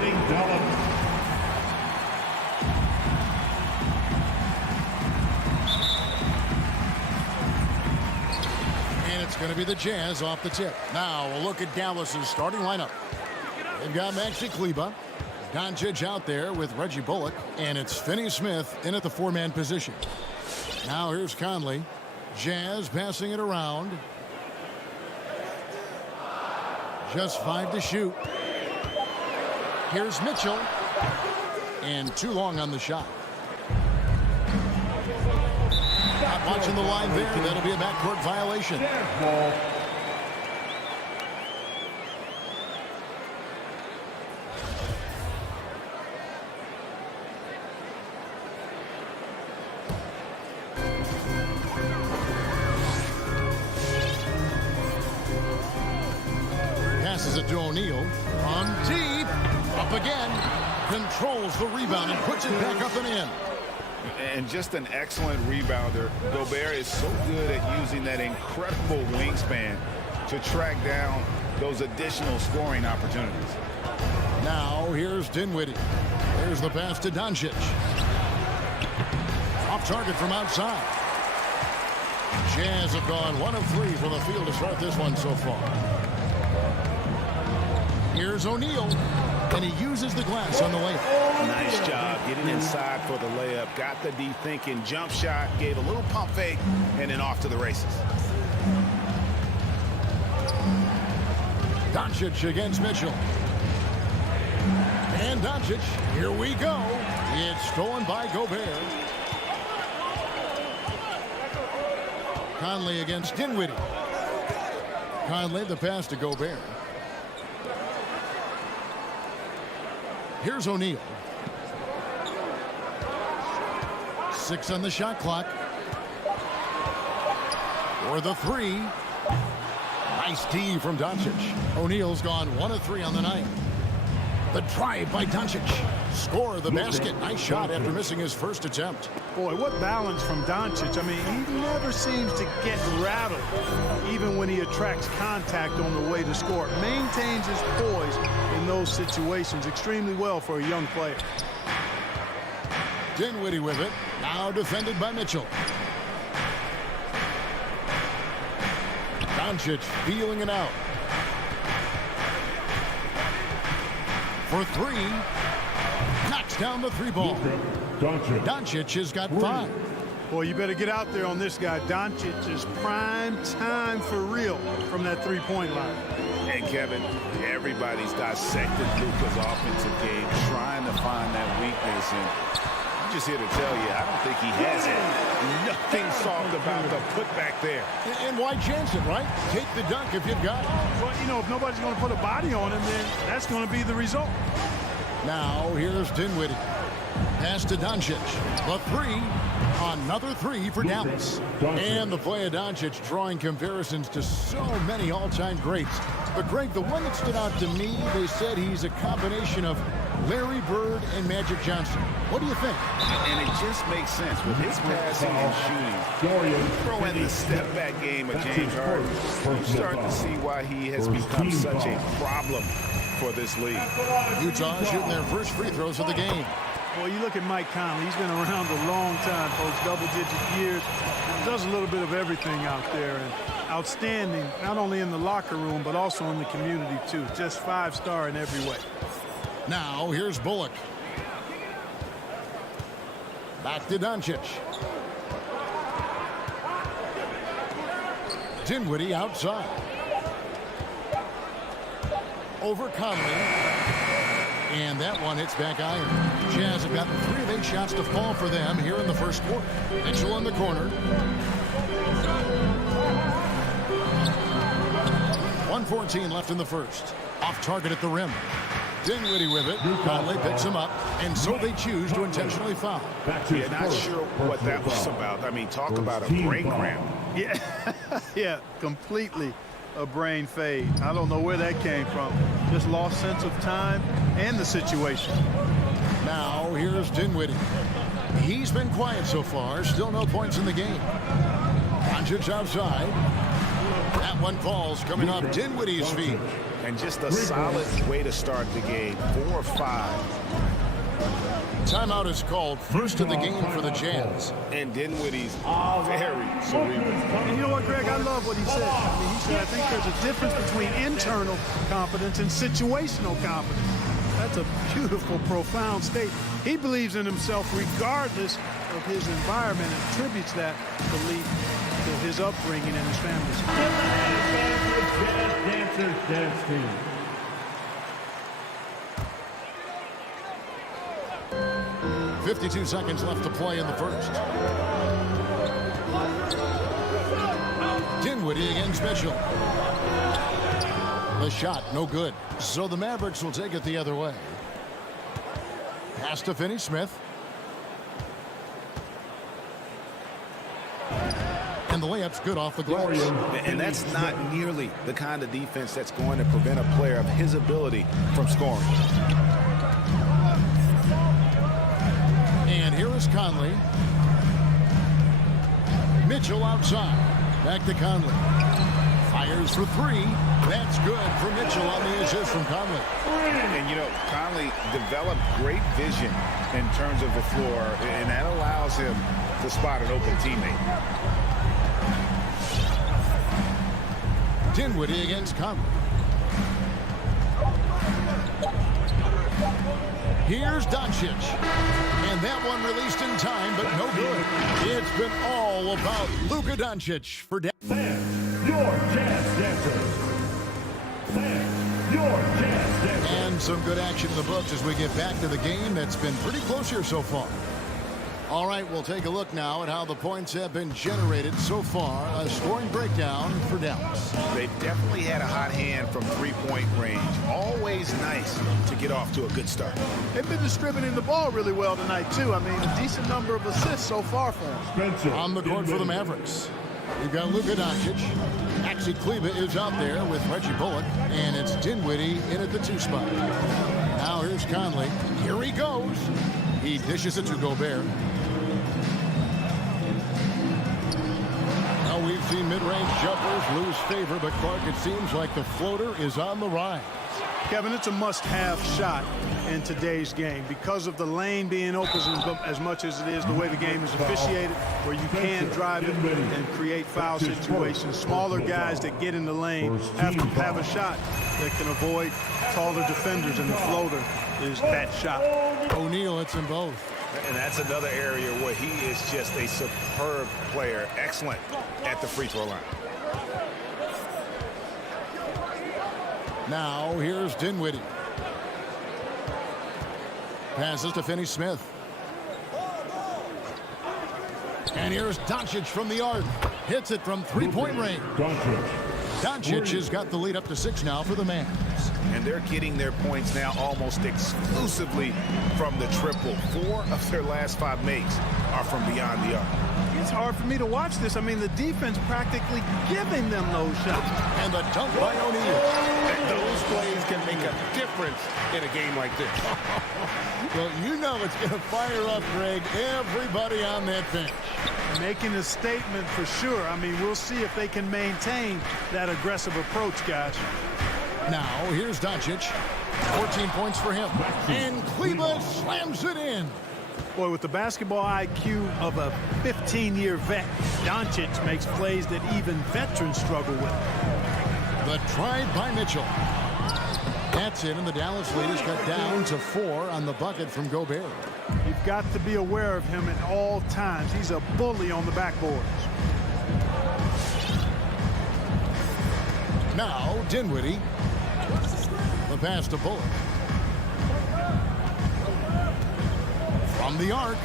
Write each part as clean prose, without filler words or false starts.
representing Dallas. And it's going to be the Jazz off the tip. Now we'll look at Dallas's starting lineup. They've got Maxi Kleber, Doncic out there with Reggie Bullock, and it's Finney Smith in at the four-man position. Now here's Conley. Jazz passing it around. Just 5 to shoot. Here's Mitchell. And too long on the shot. Not watching the line there. That'll be a backcourt violation. Passes it to O'Neal. On deep. Up again. Controls the rebound and puts it back up and in. And just an excellent rebounder. Gobert is so good at using that incredible wingspan to track down those additional scoring opportunities. Now here's Dinwiddie. There's the pass to Doncic. Off target from outside. Jazz have gone 1 of 3 from the field to start this one so far. Here's O'Neal. And he uses the glass on the layup. Nice job getting inside for the layup. Got the D thinking. Jump shot. Gave a little pump fake. And then off to the races. Doncic against Mitchell. And Doncic. Here we go. It's stolen by Gobert. Conley against Dinwiddie. Conley the pass to Gobert. Here's O'Neal. 6 on the shot clock. For the 3. Nice D from Doncic. O'Neal's gone 1 of 3 on the night. The drive by Doncic. Score the basket. Nice shot after missing his first attempt. Boy, what balance from Doncic. I mean, he never seems to get rattled, even when he attracts contact on the way to score. Maintains his poise in those situations extremely well for a young player. Dinwiddie with it. Now defended by Mitchell. Doncic feeling it out. For 3. Knocks down the 3 ball. Doncic has got 5. Boy, you better get out there on this guy. Doncic is prime time for real from that three-point line. And Kevin, everybody's dissected Luka's offensive game, trying to find that weakness. And I'm just here to tell you, I don't think he has it. Nothing soft about the putback there. And why chance it, right? Take the dunk if you've got it. Well, you know, if nobody's going to put a body on him, then that's going to be the result. Now here's Dinwiddie. Pass to Doncic. The 3. Another 3 for Dallas. And the play of Doncic drawing comparisons to so many all-time greats. But Greg, the one that stood out to me, they said he's a combination of Larry Bird and Magic Johnson. What do you think? And it just makes sense with his passing and shooting. Throw in the step-back game of James Harden. You start to see why he has become such a problem for this league. Utah shooting their first free throws of the game. Well, you look at Mike Conley. He's been around a long time, folks, double-digit years. He does a little bit of everything out there, and outstanding, not only in the locker room, but also in the community, too. Just 5-star in every way. Now, here's Bullock. Back to Doncic. Dinwiddie outside. Over Conley. And that one hits back iron. Jazz have gotten 3 of 8 shots to fall for them here in the first quarter. Mitchell in the corner. 1:14 left in the first. Off target at the rim. Dinwiddie with it. Conley picks him up. And so they choose to intentionally foul. Yeah, not sure what that was about. I mean, talk about a brain cramp. Yeah, yeah, completely a brain fade. I don't know where that came from. Just lost sense of time and the situation. Now here's Dinwiddie. He's been quiet so far. Still no points in the game. Doncic outside. That one falls coming off Dinwiddie's feet. And just a solid way to start the game. 4 or 5. Timeout is called. First of the game for the Jazz. And Dinwiddie's very cerebral. And you know what, Greg? I love what he said. I mean, he said, I think there's a difference between internal confidence and situational confidence. That's a beautiful, profound statement. He believes in himself regardless of his environment and attributes that belief to his upbringing and his family's. Dancers Dance Team. .52 seconds left to play in the first. Dinwiddie against Mitchell. The shot, no good. So the Mavericks will take it the other way. Pass to Finney-Smith. And the layup's good off the glass. And that's not nearly the kind of defense that's going to prevent a player of his ability from scoring. And here is Conley. Mitchell outside. Back to Conley. Fires for three. That's good for Mitchell on the assist from Conley. And, you know, Conley developed great vision in terms of the floor, and that allows him to spot an open teammate. Dinwiddie against Conley. Here's Doncic. And that one released in time, but no good. It's been all about Luka Doncic for Your Jazz Dancers. Your Jazz Dancers. And some good action in the books as we get back to the game that's been pretty close here so far. All right, we'll take a look now at how the points have been generated so far. A scoring breakdown for Dallas. They've definitely had a hot hand from three-point range. Always nice to get off to a good start. They've been distributing the ball really well tonight, too. I mean, a decent number of assists so far for them. Spencer. On the court for the Mavericks, we've got Luka Doncic. Maxi Kleber is out there with Reggie Bullock, and it's Dinwiddie in at the 2 spot. Now here's Conley. Here he goes. He dishes it to Gobert. Now we've seen mid-range jumpers lose favor, but Clark, it seems like the floater is on the rise. Kevin, it's a must-have shot in today's game because of the lane being open as much as it is, the way the game is officiated, where you can drive it and create foul situations. Smaller guys that get in the lane have to have a shot that can avoid taller defenders, and the floater is that shot. O'Neal hits them both. And that's another area where he is just a superb player. Excellent at the free throw line. Now here's Dinwiddie. Passes to Finney-Smith. And here's Doncic from the arc. Hits it from three-point range. Doncic has got the lead up to 6 now for the Mavs. And they're getting their points now almost exclusively from the triple. 4 of their last 5 makes are from beyond the arc. It's hard for me to watch this. I mean, the defense practically giving them those shots. And the dunk by O'Neal. Those plays can make a difference in a game like this. Well, you know it's going to fire up, Greg, everybody on that bench. Making a statement for sure. I mean, we'll see if they can maintain that aggressive approach, guys. Now, here's Doncic. 14 points for him. And Kleber slams it in. Boy, with the basketball IQ of a 15-year vet, Doncic makes plays that even veterans struggle with. The drive by Mitchell. That's it, and the Dallas lead is cut down to 4 on the bucket from Gobert. You've got to be aware of him at all times. He's a bully on the backboards. Now, Dinwiddie. The pass to Bullock. From the arc.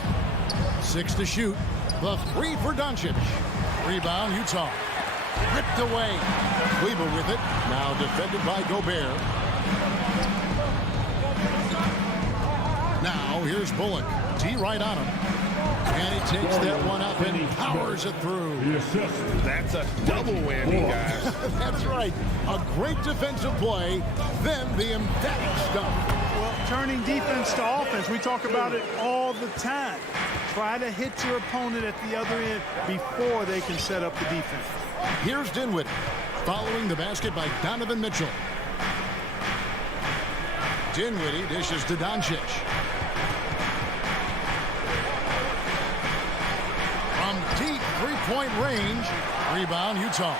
6 to shoot. The 3 for Doncic. Rebound, Utah. Ripped away. Kleber with it. Now defended by Gobert. Now, here's Bullock. D right on him. And he takes that one up and powers it through. That's a double whammy, guys. That's right. A great defensive play, then the emphatic stuff. Well, turning defense to offense, we talk about it all the time. Try to hit your opponent at the other end before they can set up the defense. Here's Dinwiddie. Following the basket by Donovan Mitchell. Dinwiddie dishes to Doncic. From deep three-point range. Rebound, Utah.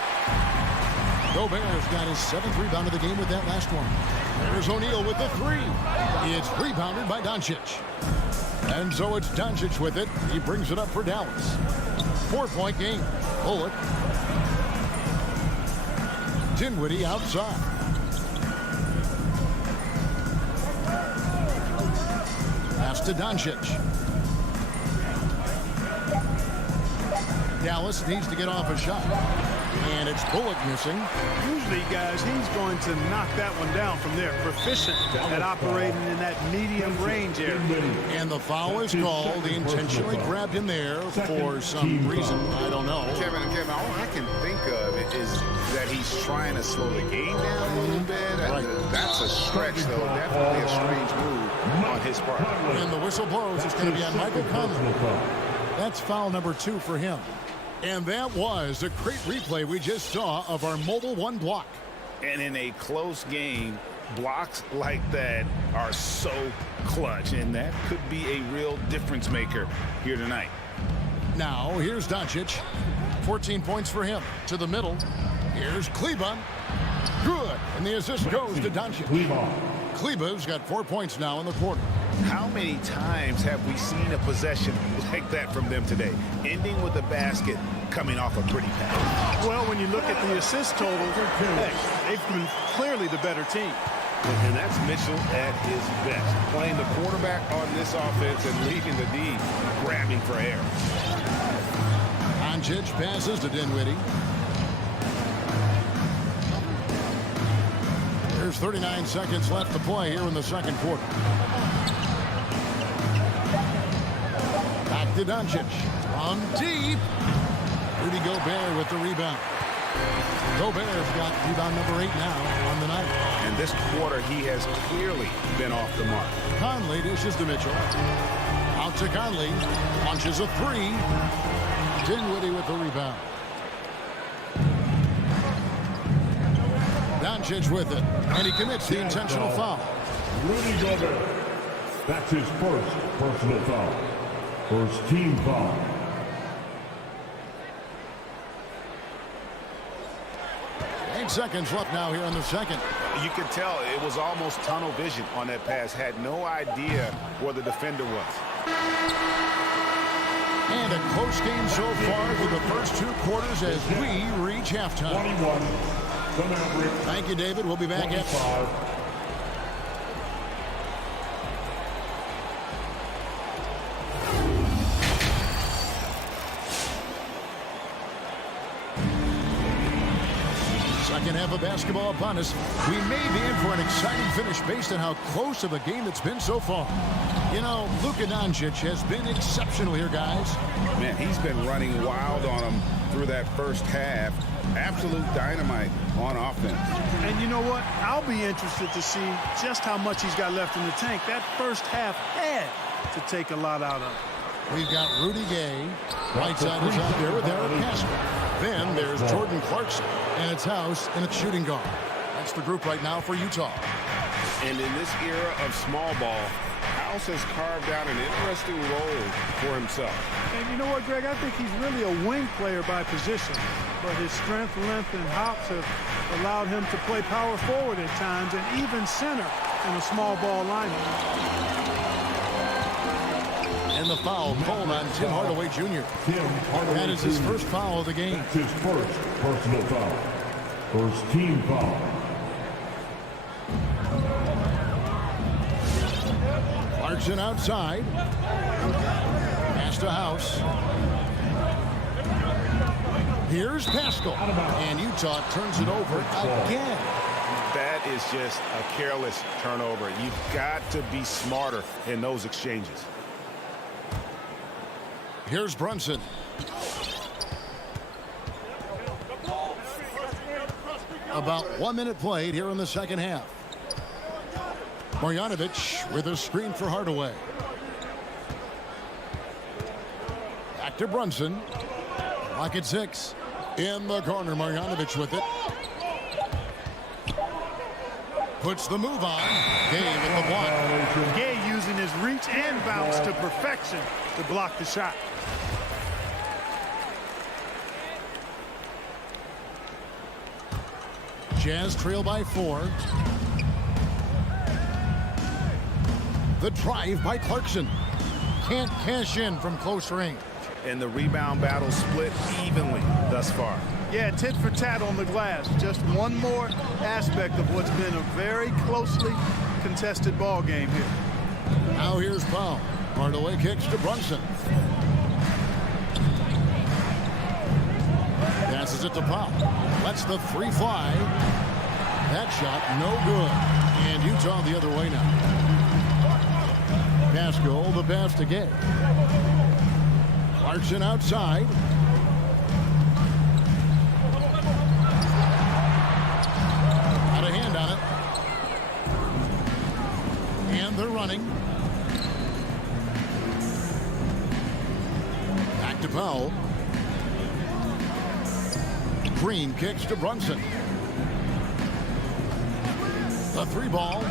Gobert's got his 7th rebound of the game with that last one. There's O'Neal with the 3. It's rebounded by Doncic. And so it's Doncic with it. He brings it up for Dallas. 4-point game. Bullock. Dinwiddie outside. Pass to Doncic. Dallas needs to get off a shot. And it's Bullock missing. Usually, guys, he's going to knock that one down from there. Proficient at operating in that medium range area. And the foul is called. He intentionally grabbed him there for some reason. I don't know. Kevin, all I can think of is that he's trying to slow the game down a little bit. Right. That's a stretch, though. Definitely a strange move on his part. And the whistle blows. It's going to be on Michael Conley. That's foul number 2 for him. And that was a great replay we just saw of our Mobile One block. And in a close game, blocks like that are so clutch, and that could be a real difference maker here tonight. Now, here's Doncic. 14 points for him. To the middle. Here's Kleba. Good. And the assist goes to Doncic. Kleba's got 4 points now in the quarter. How many times have we seen a possession like that from them today, ending with a basket coming off a pretty pass? Well, when you look at the assist total, hey, they've been clearly the better team. And that's Mitchell at his best, playing the quarterback on this offense and leaving the D grabbing for air. Doncic passes to Dinwiddie. There's 39 seconds left to play here in the second quarter. Back to Doncic. From deep. Rudy Gobert with the rebound. Gobert's got rebound number 8 now on the night. And this quarter, he has clearly been off the mark. Conley dishes to Mitchell. Out to Conley. Launches a 3. Dinwiddie with the rebound. Doncic with it. And he commits the intentional foul. Rudy Gobert. That's his first personal foul. First team foul. Seconds left now here in the second. You can tell it was almost tunnel vision on that pass. Had no idea where the defender was. And a close game so far for the first 2 quarters as we reach halftime. 21. The Mavericks. Thank you, David. We'll be back after. Second half of basketball upon us. We may be in for an exciting finish based on how close of a game it's been so far. You know, Luka Doncic has been exceptional here, guys. Man, he's been running wild on them through that first half. Absolute dynamite on offense. And you know what? I'll be interested to see just how much he's got left in the tank. That first half had to take a lot out of him. We've got Rudy Gay. Whiteside is out there with Eric Pascal. Then there's Jordan Clarkson, and it's House, and it's shooting guard. That's the group right now for Utah. And in this era of small ball, House has carved out an interesting role for himself. And you know what, Greg? I think he's really a wing player by position. But his strength, length, and hops have allowed him to play power forward at times and even center in a small ball lineup. And the foul called on Tim Hardaway Jr. That is his first foul of the game. That's his first personal foul. First team foul. Clarkson outside. Pass to House. Here's Pascal. And Utah turns it over again. That is just a careless turnover. You've got to be smarter in those exchanges. Here's Brunson. About 1 minute played here in the second half. Marjanovic with a screen for Hardaway. Back to Brunson. Clock at 6. In the corner, Marjanovic with it. puts the move on. Gay with the block. Gay using his reach and bounce to perfection to block the shot. Jazz trail by 4. The drive by Clarkson. Can't cash in from close range. And the rebound battle split evenly thus far. Yeah, tit for tat on the glass. Just one more aspect of what's been a very closely contested ball game here. Now here's Powell. Hardaway kicks to Brunson. Passes it to Powell. Lets the 3 fly. That shot no good. And Utah the other way now. Pascal the pass to Gay. Clarkson outside. Got a hand on it. And they're running. Back to Powell. Green kicks to Brunson. The 3 ball.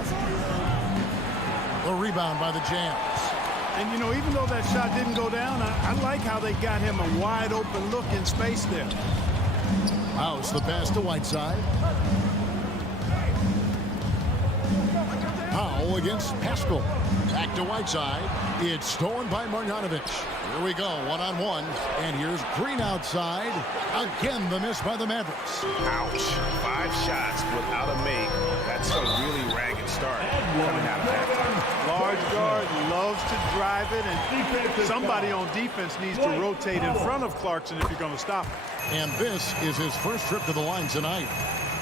The rebound by the Jams. And, you know, even though that shot didn't go down, I like how they got him a wide open look in space there. House the pass to Whiteside. Powell against Pascal. Back to Whiteside. It's stolen by Marjanovic. Here we go, one-on-one. And here's Green outside. Again, the miss by the Mavericks. Ouch. 5 shots without a make. That's a really ragged start coming out of halftime. Large guard loves to drive it, and somebody on defense needs to rotate in front of Clarkson if you're going to stop him. And this is his first trip to the line tonight.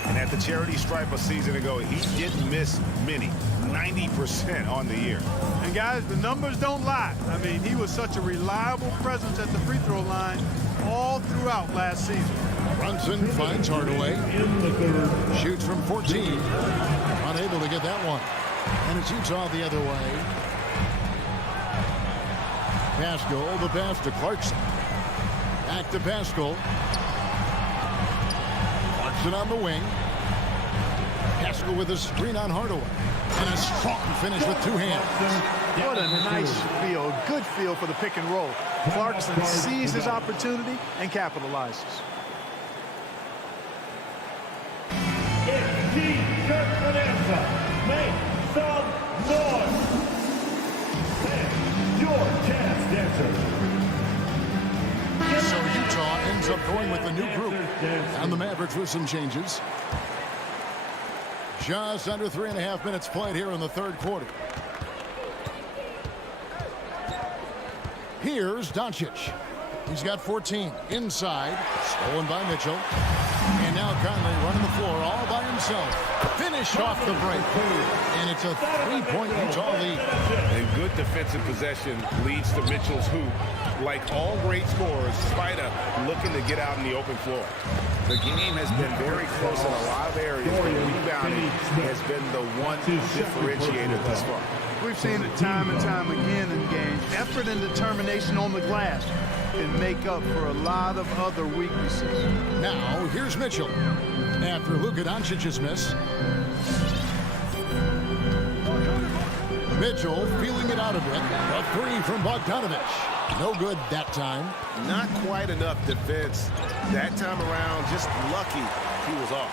And at the charity stripe a season ago, he didn't miss many. 90% on the year. And guys, the numbers don't lie. I mean, he was such a reliable presence at the free throw line all throughout last season. Brunson finds Hardaway. Shoots from 14. Unable to get that one. And it's Utah the other way. Pascal, the pass to Clarkson. Back to Pascal. Clarkson on the wing. Pascal with a screen on Hardaway. And a strong finish with 2 hands. What a nice feel, good feel for the pick and roll. Clarkson sees his opportunity and capitalizes. It's Team Dirk Bonanza. Make some noise. And your dance dancer. So Utah ends up going with the new group. And the Mavericks with some changes. Just under 3.5 minutes played here in the third quarter. Here's Doncic. He's got 14 inside, stolen by Mitchell. And now Conley running the floor all by himself. Finish off the break. And it's a 3-point Utah lead. And good defensive possession leads to Mitchell's hoop. Like all great scorers, Spida looking to get out in the open floor. The game has been very close in a lot of areas, but rebounding has been the one differentiator thus far. We've seen it time and time again in games. Effort and determination on the glass can make up for a lot of other weaknesses. Now, here's Mitchell. After Luka Doncic's miss. Mitchell feeling it out a bit. A 3 from Bogdanovic. No good that time. Not quite enough defense. That time around, just lucky he was off.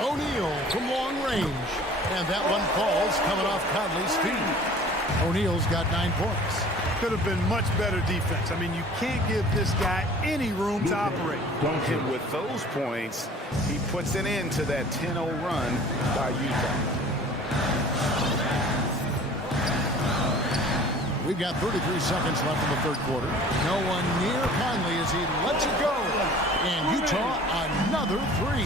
O'Neal from long range. And that one falls coming off Conley's feet. O'Neal's got 9 points. Could have been much better defense. I mean, you can't give this guy any room to operate. And with those points, he puts an end to that 10-0 run by Utah. We've got 33 seconds left in the third quarter. No one near Conley as he lets it go. And Utah, another 3.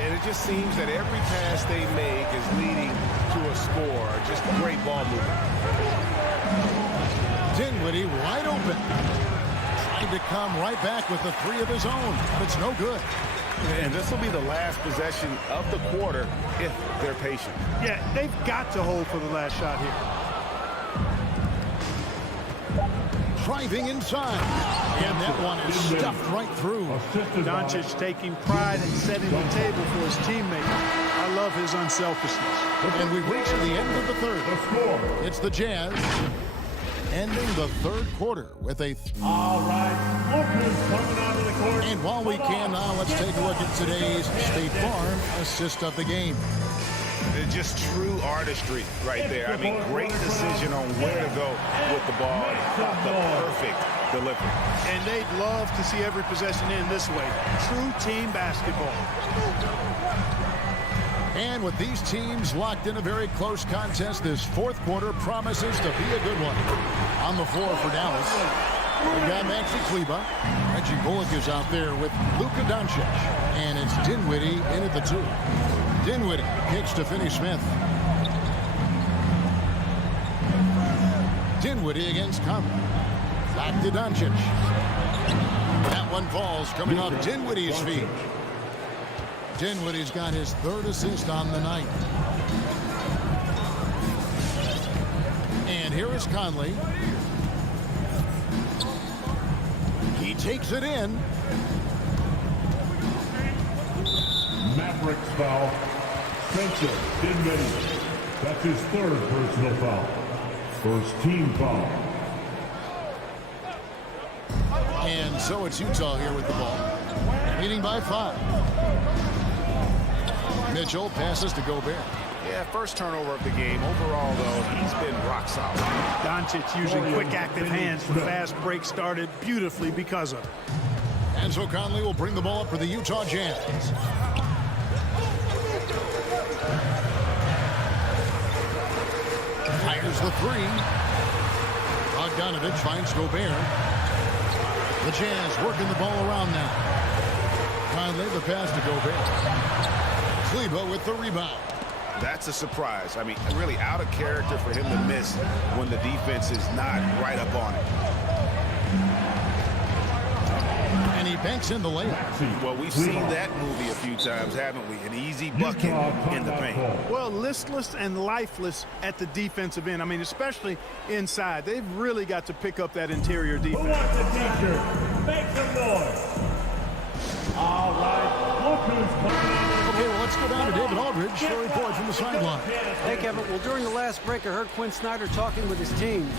And it just seems that every pass they make is leading to a score. Just great ball movement. Dinwiddie wide open. Trying to come right back with the 3 of his own, but it's no good. And this will be the last possession of the quarter if they're patient. Yeah, they've got to hold for the last shot here. Driving inside. And that one is stuffed right through. Doncic taking pride in setting the table for his teammates. I love his unselfishness. And we've reached the end of the third. The score. It's the Jazz ending the third quarter with a... All right. Lucas coming out of the court. And while we can now, let's take a look at today's State Farm assist of the game. It's just true artistry right there. I mean, great decision on where to go with the ball. Got the perfect delivery. And they'd love to see every possession in this way. True team basketball. And with these teams locked in a very close contest, this fourth quarter promises to be a good one. On the floor for Dallas, we've got Maxi Kleber. Reggie Bullock is out there with Luka Doncic. And it's Dinwiddie in at the 2. Dinwiddie kicks to Finney-Smith. Dinwiddie against Conley. Back to Doncic. That one falls coming off Dinwiddie's feet. Dinwiddie's got his third assist on the night. And here is Conley. He takes it in. Mavericks foul. Spencer Dinwiddie. That's his third personal foul. First team foul. And so it's Utah here with the ball. Leading by 5. Mitchell passes to Gobert. Yeah, first turnover of the game. Overall, though, he's been rock solid. Doncic using quick, active hands. The fast break started beautifully because of it. And so Conley will bring the ball up for the Utah Jazz. Fires the 3. Bogdanovich finds Gobert. The Jazz working the ball around now. Conley the pass to Gobert. Kleber with the rebound. That's a surprise. I mean, really out of character for him to miss when the defense is not right up on it. And he banks in the layup. Well, we've seen that movie a few times, haven't we? An easy bucket in the paint. Well, listless and lifeless at the defensive end. I mean, especially inside. They've really got to pick up that interior Who defense. wants a t-shirt? Make some noise. All right. Look who's coming out. Okay, well, let's go down to David Aldridge for a report from the sideline. Hey, Kevin. Well, during the last break, I heard Quinn Snyder talking with his team.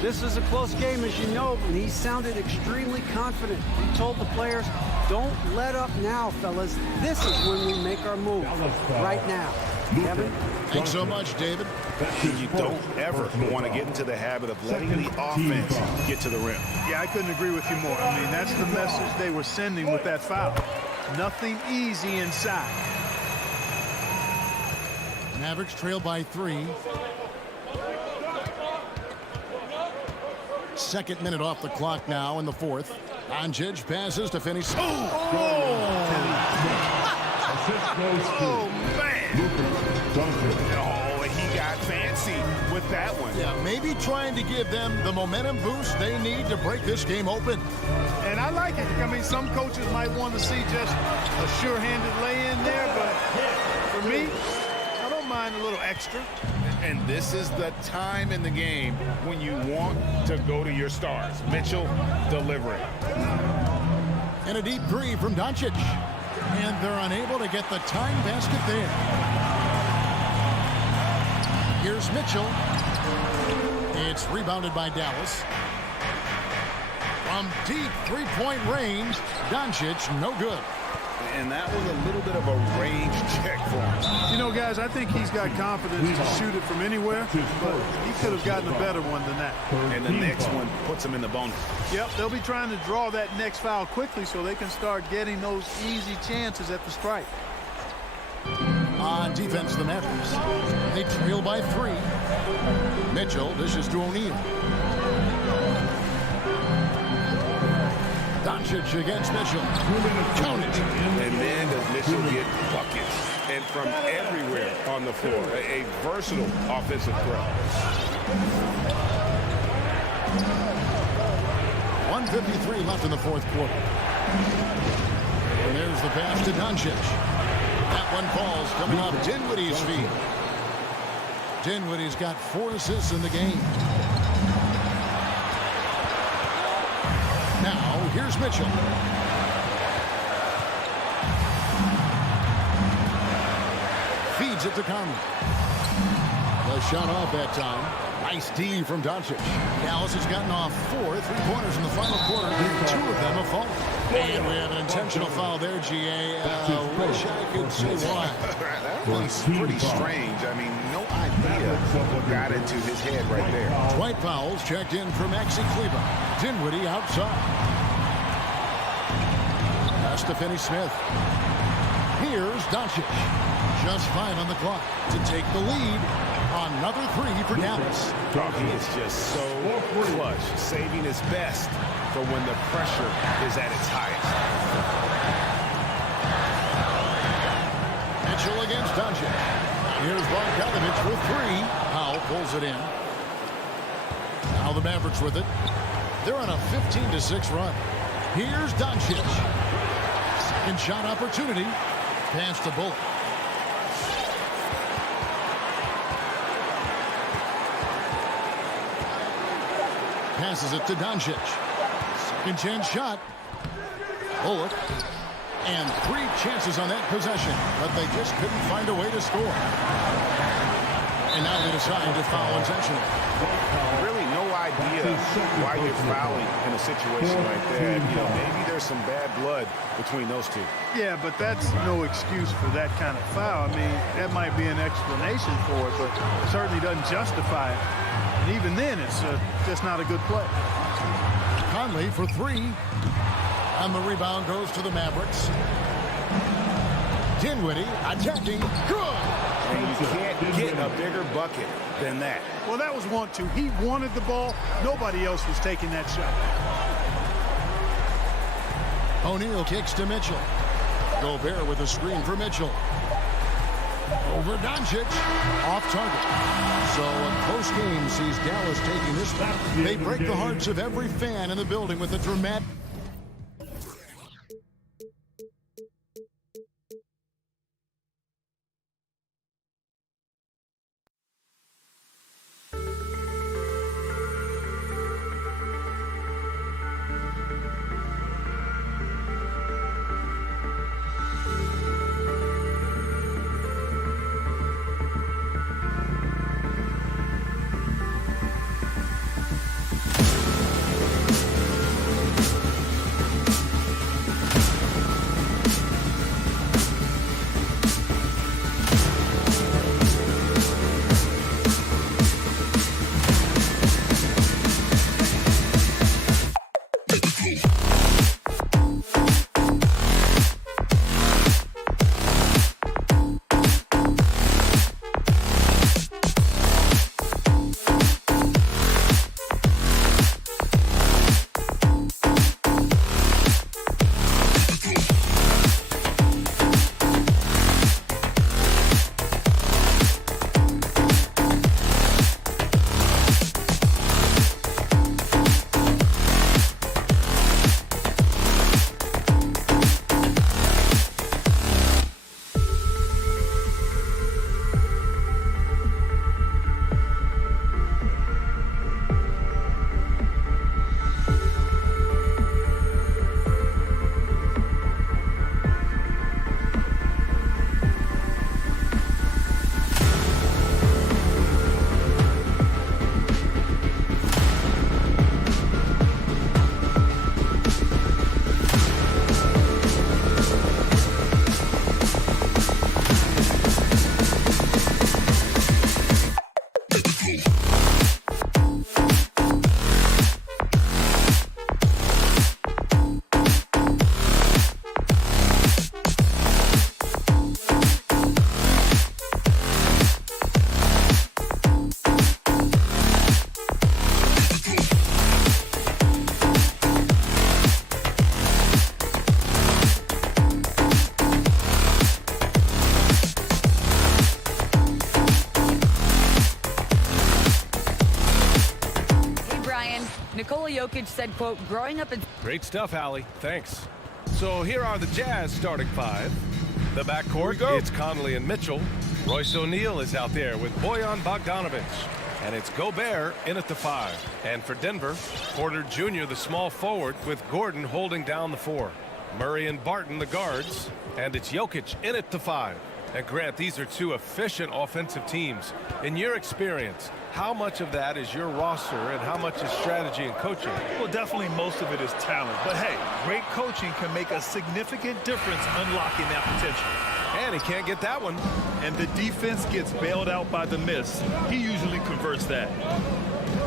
This is a close game, as you know, and he sounded extremely confident. He told the players, don't let up now, fellas. This is when we make our move. Right now. Kevin? Thanks so much, David. You don't ever want to get into the habit of letting the offense get to the rim. Yeah, I couldn't agree with you more. I mean, that's the message they were sending with that foul. Nothing easy inside. Mavericks trail by 3. Second minute off the clock now in the fourth. Doncic passes to finish. Assist goes to Man! Luka Doncic. Oh, he got fancy with that one. Yeah, maybe trying to give them the momentum boost they need to break this game open. And I like it. I mean, some coaches might want to see just a sure-handed lay-in there, but for me, I don't mind a little extra. And this is the time in the game when you want to go to your stars. Mitchell delivering. And a deep 3 from Doncic. And they're unable to get the tying basket there. Here's Mitchell. It's rebounded by Dallas. From deep three-point range, Doncic no good. And that was a little bit of a range check for him. You know, guys, I think he's got confidence to shoot it from anywhere, but he could have gotten a better one than that. And the next one puts him in the bonus. Yep, they'll be trying to draw that next foul quickly so they can start getting those easy chances at the stripe. On defense, the Mavericks. They trail by 3. Mitchell dishes to O'Neal. Doncic against Mitchell. Count it. And man, does Mitchell get buckets. And from everywhere on the floor. A versatile offensive threat. 1:53 left in the fourth quarter. And there's the pass to Doncic. That one falls coming off Dinwiddie's feet. Dinwiddie's got 4 assists in the game. Now, here's Mitchell. Feeds it to Conley. The shot off that time. Nice D from Doncic. Dallas has gotten off 4 3-pointers in the final quarter. 2 of them have fallen. And we have an intentional foul there, GA. Wish I could say why. That was pretty strange. I mean, no idea what got into his head right there. White fouls checked in for Maxi Kleber. Dinwiddie outside. Pass to Finney-Smith. Here's Doncic. Just 5 on the clock to take the lead. Another 3 for Dallas. He is just so clutch, saving his best for when the pressure is at its highest. Mitchell against Doncic. Here's Bogdanovich for 3. Powell pulls it in. Now the Mavericks with it. They're on a 15-6 run. Here's Doncic. Second shot opportunity. Pass to Bullock. Passes it to Doncic. Second chance shot. Bullock. And 3 chances on that possession, but they just couldn't find a way to score. And now they decide to foul intentionally. Really no idea why you're fouling in a situation like that. You know, maybe there's some bad blood between those two. Yeah, but that's no excuse for that kind of foul. I mean, that might be an explanation for it, but it certainly doesn't justify it. And even then, it's just not a good play. Conley for 3. And the rebound goes to the Mavericks. Dinwiddie attacking. Good. And you can't get a bigger bucket than that. Well, that was 1-2. He wanted the ball. Nobody else was taking that shot. O'Neal kicks to Mitchell. Gobert with a screen for Mitchell. Over Doncic. Off target. So a close game sees Dallas taking this back. They break the hearts of every fan in the building with a dramatic... Nikola Jokic said, quote, growing up in... Great stuff, Allie. Thanks. So here are the Jazz starting 5. The backcourt, it's Conley and Mitchell. Royce O'Neal is out there with Bojan Bogdanovich. And it's Gobert in at the 5. And for Denver, Porter Jr., the small forward, with Gordon holding down the 4. Murray and Barton, the guards. And it's Jokic in at the 5. And Grant, these are two efficient offensive teams. In your experience, how much of that is your roster and how much is strategy and coaching? Well, definitely most of it is talent. But hey, great coaching can make a significant difference unlocking that potential. And he can't get that one. And the defense gets bailed out by the miss. He usually converts that.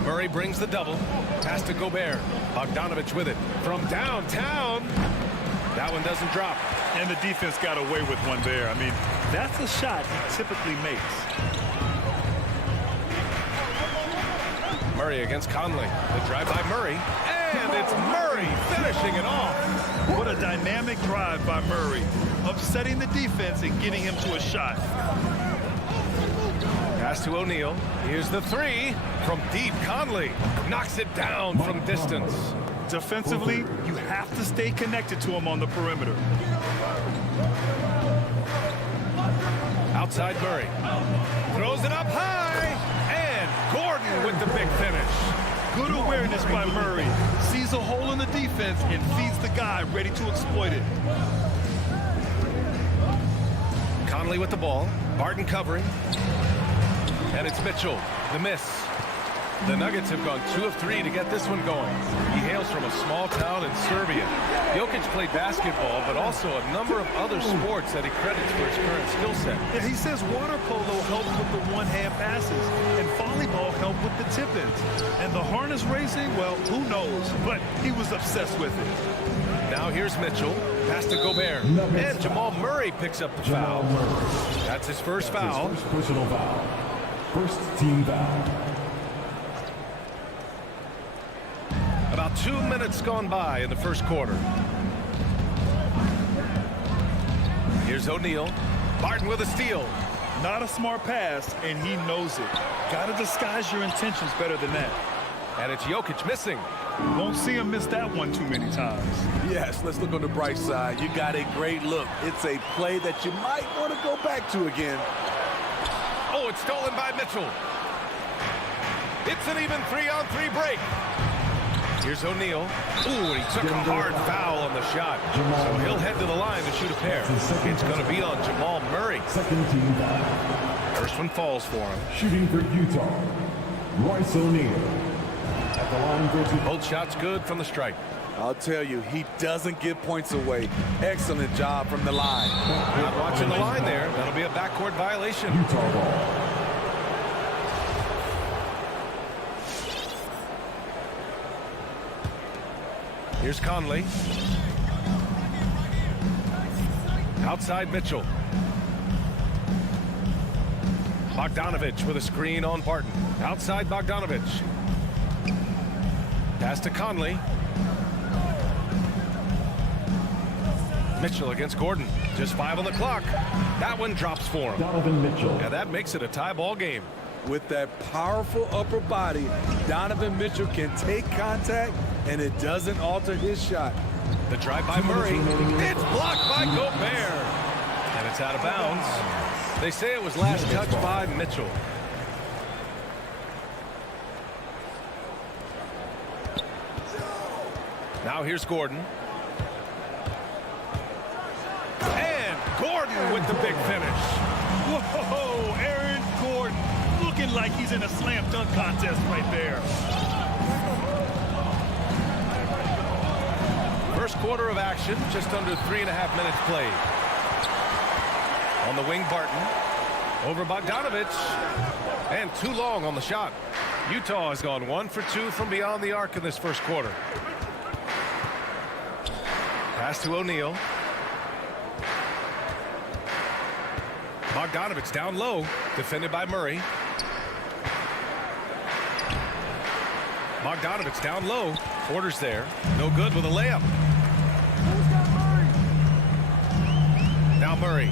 Murray brings the double. Pass to Gobert. Bogdanovich with it. From downtown. That one doesn't drop. And the defense got away with one there. I mean, that's a shot he typically makes. Murray against Conley. The drive by Murray. And it's Murray finishing it off. What a dynamic drive by Murray. Upsetting the defense and getting him to a shot. Pass to O'Neal. Here's the three from deep. Conley knocks it down from distance. Defensively, you have to stay connected to him on the perimeter. Outside Murray. Throws it up high. And Gordon with the big finish. Good awareness by Murray. Sees a hole in the defense and feeds the guy ready to exploit it. Conley with the ball. Barton covering. And it's Mitchell. The miss. The Nuggets have gone 2 of 3 to get this one going. He hails from a small town in Serbia. Jokic played basketball, but also a number of other sports that he credits for his current skill set. Yeah, he says water polo helps with the one-hand passes, and volleyball helped with the tip-ins. And the harness racing, well, who knows? But he was obsessed with it. Now here's Mitchell. Pass to Gobert. And Jamal Murray picks up the foul. That's his first foul. His first personal foul. First team foul. About 2 minutes gone by in the first quarter. Here's O'Neal. Barton with a steal. Not a smart pass, and he knows it. Got to disguise your intentions better than that. And it's Jokic missing. Won't see him miss that one too many times. Yes, let's look on the bright side. You got a great look. It's a play that you might want to go back to again. Oh, it's stolen by Mitchell. It's an even 3-on-3 break. Here's O'Neal. Ooh, he took a hard foul on the shot. So he'll head to the line to shoot a pair. It's going to be on Jamal Murray. Second team foul. First one falls for him. Shooting for Utah, Royce O'Neal. At the line for two. Both shots good from the stripe. I'll tell you, he doesn't give points away. Excellent job from the line. Not watching the line there. That'll be a backcourt violation. Utah ball. Here's Conley. Outside Mitchell. Bogdanovich with a screen on Barton. Outside Bogdanovich. Pass to Conley. Mitchell against Gordon. Just 5 on the clock. That one drops for him. Donovan Mitchell. And that makes it a tie ball game. With that powerful upper body, Donovan Mitchell can take contact, and it doesn't alter his shot. The drive by Murray. It's blocked by Gobert. And it's out of bounds. They say it was last touched by Mitchell. Now here's Gordon. And Gordon with the big finish. Whoa, Aaron Gordon looking like he's in a slam dunk contest right there. First quarter of action, just under 3.5 minutes played. On the wing, Barton. Over Bogdanovich. And too long on the shot. Utah has gone 1 for 2 from beyond the arc in this first quarter. Pass to O'Neal. Bogdanovich down low. Defended by Murray. Bogdanovich down low. Porter's there. No good with a layup. Now Murray.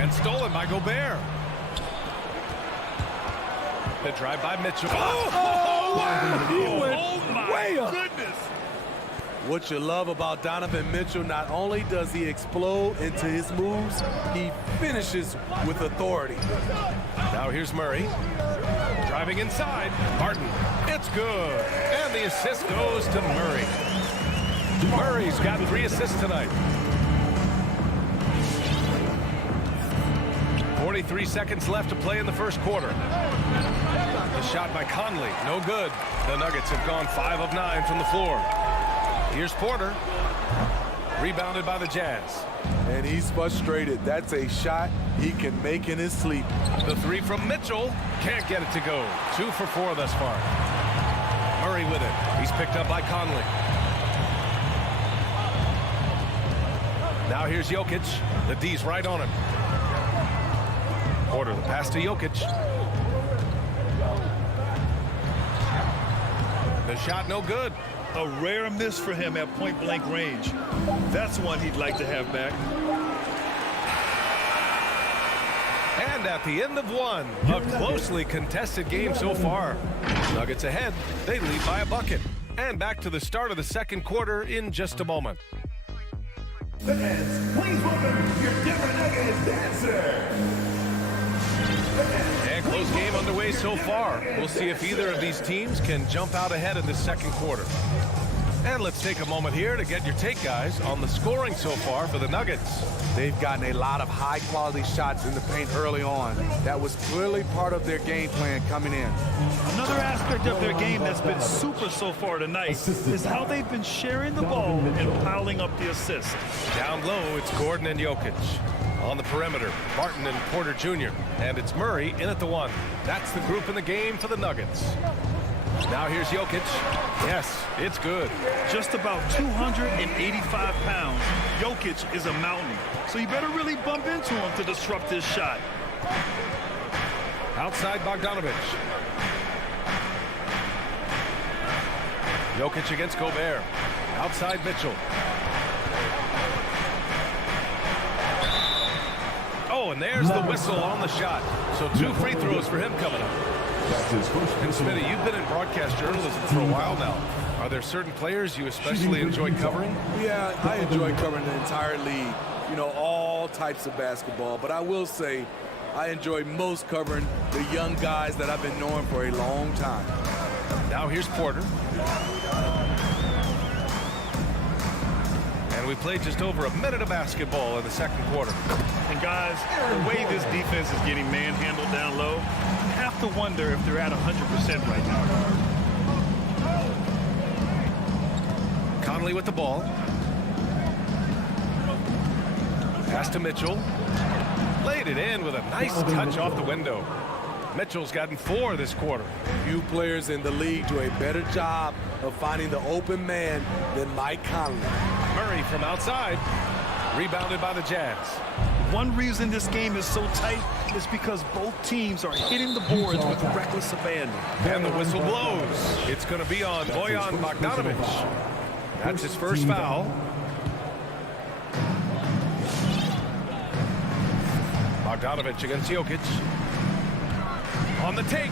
And stolen by Gobert. The drive by Mitchell. Oh, wow. He went my way up. goodness. What you love about Donovan Mitchell, not only does he explode into his moves, he finishes with authority. Now here's Murray. Driving inside. Barton. It's good. And the assist goes to Murray. Murray's got 3 assists tonight. 23 seconds left to play in the first quarter. The shot by Conley, no good. The Nuggets have gone 5 of 9 from the floor. Here's Porter. Rebounded by the Jazz. And he's frustrated. That's a shot he can make in his sleep. The three from Mitchell. Can't get it to go. 2 for 4 thus far. Murray with it. He's picked up by Conley. Now here's Jokic. The D's right on him. Porter, the pass to Jokic. The shot no good. A rare miss for him at point-blank range. That's one he'd like to have back. And at the end of one, a closely contested game so far. Nuggets ahead. They lead by a bucket. And back to the start of the second quarter in just a moment. Fans, please welcome your Denver Nuggets dancer. And close game underway so far. We'll see if either of these teams can jump out ahead in the second quarter. And let's take a moment here to get your take, guys, on the scoring so far for the Nuggets. They've gotten a lot of high-quality shots in the paint early on. That was clearly part of their game plan coming in. Another aspect of their game that's been super so far tonight is how they've been sharing the ball and piling up the assists. Down low, it's Gordon and Jokic. On the perimeter, Barton and Porter Jr. And it's Murray in at the 1. That's the group in the game for the Nuggets. Now here's Jokic. Yes, it's good. Just about 285 pounds, Jokic is a mountain. So you better really bump into him to disrupt this shot. Outside Bogdanovich. Jokic against Gobert. Outside Mitchell. Oh, and there's the whistle on the shot. So 2 free throws for him coming up. That's his first. And Smitty, you've been in broadcast journalism for a while now. Are there certain players you especially enjoy covering? Yeah, I enjoy covering the entire league. You know, all types of basketball. But I will say, I enjoy most covering the young guys that I've been knowing for a long time. Now here's Porter. And we played just over a minute of basketball in the second quarter. And guys, the way this defense is getting manhandled down low, you have to wonder if they're at 100% right now. Conley with the ball. Pass to Mitchell. Laid it in with a nice touch off the window. Mitchell's gotten 4 this quarter. Few players in the league do a better job of finding the open man than Mike Conley. Murray from outside. Rebounded by the Jazz. One reason this game is so tight is because both teams are hitting the boards with reckless abandon. And the whistle blows. It's going to be on Bojan Bogdanovich. That's his first foul. Bogdanovich against Jokic. On the take.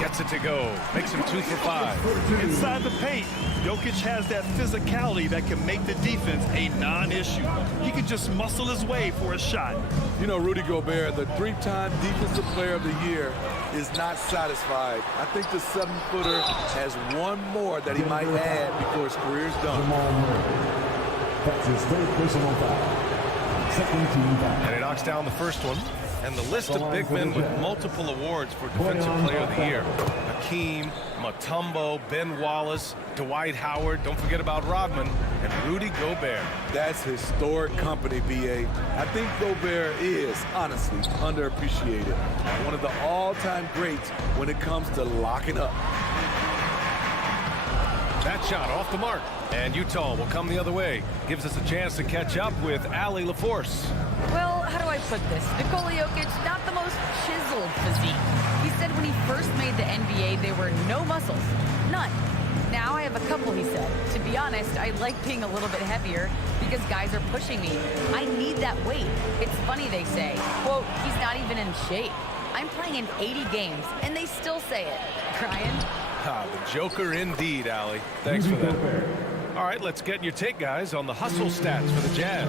Gets it to go. Makes him 2 for 5. Inside the paint, Jokic has that physicality that can make the defense a non-issue. He can just muscle his way for a shot. You know, Rudy Gobert, the 3-time Defensive Player of the Year, is not satisfied. I think the 7-footer has one more that he might add before his career's done. That's his third personal foul. Second team foul. And he knocks down the first one. And the list of big men with multiple awards for Defensive Player of the Year. Hakeem, Mutombo, Ben Wallace, Dwight Howard, don't forget about Rodman, and Rudy Gobert. That's historic company, B.A. I think Gobert is, honestly, underappreciated. One of the all-time greats when it comes to locking up. That shot off the mark. And Utah will come the other way. Gives us a chance to catch up with Allie LaForce. Well, how do I put this? Nikola Jokic, not the most chiseled physique. He said when he first made the NBA, there were no muscles. None. Now I have a couple, he said. To be honest, I like being a little bit heavier because guys are pushing me. I need that weight. It's funny they say, quote, he's not even in shape. I'm playing in 80 games, and they still say it. Brian? Ah, the Joker indeed, Allie. Thanks for that. All right, let's get your take, guys, on the hustle stats for the Jazz.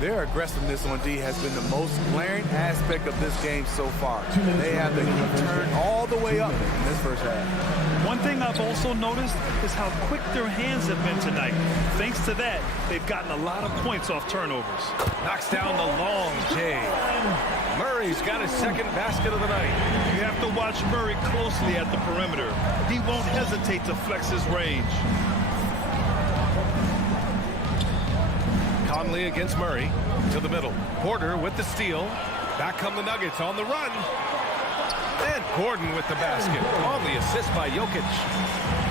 Their aggressiveness on D has been the most glaring aspect of this game so far. They have the heat turned all the way up in this first half. One thing I've also noticed is how quick their hands have been tonight. Thanks to that, they've gotten a lot of points off turnovers. Knocks down the long J. Murray's got his second basket of the night. You have to watch Murray closely at the perimeter. He won't hesitate to flex his range. Conley against Murray to the middle. Porter with the steal. Back come the Nuggets on the run. And Gordon with the basket on the assist by Jokic.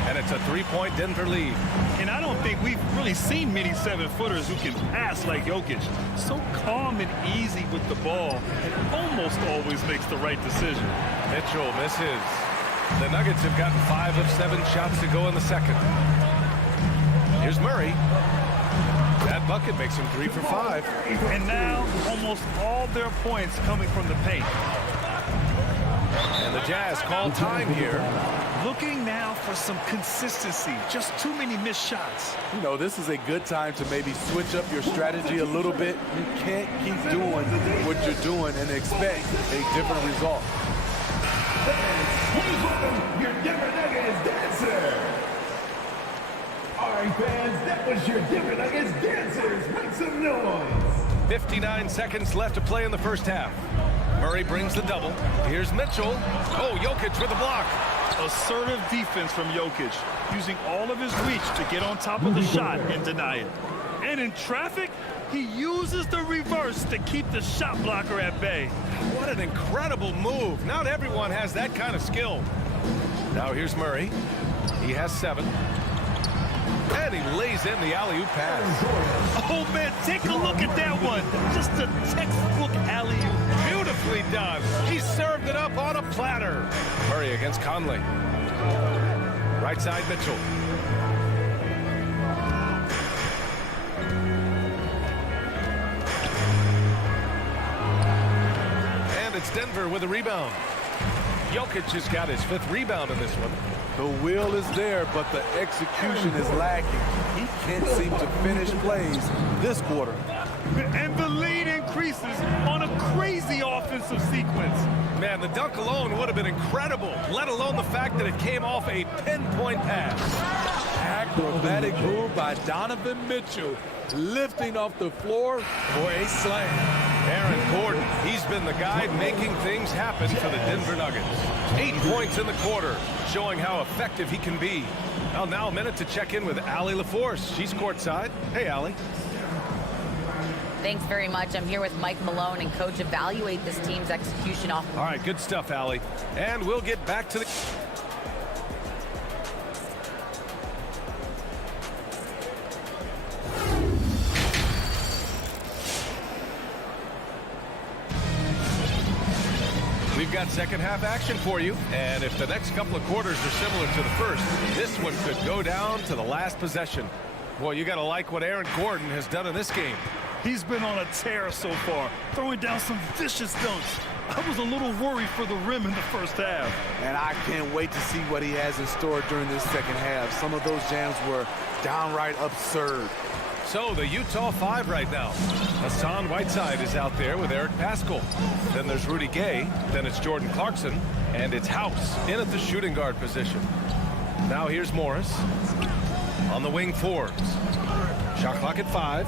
And it's a three-point Denver lead. And I don't think we've really seen many 7-footers who can pass like Jokic. So calm and easy with the ball and almost always makes the right decision. Mitchell misses. The Nuggets have gotten 5 of 7 shots to go in the second. Here's Murray. That bucket makes him 3 for 5. And now almost all their points coming from the paint. And the Jazz call time here. Looking now for some consistency. Just too many missed shots. You know, this is a good time to maybe switch up your strategy a little bit. You can't keep doing what you're doing and expect a different result. Your Denver Nuggets dancer. All right, fans, that was your Denver Nuggets dancers. Make some noise. 59 seconds left to play in the first half. Murray brings the double. Here's Mitchell. Oh, Jokic with the block. Assertive defense from Jokic, using all of his reach to get on top of the shot and deny it. And in traffic, he uses the reverse to keep the shot blocker at bay. What an incredible move. Not everyone has that kind of skill. Now here's Murray. He has 7. And he lays in the alley-oop pass. Oh, man, take a look at that one. Just a textbook alley-oop. Beautifully done. He served it up on a platter. Murray against Conley. Right side, Mitchell. And it's Denver with a rebound. Jokic has got his 5th rebound in this one. The will is there, but the execution is lacking. He can't seem to finish plays this quarter. And the lead increases on a crazy offensive sequence. Man, the dunk alone would have been incredible, let alone the fact that it came off a pinpoint pass. Acrobatic move by Donovan Mitchell, lifting off the floor for a slam. Aaron Gordon, he's been the guy making things happen for the Denver Nuggets. 8 points in the quarter, showing how effective he can be. Well, now a minute to check in with Allie LaForce. She's courtside. Hey, Allie. Thanks very much. I'm here with Mike Malone, and Coach evaluate this team's execution off. All right, good stuff, Allie. And we'll get back to the... We've got second half action for you, and if the next couple of quarters are similar to the first, this one could go down to the last possession. Boy, you got to like what Aaron Gordon has done in this game. He's been on a tear so far, throwing down some vicious dunks. I was a little worried for the rim in the first half. And I can't wait to see what he has in store during this second half. Some of those jams were downright absurd. So the Utah 5 right now. Hassan Whiteside is out there with Eric Paschall. Then there's Rudy Gay. Then it's Jordan Clarkson. And it's House in at the shooting guard position. Now here's Morris on the wing fours. Shot clock at 5.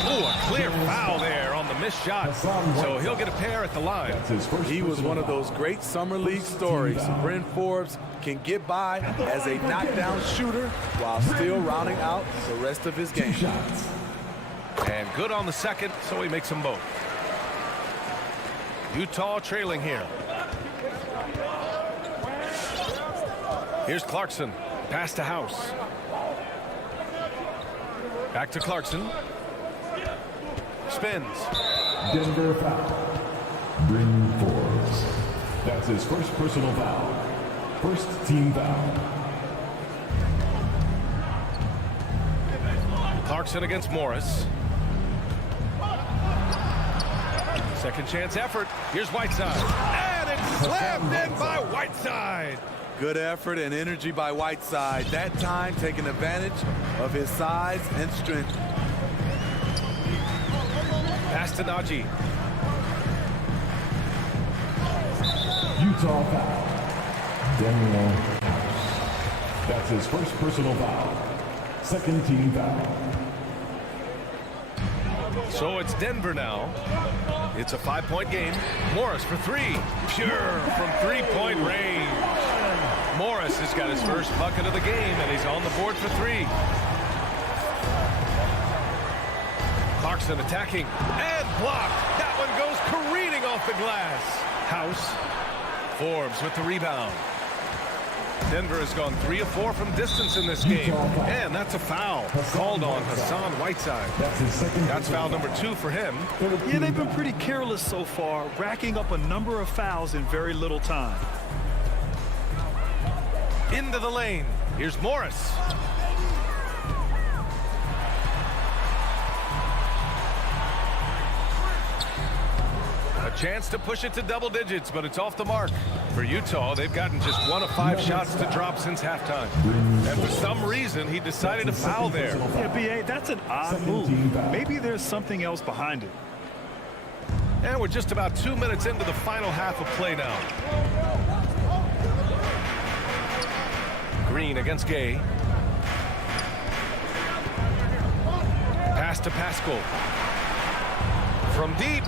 Oh, a clear foul there on the missed shot. So he'll get a pair at the line. He was one of those great summer league stories. Bryn Forbes can get by as a knockdown shooter while still rounding out the rest of his game. And good on the second, so he makes them both. Utah trailing here. Here's Clarkson. Pass to House. Back to Clarkson. Spins. Denver foul. Bryn Forbes. That's his first personal foul. First team foul. Clarkson against Morris. Second chance effort. Here's Whiteside. And it's slammed in by Whiteside. Good effort and energy by Whiteside. That time taking advantage of his size and strength. to Najee. Utah foul. Daniel House. That's his first personal foul. Second team foul. So it's Denver now. It's a 5-point game. Morris for three. Pure from three-point range. Morris has got his first bucket of the game, and he's on the board for three. Clarkson attacking and blocked. That one goes careening off the glass. House. Forbes with the rebound. Denver has gone 3 of 4 from distance in this game. And that's a foul called on Hassan Whiteside. That's foul number 2 for him. Yeah, they've been pretty careless so far, racking up a number of fouls in very little time. Into the lane. Here's Morris. A chance to push it to double digits, but it's off the mark. For Utah, they've gotten just 1 of 5 shots to drop since halftime. And for some reason, he decided to foul there. Yeah, B.A., that's an odd move. Maybe there's something else behind it. And we're just about 2 minutes into the final half of play now. Green against Gay. Pass to Pascal. From deep.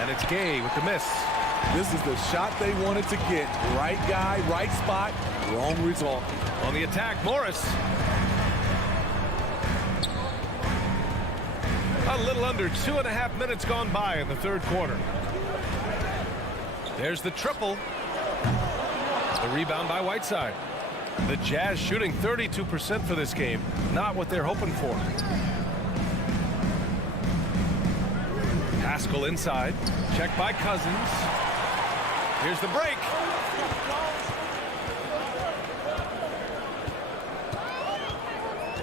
And it's Gay with the miss. This is the shot they wanted to get. Right guy, right spot, wrong result. On the attack, Morris. A little under 2.5 minutes gone by in the third quarter. There's the triple. The rebound by Whiteside. The Jazz shooting 32% for this game. Not what they're hoping for. Pascal inside. Checked by Cousins. Here's the break.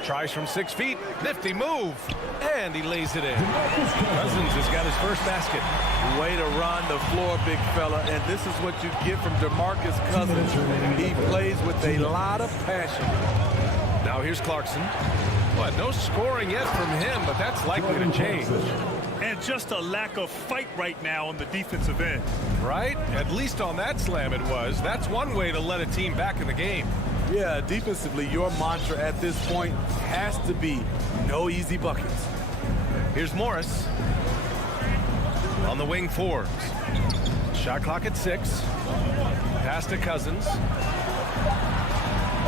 Tries from 6 feet. Nifty move. And he lays it in. Cousins has got his first basket. Way to run the floor, big fella. And this is what you get from DeMarcus Cousins. He plays with a lot of passion. Now here's Clarkson. Well, no scoring yet from him, but that's likely to change. And just a lack of fight right now on the defensive end. Right? At least on that slam it was. That's one way to let a team back in the game. Yeah, defensively, your mantra at this point has to be no easy buckets. Here's Morris. On the wing, Forbes. Shot clock at 6. Pass to Cousins.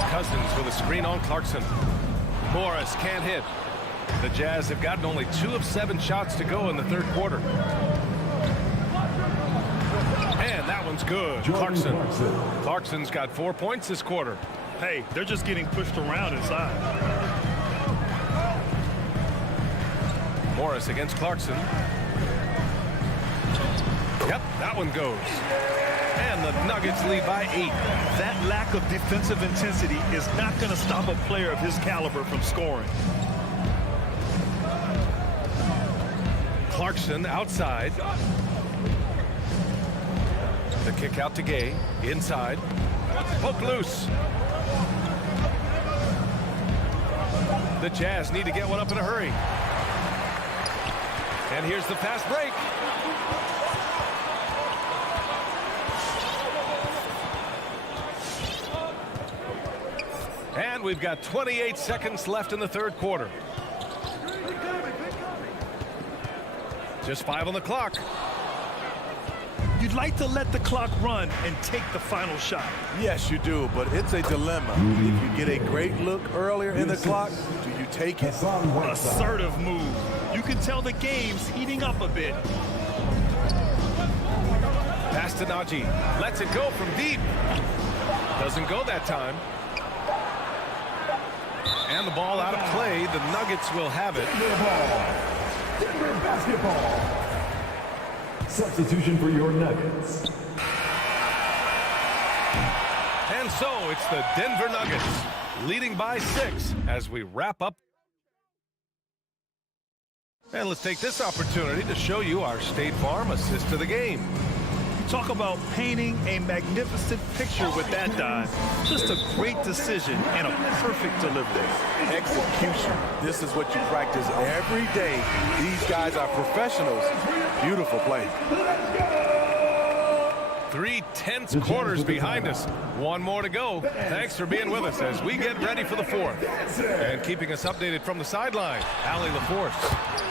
Cousins with a screen on Clarkson. Morris can't hit. The Jazz have gotten only 2 of 7 shots to go in the third quarter. And that one's good. Clarkson. Clarkson's got 4 points this quarter. Hey, they're just getting pushed around inside. Morris against Clarkson. Yep, that one goes. And the Nuggets lead by 8. That lack of defensive intensity is not going to stop a player of his caliber from scoring. Clarkson outside. The kick out to Gay. Inside. Poke loose. The Jazz need to get one up in a hurry. And here's the fast break. And we've got 28 seconds left in the third quarter. Just 5 on the clock. You'd like to let the clock run and take the final shot. Yes, you do, but it's a dilemma. If you get a great look earlier in the clock, do you take it? Assertive move. You can tell the game's heating up a bit. Pass to Najee. Lets it go from deep. Doesn't go that time. And the ball out of play. The Nuggets will have it. Denver basketball. Substitution for your Nuggets. And so it's the Denver Nuggets leading by 6 as we wrap up. And let's take this opportunity to show you our State Farm assist to the game. Talk about painting a magnificent picture with that dive. Just a great decision and a perfect delivery. Execution. This is what you practice every day. These guys are professionals. Beautiful play. 3 tense quarters behind us. One more to go. Thanks for being with us as we get ready for the fourth. And keeping us updated from the sideline, Allie LaForce.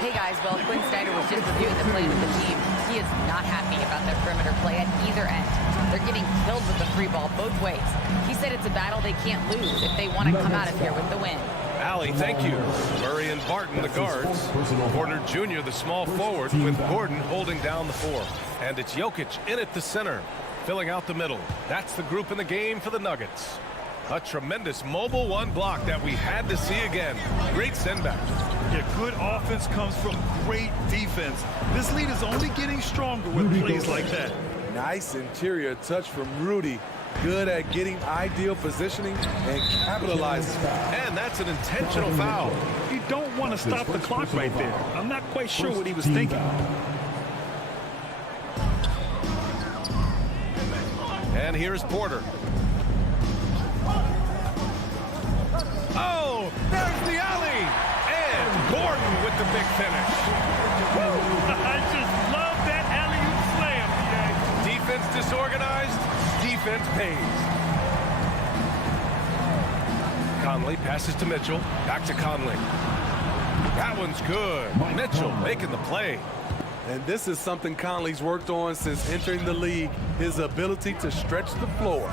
Hey guys, well, Quinn Snyder was just reviewing the play with the team. He is not happy about their perimeter play at either end. They're getting killed with the free ball both ways. He said it's a battle they can't lose if they want to come out of here with the win. Allie, thank you. Murray and Barton, the guards. Porter Jr., the small forward, with Gordon holding down the 4. And it's Jokic in at the center, filling out the middle. That's the group in the game for the Nuggets. A tremendous mobile 1 block that we had to see again. Great send-back. Yeah, good offense comes from great defense. This lead is only getting stronger with plays like that. Nice interior touch from Rudy. Good at getting ideal positioning and capitalizing. And that's an intentional foul. You don't want to stop the clock right there. I'm not quite sure what he was thinking. And here's Porter. Oh, there's the alley. And Gordon with the big finish. I just love that alley-oop slam, PA. Defense disorganized, defense pays. Conley passes to Mitchell, back to Conley. That one's good. Mitchell making the play. And this is something Conley's worked on since entering the league, his ability to stretch the floor.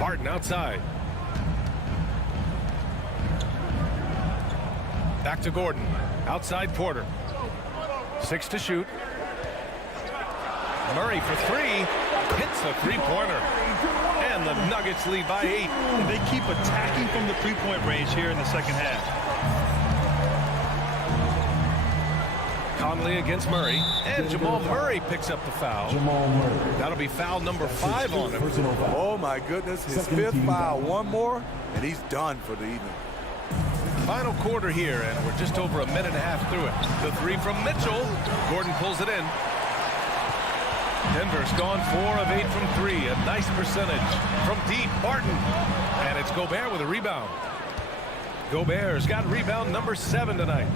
Barton outside. Back to Gordon. Outside Porter. 6 to shoot. Murray for 3. Hits the three-pointer. And the Nuggets lead by 8. And they keep attacking from the three-point range here in the second half. Conley against Murray. And Jamal Murray picks up the foul. That'll be foul number 5 on him. Oh, my goodness. His 5th foul. One more, and he's done for the evening. Final quarter here, and we're just over a minute and a half through it. The 3 from Mitchell. Gordon pulls it in. Denver's gone 4 of 8 from 3. A nice percentage from deep. Barton. And it's Gobert with a rebound. Gobert's got rebound number 7 tonight.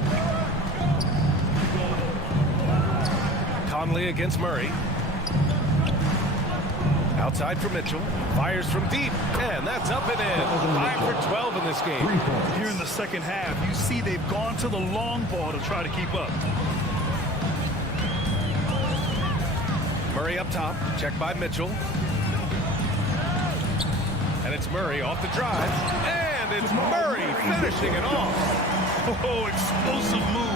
Conley against Murray. Outside for Mitchell. Fires from deep. And that's up and in. 5 for 12 in this game. Here in the second half, you see they've gone to the long ball to try to keep up. Murray up top. Checked by Mitchell. And it's Murray off the drive. And it's Murray finishing it off. Oh, explosive move.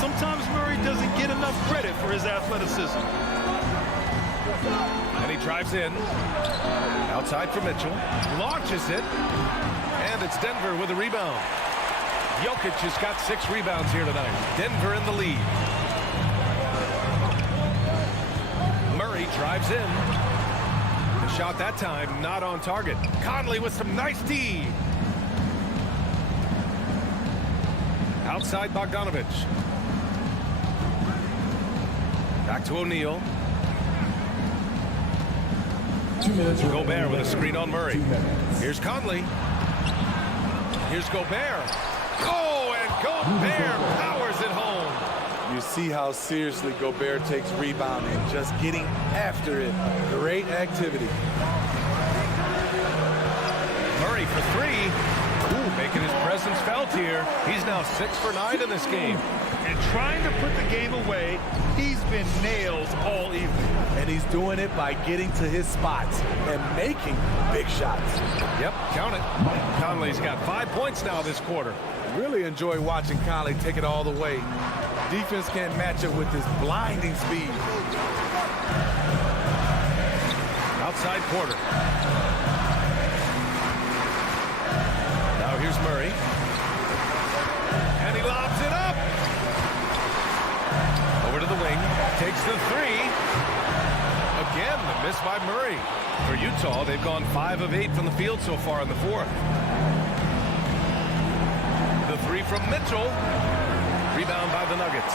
Sometimes Murray doesn't get enough credit for his athleticism. And he drives in. Outside for Mitchell. Launches it. And it's Denver with a rebound. Jokic has got 6 rebounds here tonight. Denver in the lead. Murray drives in. The shot that time not on target. Conley with some nice D. Outside Bogdanovich. Back to O'Neal. Gobert with a screen on Murray. Here's Conley. Here's Gobert. Oh, and Gobert powers it home. You see how seriously Gobert takes rebounding, just getting after it. Great activity. Murray for 3. Ooh, making his presence felt here. He's now 6 for 9 in this game. And trying to put the game away, he's been nails all evening. And he's doing it by getting to his spots and making big shots. Yep, count it. Conley's got 5 points now this quarter. Really enjoy watching Conley take it all the way. Defense can't match it with his blinding speed. Outside Porter. Now here's Murray. And he lobs it up. Over to the wing. Takes the 3. Again, the miss by Murray. For Utah, they've gone 5 of 8 from the field so far in the 4th. The 3 from Mitchell. Rebound by the Nuggets.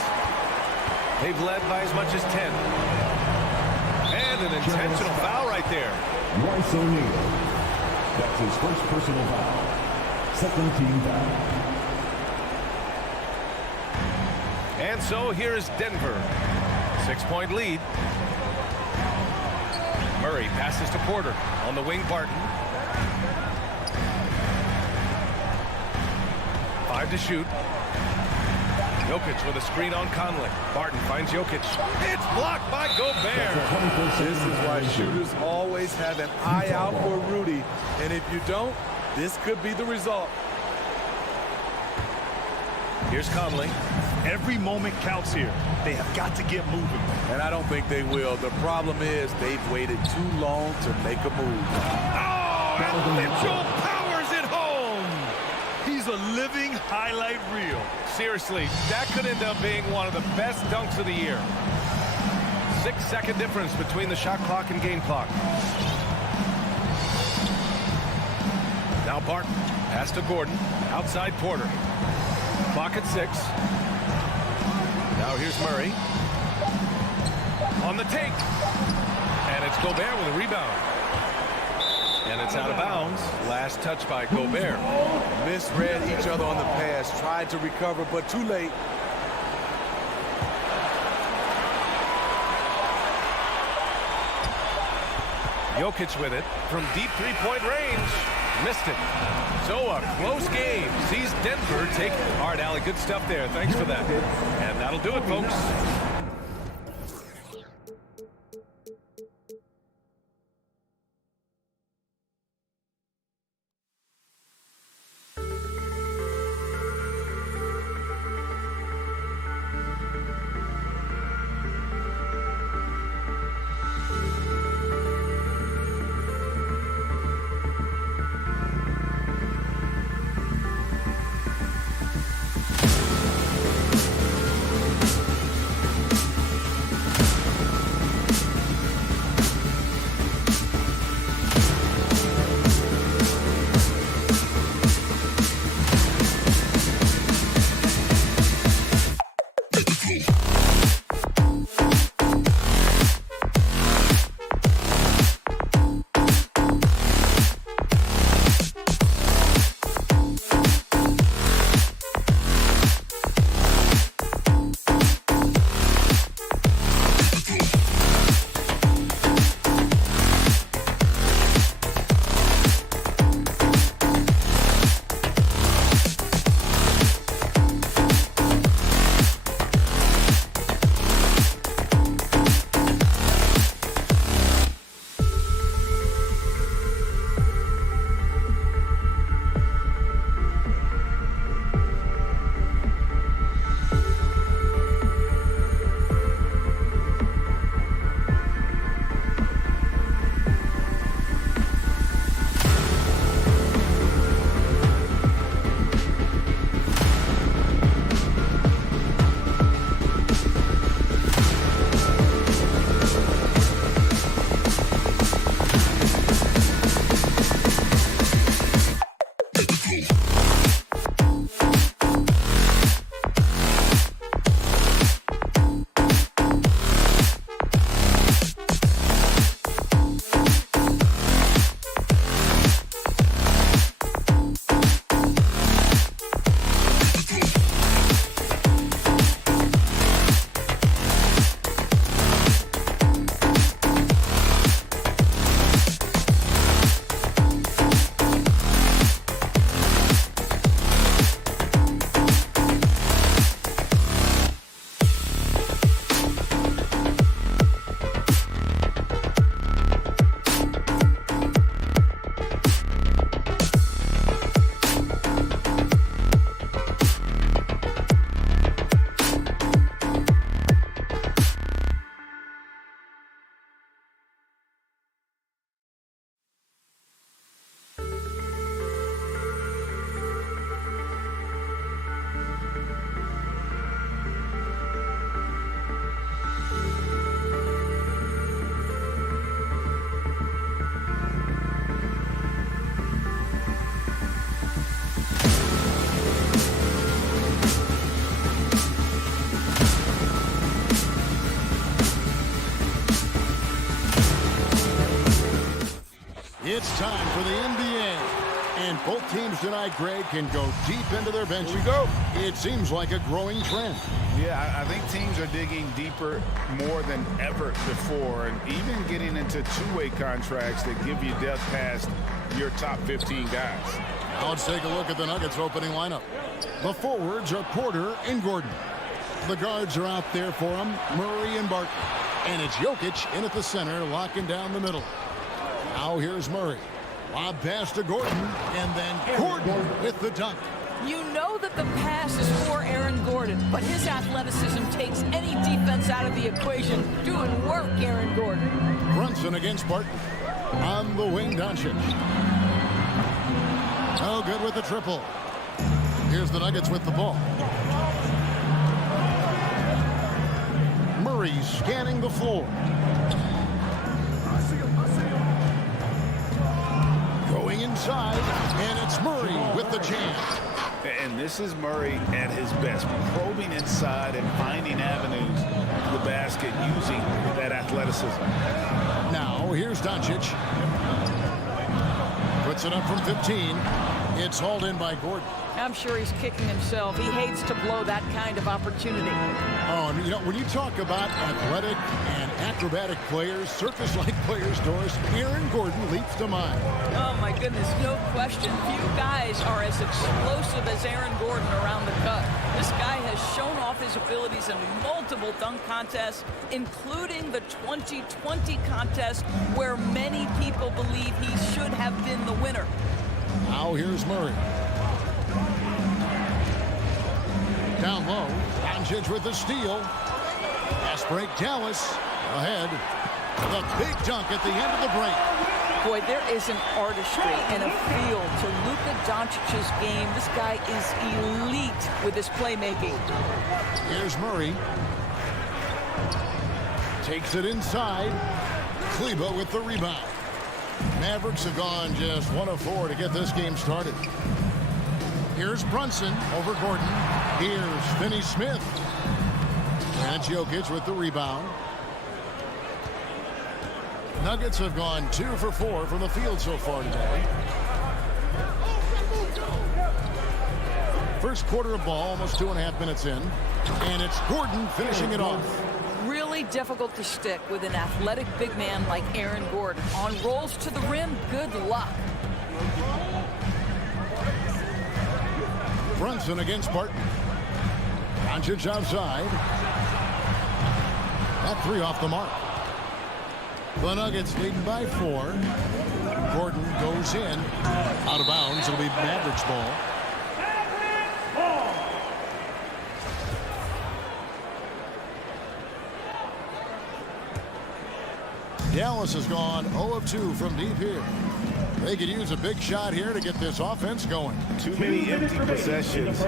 They've led by as much as 10. And an intentional foul right there. Royce O'Neal. That's his first personal foul. Second team foul. And so here is Denver. 6-point lead. Murray passes to Porter. On the wing, Barton. 5 to shoot. Jokic with a screen on Conley. Barton finds Jokic. It's blocked by Gobert. This is why shooters always have an eye out for Rudy. And if you don't, this could be the result. Here's Conley. Every moment counts here. They have got to get moving. And I don't think they will. The problem is they've waited too long to make a move. Oh, and Mitchell powers it home. He's a living highlight reel. Seriously, that could end up being one of the best dunks of the year. 6-second difference between the shot clock and game clock. Now Barton, pass to Gordon, outside Porter. Clock at 6. Now here's Murray. On the take. And it's Gobert with a rebound. And it's out of bounds. Last touch by Gobert. Misread each other on the pass. Tried to recover, but too late. Jokic with it from deep three-point range. Missed it. So a close game sees Denver take. All right, Allie, good stuff there. Thanks for that. And that'll do it, folks. It's time for the NBA. And both teams tonight, Greg, can go deep into their benches. Here we go. It seems like a growing trend. Yeah, I think teams are digging deeper more than ever before, and even getting into two-way contracts that give you depth past your top 15 guys. Now let's take a look at the Nuggets opening lineup. The forwards are Porter and Gordon. The guards are out there for them, Murray and Barton. And it's Jokic in at the center, locking down the middle. Now here's Murray. Lob pass to Gordon, and then Gordon with the dunk. You know that the pass is for Aaron Gordon, but his athleticism takes any defense out of the equation. Doing work, Aaron Gordon. Brunson against Barton. On the wing, Doncic. Oh, good with the triple. Here's the Nuggets with the ball. Murray scanning the floor. Going inside, and it's Murray with the jam. And this is Murray at his best, probing inside and finding avenues to the basket using that athleticism. Now, here's Doncic. Puts it up from 15. It's hauled in by Gordon. I'm sure he's kicking himself. He hates to blow that kind of opportunity. Oh, and you know, when you talk about athletic and acrobatic players, circus-like players, Doris, Aaron Gordon leaps to mind. Oh, my goodness, no question. Few guys are as explosive as Aaron Gordon around the cup. This guy has shown off his abilities in multiple dunk contests, including the 2020 contest, where many people believe he should have been the winner. Now here's Murray. Down low, Doncic with the steal. Fast break, Dallas ahead. The big dunk at the end of the break. Boy, there is an artistry and a feel to Luka Doncic's game. This guy is elite with his playmaking. Here's Murray. Takes it inside. Kleber with the rebound. Mavericks have gone just 1 of 4 to get this game started. Here's Brunson over Gordon. Here's Finney-Smith. And Jokic with the rebound. Nuggets have gone 2 for 4 from the field so far today. First quarter of ball, almost 2.5 minutes in. And it's Gordon finishing it off. Really difficult to stick with an athletic big man like Aaron Gordon. On rolls to the rim, good luck. Brunson against Barton. Doncic outside. That 3 off the mark. The Nuggets leading by 4. Gordon goes in. Out of bounds. It'll be Mavericks ball. Dallas has gone 0 of 2 from deep here. They could use a big shot here to get this offense going. Too many empty possessions.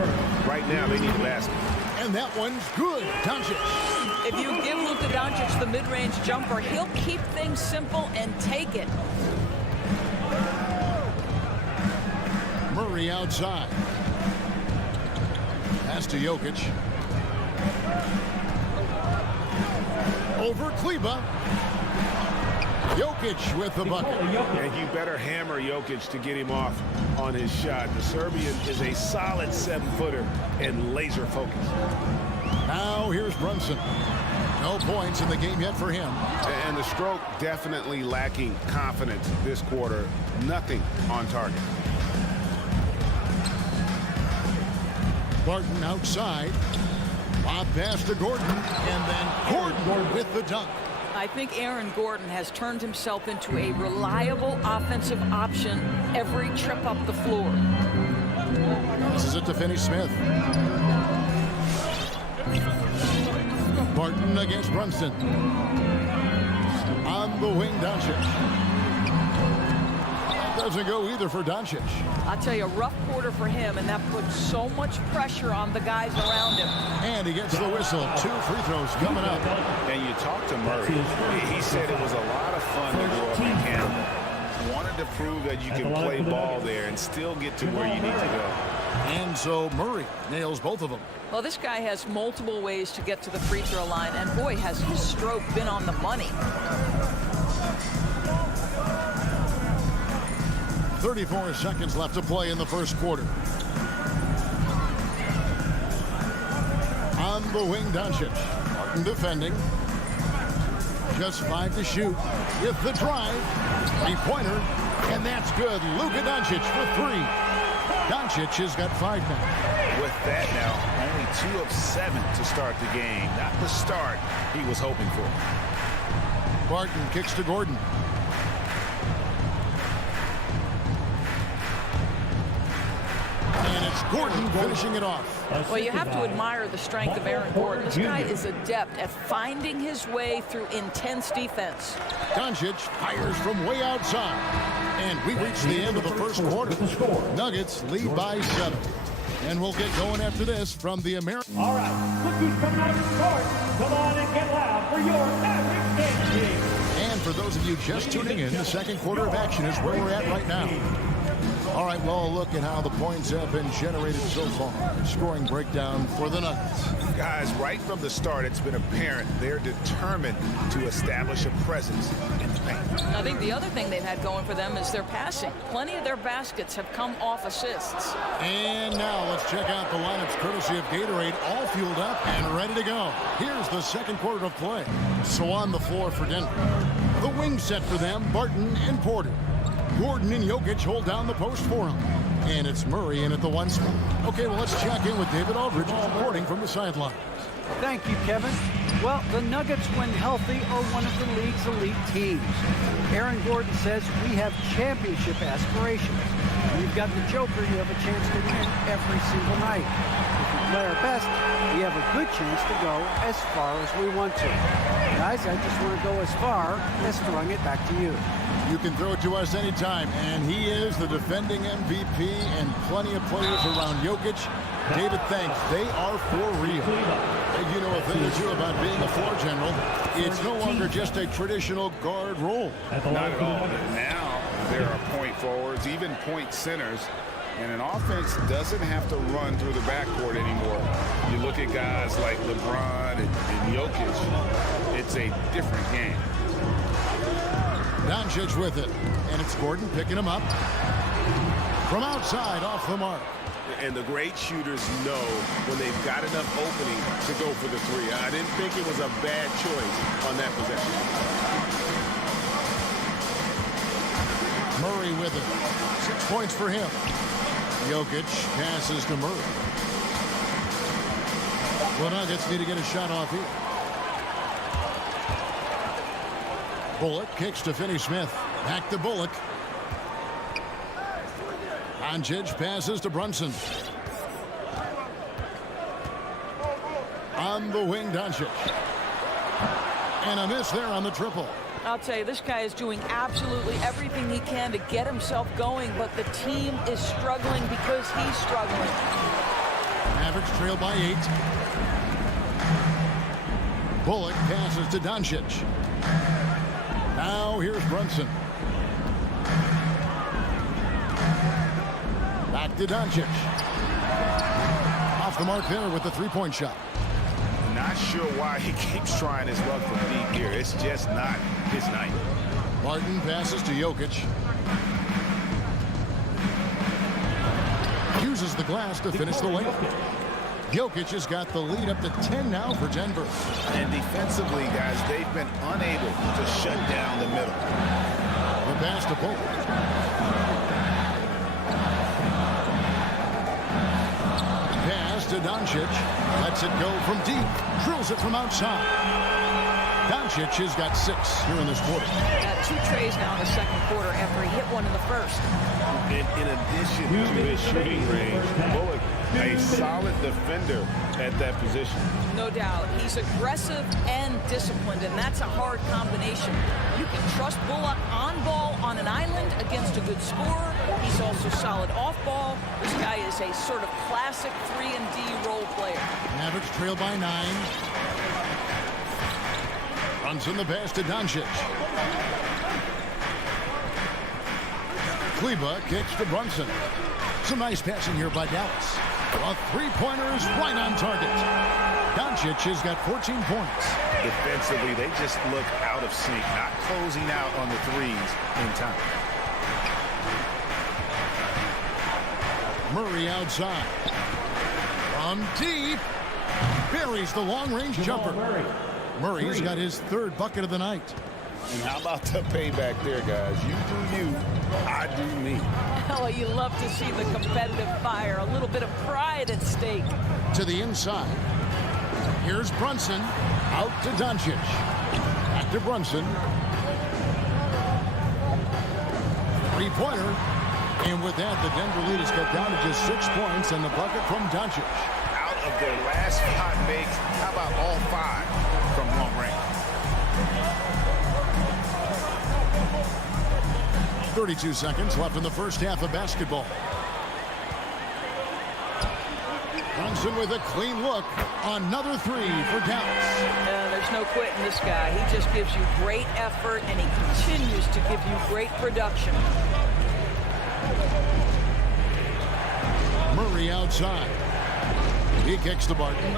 Right now, they need a basket. And that one's good. Doncic. If you give Luka Doncic the mid-range jumper, he'll keep things simple and take it. Murray outside. Pass to Jokic. Over Kleber. Jokic with the bucket. And you better hammer Jokic to get him off on his shot. The Serbian is a solid 7-footer and laser focused. Now here's Brunson. No points in the game yet for him. And the stroke definitely lacking confidence this quarter. Nothing on target. Barton outside. Lob pass to Gordon. And then Gordon with the dunk. I think Aaron Gordon has turned himself into a reliable offensive option every trip up the floor. This is it to Finney-Smith. Barton against Brunson. On the wing, Doncic. Doesn't go either for Doncic. I'll tell you, a rough quarter for him, and that puts so much pressure on the guys around him. And he gets the whistle. 2 free throws coming up. And you talk to Murray. He said it was a lot of fun to go up in camp. Wanted to prove that you can play ball there and still get to where you need to go. And so Murray nails both of them. Well, this guy has multiple ways to get to the free throw line, and boy, has his stroke been on the money. 34 seconds left to play in the first quarter. On the wing, Doncic. Martin defending. Just 5 to shoot. With the drive. Three-pointer. And that's good. Luka Doncic for 3. Doncic has got 5 now. With that now, only 2 of 7 to start the game. Not the start he was hoping for. Barton kicks to Gordon. And it's Gordon finishing it off. Well, you have to admire the strength of Aaron Gordon. This guy is adept at finding his way through intense defense. Doncic fires from way outside. And we reach the end of the first quarter. Nuggets lead by 7. And we'll get going after this from the American. All right, look who's coming out of the court. Come on and get loud for your Mavericks game team. And for those of you just tuning in, the second quarter of action is where we're at right now. All right, well, look at how the points have been generated so far. Scoring breakdown for the Nuggets. Guys, right from the start, it's been apparent they're determined to establish a presence in the paint. I think the other thing they've had going for them is their passing. Plenty of their baskets have come off assists. And now let's check out the lineups courtesy of Gatorade, all fueled up and ready to go. Here's the second quarter of play. So on the floor for Denver. The wing set for them, Barton and Porter. Gordon and Jokic hold down the post for him. And it's Murray in at the 1 spot. Okay, well, let's check in with David Aldridge reporting from the sideline. Thank you, Kevin. Well, the Nuggets, when healthy, are one of the league's elite teams. Aaron Gordon says we have championship aspirations. When you've got the Joker, you have a chance to win every single night. If we play our best, we have a good chance to go as far as we want to. Guys, I just want to go as far as throwing it back to you. You can throw it to us anytime, and he is the defending MVP and plenty of players around Jokic. David, thanks. They are for real. You know a thing or two about being a floor general. It's no longer just a traditional guard role. Not at all. Now there are point forwards, even point centers, and an offense doesn't have to run through the backcourt anymore. You look at guys like LeBron and Jokic, it's a different game. Doncic with it, and it's Gordon picking him up. From outside, off the mark. And the great shooters know when they've got enough opening to go for the 3. I didn't think it was a bad choice on that possession. Murray with it. 6 points for him. Jokic passes to Murray. The Nuggets need to get a shot off here. Bullock kicks to Finney-Smith. Back to Bullock. Doncic passes to Brunson. On the wing, Doncic. And a miss there on the triple. I'll tell you, this guy is doing absolutely everything he can to get himself going, but the team is struggling because he's struggling. Mavericks trail by 8. Bullock passes to Doncic. Now here's Brunson. Back to Doncic. Off the mark there with the 3-point shot. Not sure why he keeps trying his luck from deep here. It's just not his night. Martin passes to Jokic. Uses the glass to finish the layup. Jokic has got the lead up to 10 now for Denver. And defensively, guys, they've been unable to shut down the middle. The pass to Bullock. Pass to Doncic. Lets it go from deep. Drills it from outside. Doncic has got 6 here in this quarter. Got 2 trays now in the second quarter after he hit one in the first. In addition to his shooting range, Bullock, a solid defender at that position. No doubt. He's aggressive and disciplined, and that's a hard combination. You can trust Bullock on ball on an island against a good scorer. He's also solid off ball. This guy is a sort of classic 3-and-D role player. Mavericks trail by 9. Brunson the pass to Doncic. Kleber kicks to Brunson. Some nice passing here by Dallas. A 3-pointer is right on target. Doncic has got 14 points. Defensively, they just look out of sync, not closing out on the threes in time. Murray outside. From deep. Buries the long-range jumper. Murray's got his third bucket of the night. And how about the payback there, guys? You do you, I do me. Oh, you love to see the competitive fire. A little bit of pride at stake. To the inside. Here's Brunson. Out to Doncic. Back to Brunson. Three-pointer. And with that, the Denver lead is cut down to just 6 points and the bucket from Doncic. Out of their last 5 makes, how about all 5 from long range? 32 seconds left in the first half of basketball. Brunson with a clean look. Another three for Dallas. There's no quitting this guy. He just gives you great effort, and he continues to give you great production. Murray outside. He kicks to Barton.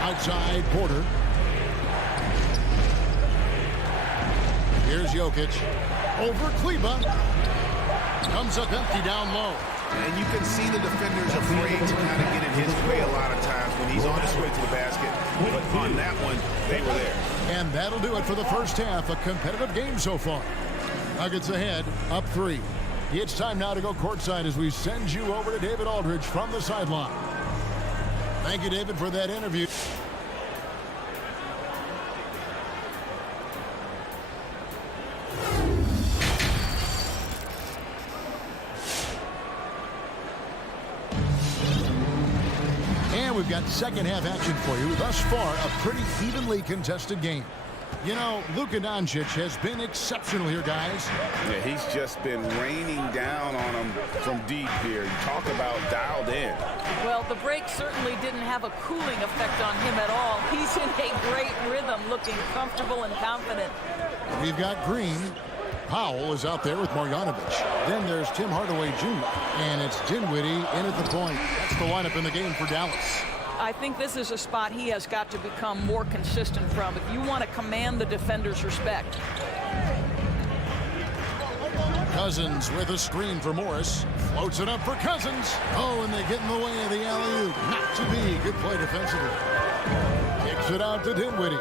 Outside, Porter. Here's Jokic. Over Kleba. Comes up empty down low. And you can see the defenders afraid to kind of get in his way a lot of times when he's on his way to the basket. But on that one, they were there. And that'll do it for the first half. A competitive game so far. Nuggets ahead, up 3. It's time now to go courtside as we send you over to David Aldridge from the sideline. Thank you, David, for that interview. And we've got second half action for you. Thus far, a pretty evenly contested game. You know, Luka Doncic has been exceptional here, guys. Yeah, he's just been raining down on him from deep here. Talk about dialed in. Well, the break certainly didn't have a cooling effect on him at all. He's in a great rhythm, looking comfortable and confident. We've got Green. Powell is out there with Marjanovic. Then there's Tim Hardaway Jr. And it's Dinwiddie in at the point. That's the lineup in the game for Dallas. I think this is a spot he has got to become more consistent from if you want to command the defender's respect. Cousins with a screen for Morris. Floats it up for Cousins. Oh, and they get in the way of the alley-oop. Not to be. Good play defensively. Kicks it out to Dinwiddie.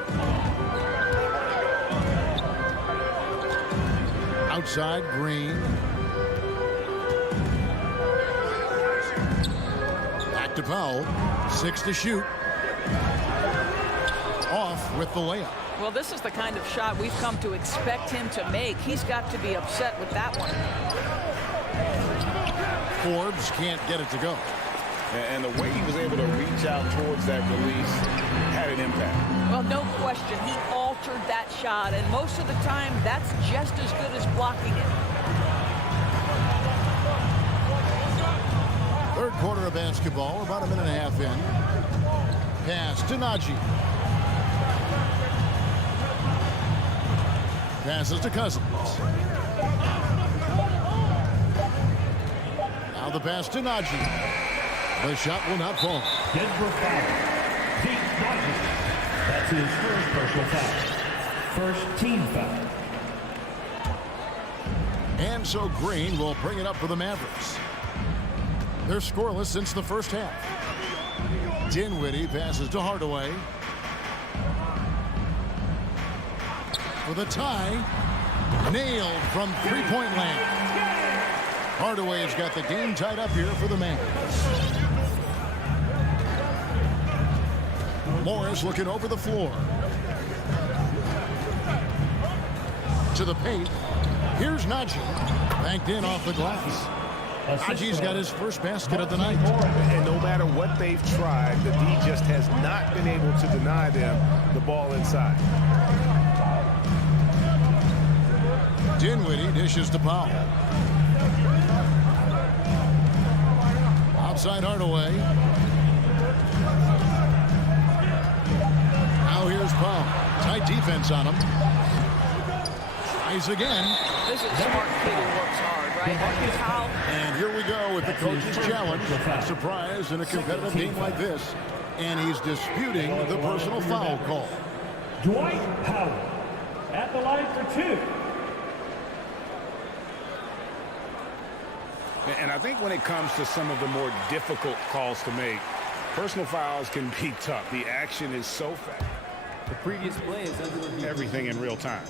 Outside, Green. Back to Powell. 6 to shoot. Off with the layup. Well, this is the kind of shot we've come to expect him to make. He's got to be upset with that one. Forbes can't get it to go. And the way he was able to reach out towards that release had an impact. Well, no question. He altered that shot, and most of the time, that's just as good as blocking it. Third quarter of basketball, about a minute and a half in. Pass to Najee. Passes to Cousins. Now the pass to Najee. The shot will not fall. Denver foul. Pete Najee. That's his first personal foul. First team foul. And so Green will bring it up for the Mavericks. They're scoreless since the first half. Dinwiddie passes to Hardaway. For the tie. Nailed from three-point land. Hardaway's got the game tied up here for the Mavericks. Morris looking over the floor. To the paint. Here's Najee. Banked in off the glass. Najee's got his first basket of the night. And no matter what they've tried, the D just has not been able to deny them the ball inside. Dinwiddie dishes to Powell. Outside Hardaway. Now here's Powell. Tight defense on him. Tries again. This is a smart kid who works hard, right? Powell. And here we go with the coach's challenge. Surprise in a competitive game like this. And he's disputing the personal foul call. Dwight Powell at the line for 2. And I think when it comes to some of the more difficult calls to make, personal fouls can be tough. The action is so fast. The previous play is under review. Everything in real time.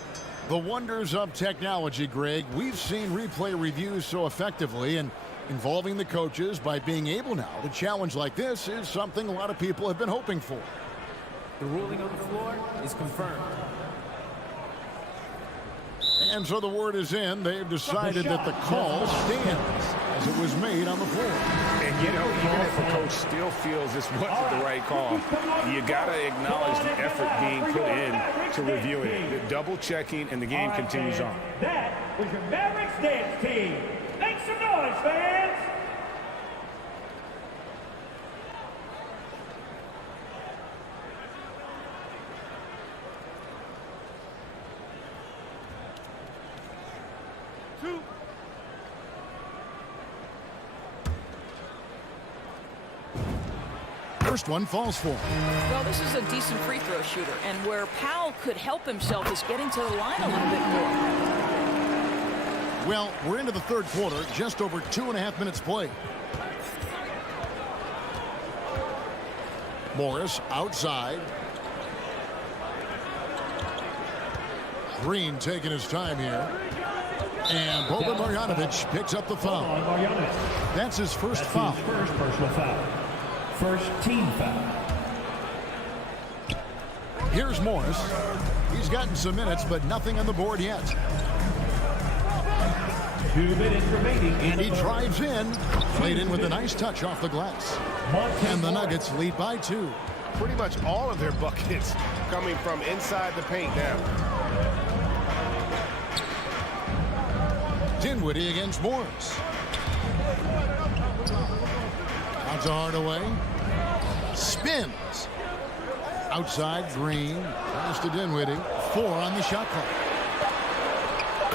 The wonders of technology, Greg. We've seen replay reviews so effectively, and involving the coaches by being able now to challenge like this is something a lot of people have been hoping for. The ruling on the floor is confirmed. And so the word is in. They've decided that the call stands as it was made on the floor. And, you know, even if a coach still feels this wasn't the right call, you got to acknowledge the effort being put in to reviewing it. The double checking, and the game continues on. That was your Mavericks dance team. Make some noise, fans! First one falls for him. Well, this is a decent free throw shooter, and where Powell could help himself is getting to the line a little bit more. Well, we're into the third quarter, just over 2.5 minutes played. Morris outside. Green taking his time here. And Boban Marjanovic picks up the foul. That's his first foul. His first personal foul. First team foul. Here's Morris. He's gotten some minutes, but nothing on the board yet. 2 minutes remaining. And he drives in. Played in with a nice touch off the glass. And the Nuggets lead by 2. Pretty much all of their buckets coming from inside the paint now. Dinwiddie against Morris. Out to Hardaway. Spins. Outside, Green. Pass to Dinwiddie. 4 on the shot clock.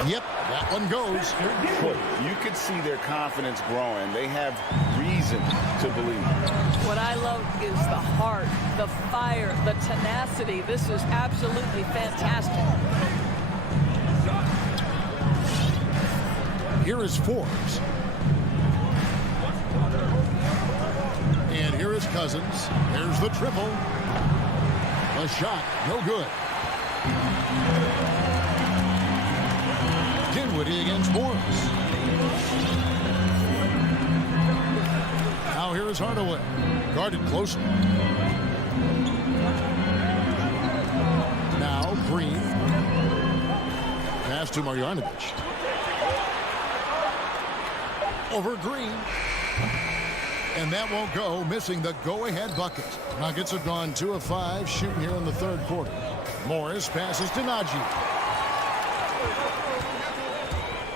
Yep, that one goes. Look, you could see their confidence growing. They have reason to believe. What I love is the heart, the fire, the tenacity. This is absolutely fantastic. Here is Forbes. And here is Cousins. Here's the triple. A shot, no good. Dinwiddie against Morris. Now here is Hardaway. Guarded closely. Now Green. Pass to Marjanovic. Over Green. And that won't go, missing the go-ahead bucket. Nuggets have gone 2 of 5 shooting here in the third quarter. Morris passes to Najee.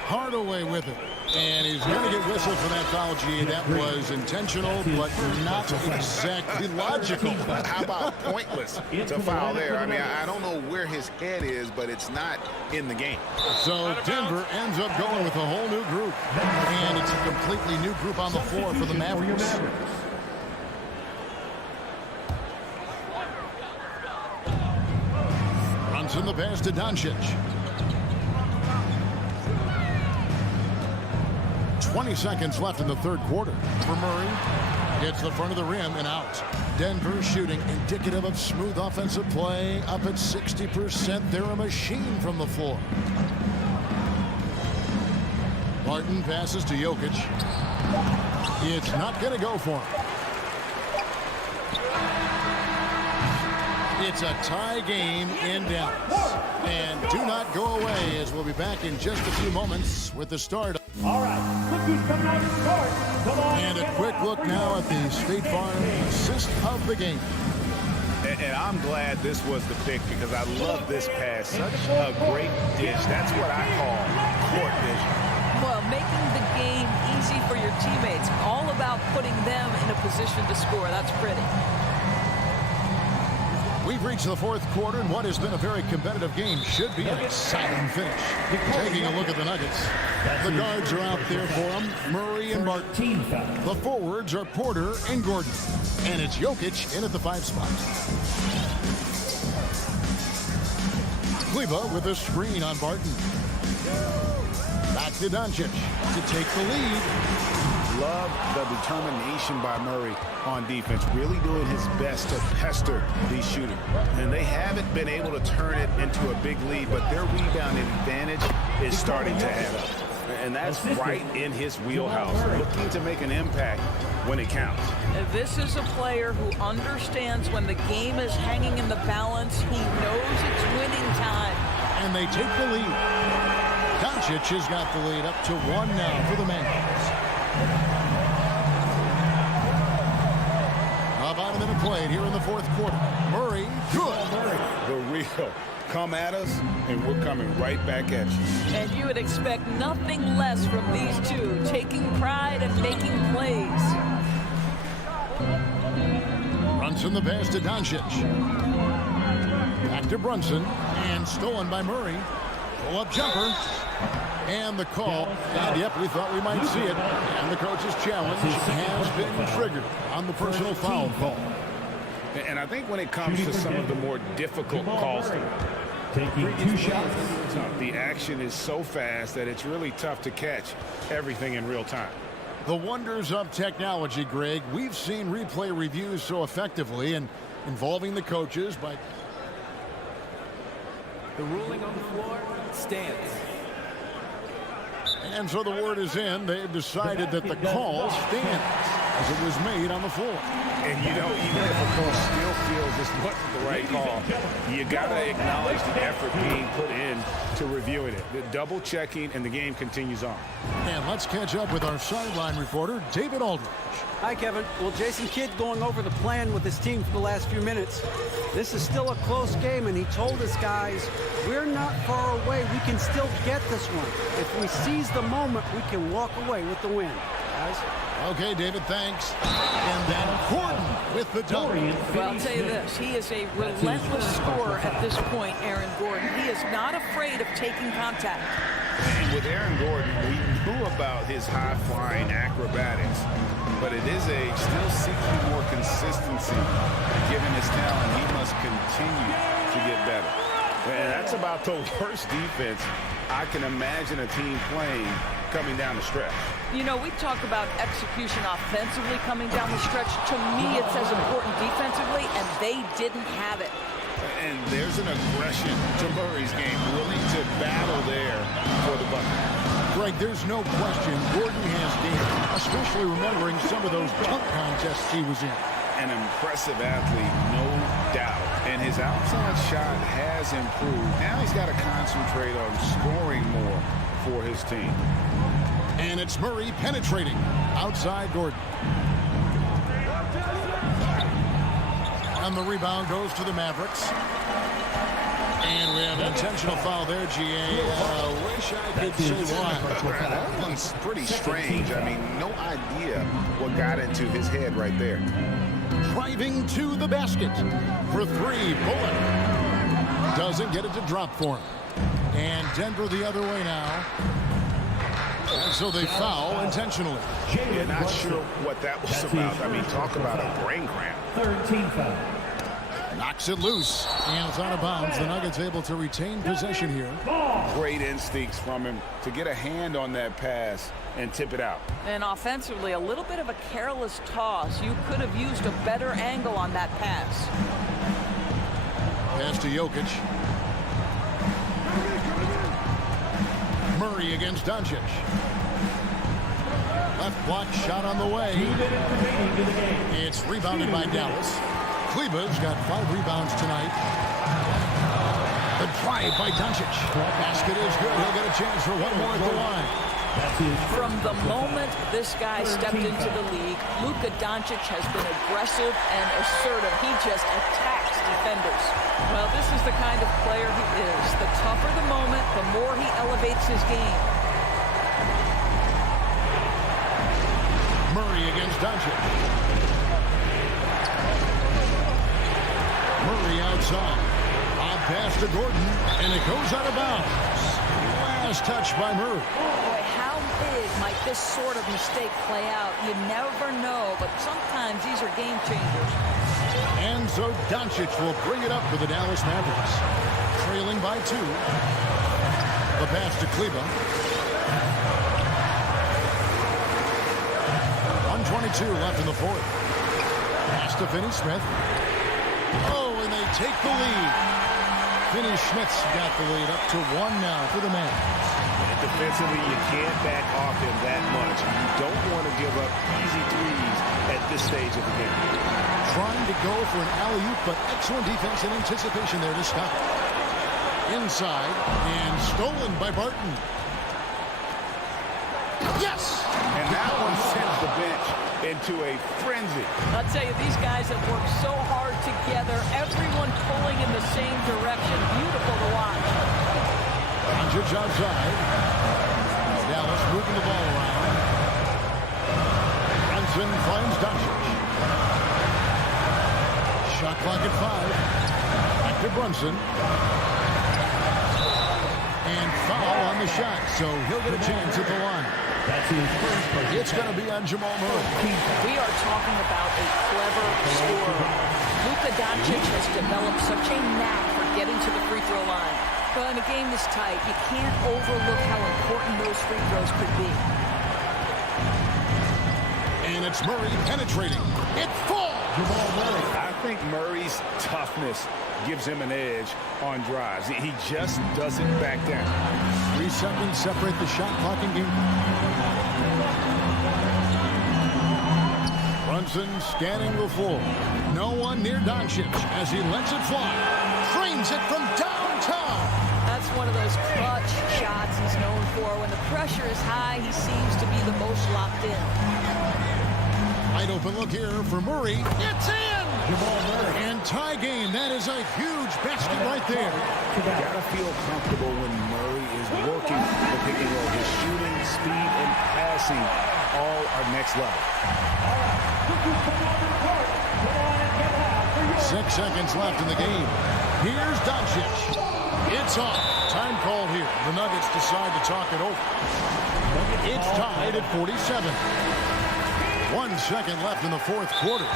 Hardaway with it. And he's going to get whistled for that foul, G. That was intentional, but not exactly logical. How about pointless to foul there? I mean, I don't know where his head is, but it's not in the game. So Denver ends up going with a whole new group. And it's a completely new group on the floor for the Mavericks. Runs in the pass to Doncic. 20 seconds left in the third quarter. For Murray, hits the front of the rim and out. Denver shooting indicative of smooth offensive play, up at 60%. They're a machine from the floor. Martin passes to Jokic. It's not going to go for him. It's a tie game in Dallas. And do not go away, as we'll be back in just a few moments with the start. All right, look who's coming out to start. Come on. And a quick look now at the State Farm assist of the game. And I'm glad this was the pick because I love this pass. Such a great dish. That's what I call court vision. Well, making the game easy for your teammates. All about putting them in a position to score. That's pretty. We've reached the fourth quarter, and what has been a very competitive game should be an exciting finish. Taking a look at the Nuggets. The guards are out there for them, Murray and Martin. The forwards are Porter and Gordon. And it's Jokic in at the 5 spot. Kleba with a screen on Barton. Back to Doncic to take the lead. Love the determination by Murray on defense, really doing his best to pester these shooters. And they haven't been able to turn it into a big lead, but their rebounding advantage is starting to add up. And that's right in his wheelhouse, looking to make an impact when it counts. This is a player who understands when the game is hanging in the balance. He knows it's winning time. And they take the lead. Doncic has got the lead up to 1 now for the Mavs. About a minute played here in the fourth quarter. Murray, good. The real. Come at us, and we're coming right back at you. And you would expect nothing less from these two, taking pride and making plays. Brunson the pass to Doncic. Back to Brunson, and stolen by Murray. Pull-up jumper. And the call, and yep, we thought we might see it. And the coach's challenge has been triggered on the personal foul call. And I think when it comes to some of the more difficult calls, taking 2 shots. the action is so fast that it's really tough to catch everything in real time. The wonders of technology, Greg. We've seen replay reviews so effectively and involving the coaches by... The ruling on the floor stands. And so the word is in. They've decided that the call stands as it was made on the floor. And, you know, even if a coach still feels this wasn't the right call, you got to acknowledge the effort being put in to reviewing it. The double checking, and the game continues on. And let's catch up with our sideline reporter, David Aldridge. Hi, Kevin. Well, Jason Kidd going over the plan with his team for the last few minutes. This is still a close game, and he told us guys, we're not far away. We can still get this one. If we seize the moment, we can walk away with the win. Guys? Okay, David, thanks. And then Gordon with the double. Well, I'll tell you this. He is a relentless scorer at this point, Aaron Gordon. He is not afraid of taking contact. And with Aaron Gordon, we knew about his high-flying acrobatics, but at his age, still seeking more consistency. Given his talent, he must continue to get better. And that's about the worst defense I can imagine a team playing coming down the stretch. You know, we talk about execution offensively coming down the stretch. To me, it's as important defensively, and they didn't have it. And there's an aggression to Murray's game, willing to battle there for the bucket. Greg, there's no question Gordon has game, especially remembering some of those dunk contests he was in. An impressive athlete, no doubt. And his outside shot has improved. Now he's got to concentrate on scoring more for his team. And it's Murray penetrating outside Gordon. And the rebound goes to the Mavericks. And we have an intentional foul there, G.A. Wish I could say why. That one's pretty strange. I mean, no idea what got into his head right there. Driving to the basket for 3. Bullock doesn't get it to drop for him. And Denver the other way now. And so they foul intentionally. Yeah, not sure what that was about. I mean, talk about a brain cramp. Third team foul. Knocks it loose, and it's out of bounds. The Nuggets able to retain possession here. Great instincts from him to get a hand on that pass and tip it out. And offensively, a little bit of a careless toss. You could have used a better angle on that pass. Pass to Jokic. Murray against Doncic. Left block shot on the way. It's rebounded by Dallas. Kleber's got 5 rebounds tonight. The drive by Doncic. Basket is good. He'll get a chance for one more at the line. From the moment this guy stepped into the league, Luka Doncic has been aggressive and assertive. He just attacks defenders. Well, this is the kind of player he is. The tougher the moment, the more he elevates his game. Murray against Doncic. Murray outside. On pass to Gordon, and it goes out of bounds. Last touch by Murray. Boy, how big might this sort of mistake play out? You never know, but sometimes these are game changers. And so Doncic will bring it up for the Dallas Mavericks. Trailing by 2. The pass to Kleber. 1:22 left in the fourth. Pass to Finney-Smith. Oh, and they take the lead. Finney-Smith's got the lead up to 1 now for the man. Defensively, you can't back off him that much. You don't want to give up easy threes at this stage of the game. Trying to go for an alley-oop, but excellent defense and anticipation there to stop it. Inside, and stolen by Barton. Yes! And that one sends the bench into a frenzy. I'll tell you, these guys have worked so hard together, everyone pulling in the same direction. Beautiful to watch. Doncic outside. Dallas moving the ball around. Brunson finds Doncic. Shot clock at 5. Back to Brunson. And foul on the shot, so he'll get a chance at the line. It's going to be on Jamal Murray. We are talking about a clever scorer. Luka Doncic has developed such a knack for getting to the free throw line. But in a game this tight, you can't overlook how important those free throws could be. And it's Murray penetrating. It falls! Jamal Murray. I think Murray's toughness gives him an edge on drives. He just doesn't back down. 3 seconds separate the shot clock and game. Brunson scanning the floor. No one near Doncic as he lets it fly. Trains it from downtown. That's one of those clutch shots he's known for. When the pressure is high, he seems to be the most locked in. Wide open look here for Murray. It's in! Jamal Murray. And tie game. That is a huge basket right there. You gotta feel comfortable when Murray is working the pick and roll. His shooting, speed, and passing all are next level. 6 seconds left in the game. Here's Doncic. It's off. Time called here. The Nuggets decide to talk it over. It's tied at 47. 1 second left in the fourth quarter.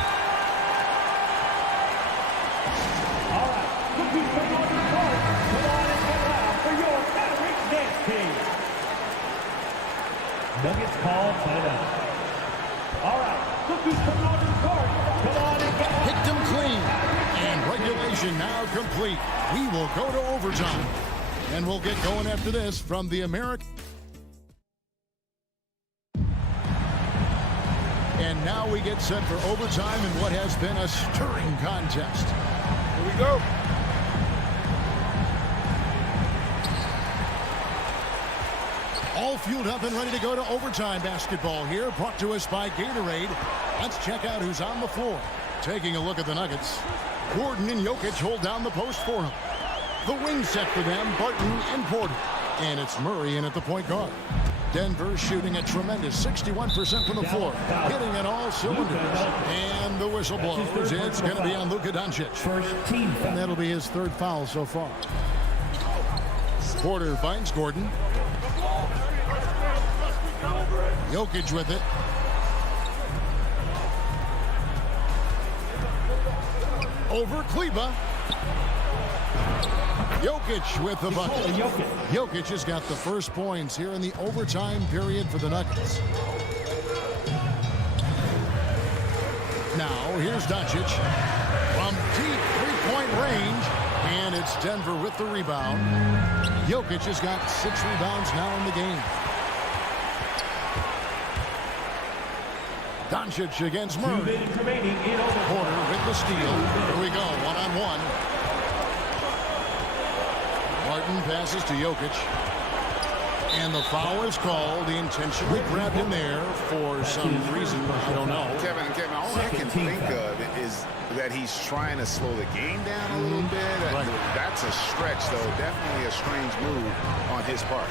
All right, cookies from on your court. Come on and get loud for your Maverick dance team. Nuggets call timeout. All right, cookies from on your court. Come on and get loud. Picked him clean. And regulation now complete. We will go to overtime. And we'll get going after this from the American. And now we get set for overtime in what has been a stirring contest. Here we go. All fueled up and ready to go to overtime basketball here, brought to us by Gatorade. Let's check out who's on the floor. Taking a look at the Nuggets. Gordon and Jokic hold down the post for him. The wing set for them, Barton and Porter. And it's Murray in at the point guard. Denver shooting a tremendous 61% from the floor, hitting at all cylinders. And the whistle blows. It's going to be on Luka Doncic. And that'll be his 3rd foul so far. Porter finds Gordon. Jokic with it. Over Kleba. Jokic with the bucket. Jokic has got the first points here in the overtime period for the Nuggets. Now, here's Doncic from deep three-point range. And it's Denver with the rebound. Jokic has got 6 rebounds now in the game. Doncic against Murray. Porter with the steal. Here we go, one-on-one. Martin passes to Jokic. And the foul is called. He intentionally grabbed him there for some reason. I don't know. Kevin, all I can think of is that he's trying to slow the game down a little bit. Right. That's a stretch, though. Definitely a strange move on his part.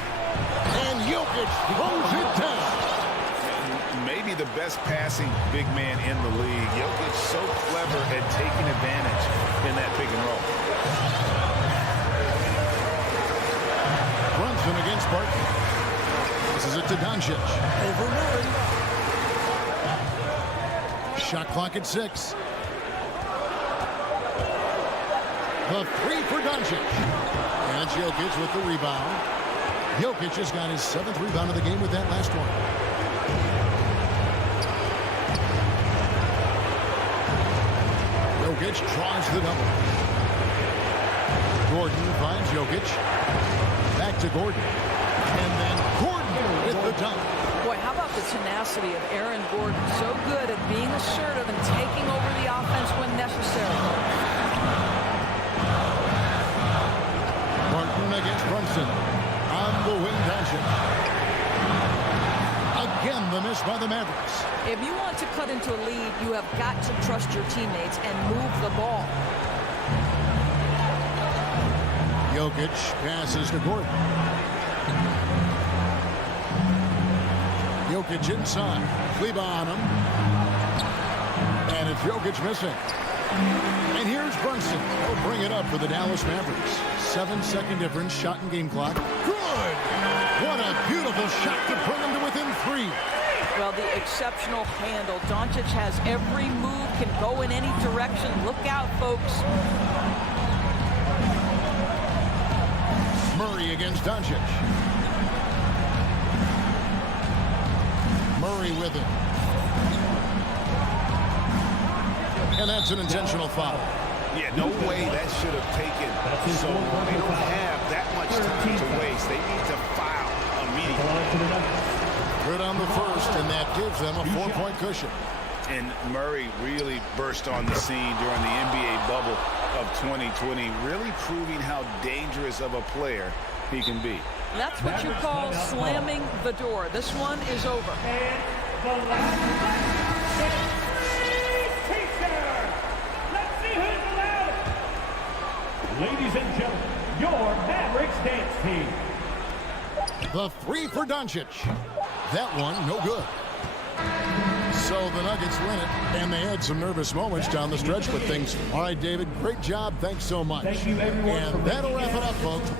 And Jokic throws it down. Maybe the best passing big man in the league. Jokic so clever at taking advantage in that pick and roll. Brunson against Barton. This is it to Doncic. Over Murray. Shot clock at 6. The 3 for Doncic. And it's Jokic with the rebound. Jokic has got his 7th rebound of the game with that last one. Jokic draws the double. Gordon finds Jokic. Back to Gordon. And then Gordon with the dunk. Boy, how about the tenacity of Aaron Gordon? So good at being assertive and taking over the offense when necessary. Martin against Brunson. On the wing, Doncic. Again, the miss by the Mavericks. If you want to cut into a lead, you have got to trust your teammates and move the ball. Jokic passes to Gordon. Jokic inside. Kleber on him. And it's Jokic missing. And here's Brunson. He'll bring it up for the Dallas Mavericks. 7-second difference, shot and game clock. Good! What a beautiful shot to bring him to within 3. Well, the exceptional handle. Doncic has every move, can go in any direction. Look out, folks. Murray against Doncic. Murray with it. And that's an intentional foul. Yeah, no way that should have taken so long. They don't have that much time to waste. They need to foul immediately. Good on the first, and that gives them a 4-point cushion. And Murray really burst on the scene during the NBA bubble of 2020, really proving how dangerous of a player he can be. That's what you call slamming the door. This one is over. Ladies and gentlemen, your Mavericks dance team. The 3 for Doncic. That one, no good. So the Nuggets win it, and they had some nervous moments down the stretch, but things. All right, David, great job. Thanks so much. Thank you, everyone. And that'll wrap it up, folks.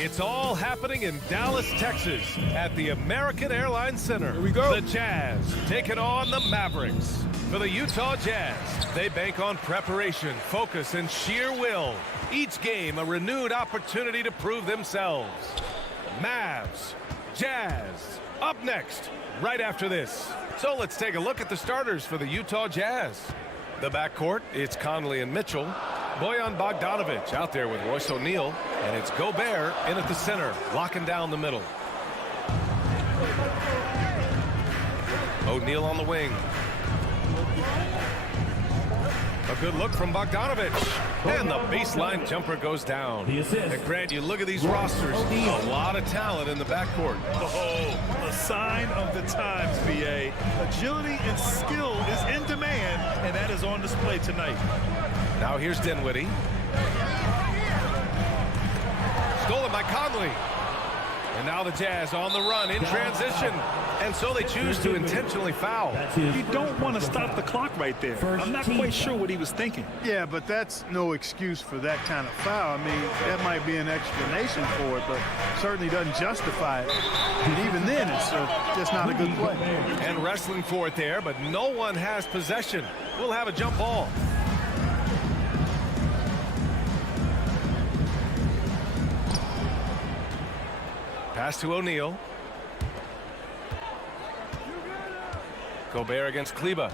It's all happening in Dallas, Texas at the American Airlines Center. Here we go. The Jazz taking on the Mavericks. For the Utah Jazz, they bank on preparation, focus, and sheer will. Each game a renewed opportunity to prove themselves. Mavs, Jazz, up next, right after this. So let's take a look at the starters for the Utah Jazz. The backcourt, it's Conley and Mitchell. Bojan Bogdanovic out there with Royce O'Neal, and it's Gobert in at the center, locking down the middle. O'Neal on the wing. A good look from Bogdanovic. And the baseline jumper goes down. And Grant, you look at these rosters, a lot of talent in the backcourt. Oh, a sign of the times, BA. Agility and skill is in demand, and that is on display tonight. Now here's Dinwiddie. Stolen by Conley. And now the Jazz on the run in transition. And so they choose to intentionally foul. You don't want to stop the clock right there. I'm not quite sure what he was thinking. Yeah, but that's no excuse for that kind of foul. I mean, that might be an explanation for it, but certainly doesn't justify it. And even then, it's just not a good play. And wrestling for it there, but no one has possession. We'll have a jump ball. Pass to O'Neal. Gobert against Kleber.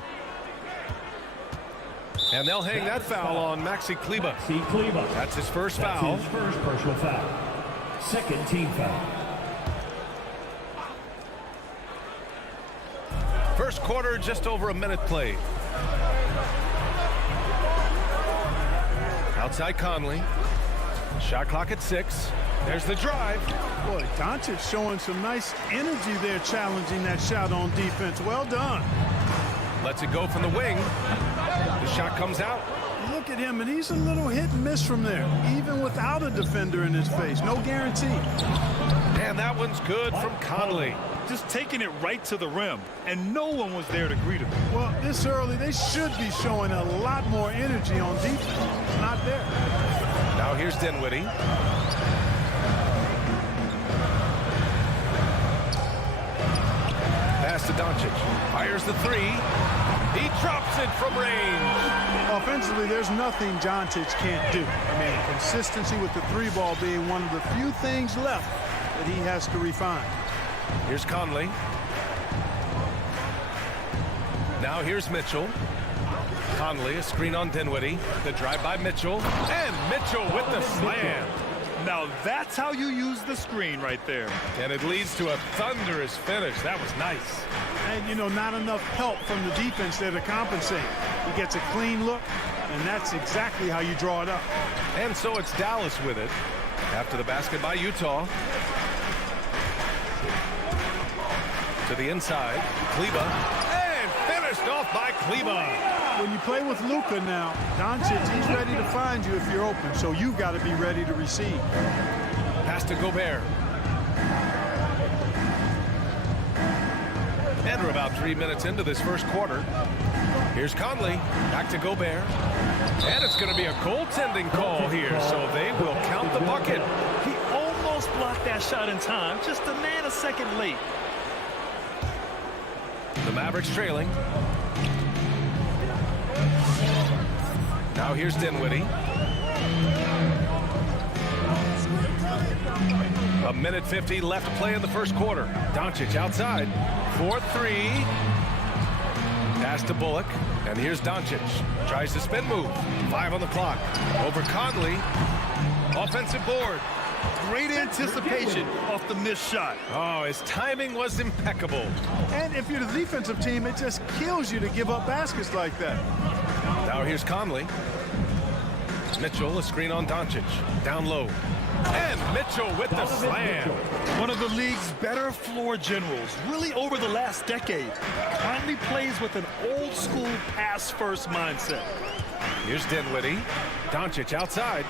And they'll hang that foul on Maxi Kleber. That's his first foul. His first personal foul. Second team foul. First quarter, just over a minute played. Outside Conley. Shot clock at 6. There's the drive. Boy, Doncic showing some nice energy there, challenging that shot on defense. Well done. Lets it go from the wing. The shot comes out. Look at him, and he's a little hit and miss from there, even without a defender in his face. No guarantee. And that one's good from Conley. Just taking it right to the rim, and no one was there to greet him. Well, this early, they should be showing a lot more energy on defense. It's not there. Now here's Dinwiddie. Pass to Doncic. Fires the 3. He drops it from range. Offensively, there's nothing Doncic can't do. I mean, consistency with the 3-ball being one of the few things left that he has to refine. Here's Conley. Now here's Mitchell. Conley, a screen on Dinwiddie. The drive by Mitchell. And Mitchell with the slam. Now that's how you use the screen right there. And it leads to a thunderous finish. That was nice. And, you know, not enough help from the defense there to compensate. He gets a clean look, and that's exactly how you draw it up. And so it's Dallas with it. After the basket by Utah. To the inside. Kleber. And finished off by Kleber. When you play with Luka now, Doncic, he's ready to find you if you're open, so you've got to be ready to receive. Pass to Gobert. And we're about 3 minutes into this first quarter. Here's Conley. Back to Gobert. And it's going to be a goaltending call here, so they will count the bucket. He almost blocked that shot in time, just a nanosecond late. The Mavericks trailing. Now here's Dinwiddie. A minute 50 left to play in the first quarter. Doncic outside. 4-3. Pass to Bullock. And here's Doncic. Tries to spin move. 5 on the clock. Over Conley. Offensive board. Great anticipation off the missed shot. Oh, his timing was impeccable. And if you're the defensive team, it just kills you to give up baskets like that. Now here's Conley. Mitchell, a screen on Doncic. Down low. And Mitchell with the slam. One of the league's better floor generals, really over the last decade. Conley plays with an old-school pass-first mindset. Here's Dinwiddie. Doncic outside.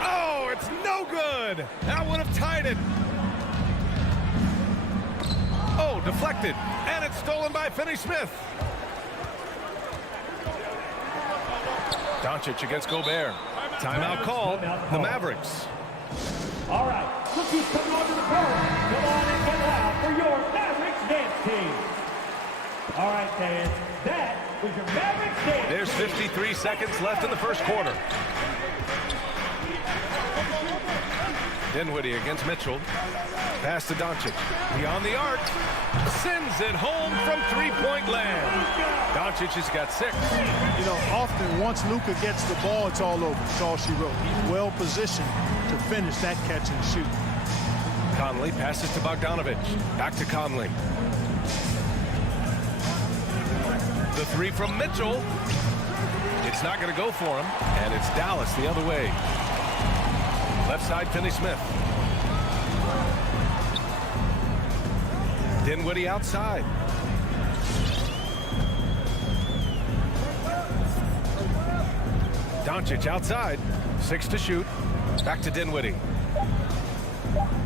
Oh, it's no good. That would have tied it. Oh, deflected. And it's stolen by Finney-Smith. Doncic against Gobert. Timeout called. The Mavericks. All right, cookies coming onto the court. Come on and get loud for your Mavericks dance team. All right, fans, that was your Mavericks dance. There's 53 seconds left in the first quarter. Dinwiddie against Mitchell. Pass to Doncic. Beyond the arc. Sends it home from three-point land. Doncic has got 6. You know, often once Luka gets the ball, it's all over. It's all she wrote. He's well positioned to finish that catch and shoot. Conley passes to Bogdanovic. Back to Conley. The 3 from Mitchell. It's not going to go for him. And it's Dallas the other way. Left side, Finney-Smith. Dinwiddie outside. Doncic outside. 6 to shoot. Back to Dinwiddie.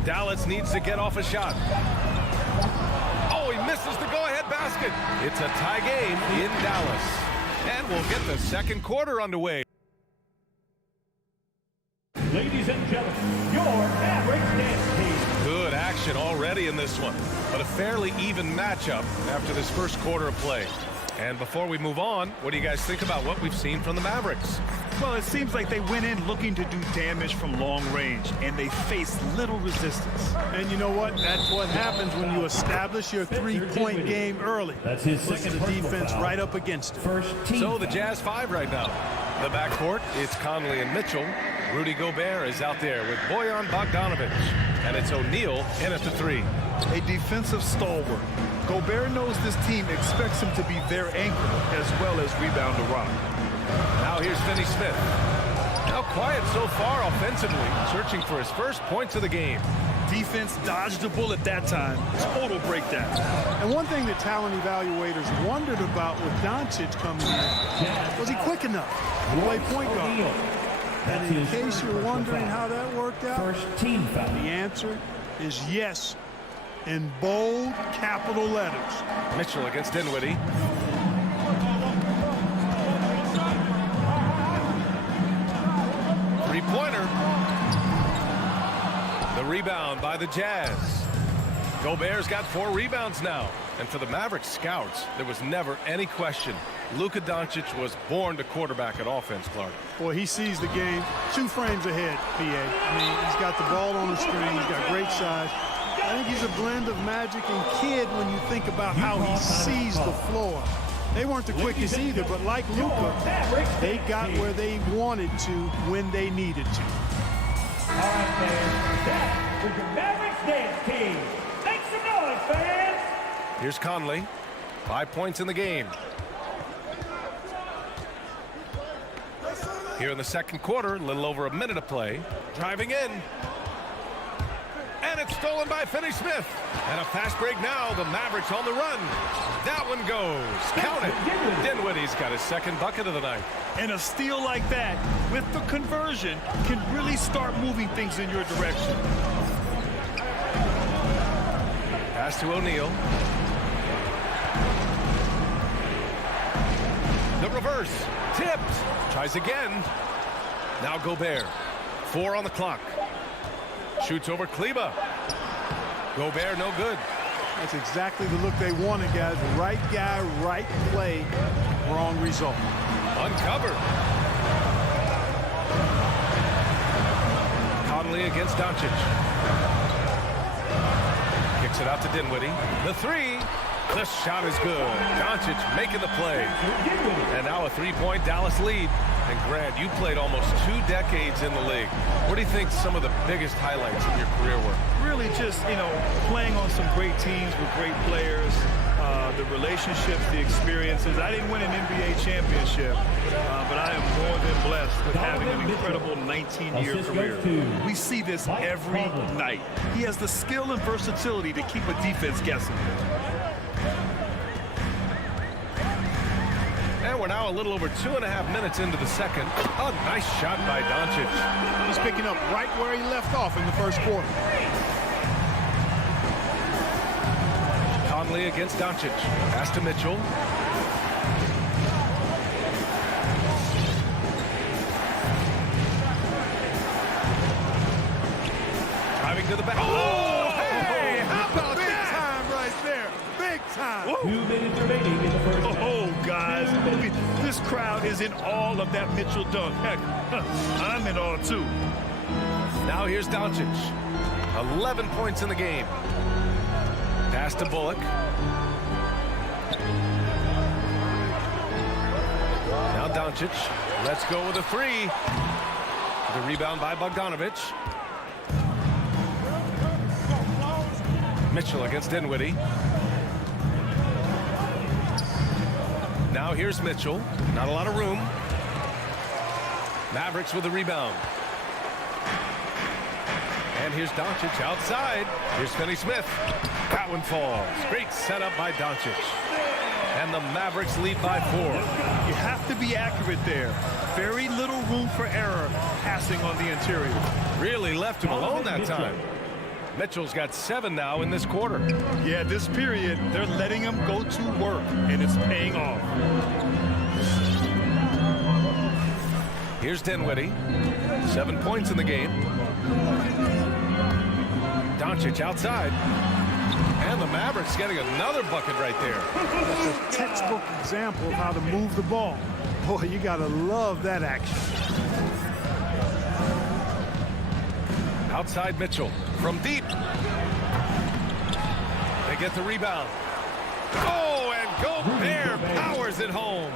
Dallas needs to get off a shot. Oh, he misses the go-ahead basket. It's a tie game in Dallas. And we'll get the second quarter underway. Ladies and gentlemen, your Mavericks dance team. Good action already in this one, but a fairly even matchup after this first quarter of play. And before we move on, what do you guys think about what we've seen from the Mavericks? Well, it seems like they went in looking to do damage from long range, and they faced little resistance. And you know what? That's what happens when you establish your three-point game early. That's his Puts second the personal defense foul. right up against it. First team. So the Jazz 5 right now. The backcourt, it's Conley and Mitchell. Rudy Gobert is out there with Bojan Bogdanovic. And it's O'Neal in at the 3. A defensive stalwart. Gobert knows this team expects him to be their anchor as well as rebound the rock. Now here's Finney-Smith. Now quiet so far offensively, searching for his first points of the game. Defense dodged a bullet that time. Total breakdown. And one thing that talent evaluators wondered about with Doncic coming in, was he quick enough to play point guard? And in case you're wondering how that worked out, First team foul. the answer is yes, in bold capital letters. Mitchell against Dinwiddie. Three-pointer. The rebound by the Jazz. Gobert's got 4 rebounds now. And for the Mavericks scouts, there was never any question. Luka Doncic was born to quarterback at offense, Clark. Boy, he sees the game 2 frames ahead, PA. I mean, he's got the ball on the screen. He's got great size. I think he's a blend of Magic and Kidd when you think about how he sees the floor. They weren't the quickest either, but like Luka, they got where they wanted to when they needed to. All right, fans. That was your Mavericks dance team. Make some noise, fans. Here's Conley. 5 points in the game. Here in the second quarter, a little over a minute of play. Driving in. And it's stolen by Finney-Smith. And a fast break now. The Mavericks on the run. That one goes. Count it. Dinwiddie's got his second bucket of the night. And a steal like that, with the conversion, can really start moving things in your direction. Pass to O'Neal. The reverse. Tipped. Tries again. Now Gobert. 4 on the clock. Shoots over Kleba. Gobert no good. That's exactly the look they wanted, guys. Right guy, right play, wrong result. Uncovered. Conley against Doncic. Kicks it out to Dinwiddie. The 3. The shot is good. Doncic making the play. And now a 3-point Dallas lead. And Grant, you played almost 2 decades in the league. What do you think some of the biggest highlights of your career were? Really just, playing on some great teams with great players, the relationships, the experiences. I didn't win an NBA championship, but I am more than blessed with having an incredible 19-year career. We see this every night. He has the skill and versatility to keep a defense guessing. And we're now a little over 2.5 minutes into the second. A nice shot by Doncic. He's picking up right where he left off in the first quarter. Conley against Doncic. Pass to Mitchell. Driving to the back. Oh, hey! How about Big that? time right there. Big time. 2 minutes remaining in the first half. Oh, guys, this crowd is in awe of that Mitchell dunk. Heck, I'm in awe, too. Now here's Doncic. 11 points in the game. Pass to Bullock. Now Doncic. Let's go with a 3. The rebound by Bogdanovic. Mitchell against Dinwiddie. Now here's Mitchell. Not a lot of room. Mavericks with the rebound. And here's Doncic outside. Here's Finney-Smith. That one falls. Great setup by Doncic. And the Mavericks lead by 4. You have to be accurate there. Very little room for error passing on the interior. Really left him alone that time. Mitchell's got 7 now in this quarter. Yeah, this period, they're letting him go to work, and it's paying off. Here's Dinwiddie. 7 points in the game. Doncic outside. And the Mavericks getting another bucket right there. That's a textbook example of how to move the ball. Boy, you got to love that action. Outside Mitchell from deep. They get the rebound. Oh, and Gobert powers it home.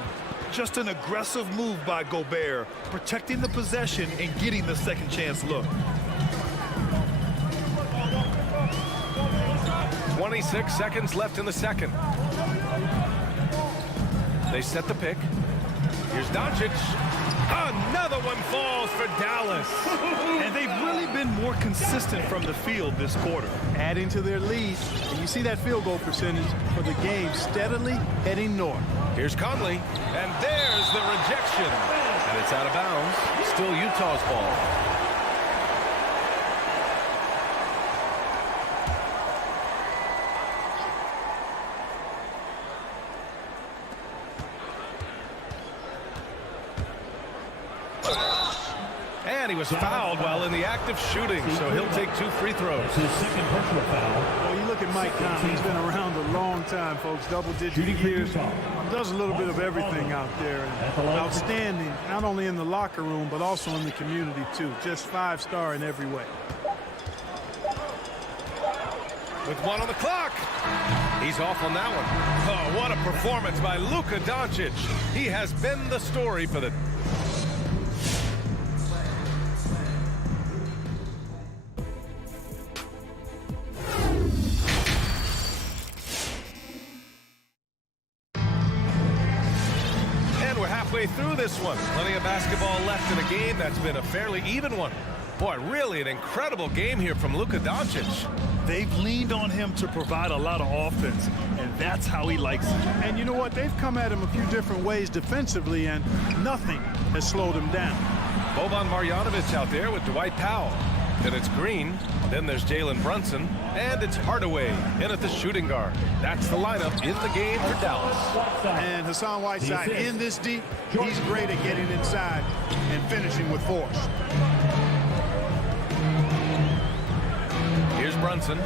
Just an aggressive move by Gobert, protecting the possession and getting the second chance look. 26 seconds left in the second. They set the pick. Here's Doncic. Another one falls for Dallas. And they've really been more consistent from the field this quarter. Adding to their lead, and you see that field goal percentage for the game steadily heading north. Here's Conley, and there's the rejection. And it's out of bounds. Still Utah's ball. And he was fouled while in the act of shooting, so he'll take 2 free throws. His second personal foul. Well, you look at Mike Conley. He's been around a long time, folks. Double-digit years. Does a little bit of everything out there. And outstanding, not only in the locker room, but also in the community, too. Just 5-star in every way. With 1 on the clock. He's off on that one. Oh, what a performance by Luka Doncic. He has been the story for the... through this one. Plenty of basketball left in a game that's been a fairly even one. Boy, really an incredible game here from Luka Doncic. They've leaned on him to provide a lot of offense, and that's how he likes it. And you know what? They've come at him a few different ways defensively, and nothing has slowed him down. Boban Marjanovic out there with Dwight Powell. Then it's Green. Then there's Jalen Brunson. And it's Hardaway in at the shooting guard. That's the lineup in the game for Dallas. And Hassan Whiteside in this deep, he's great at getting inside and finishing with force. Here's Brunson.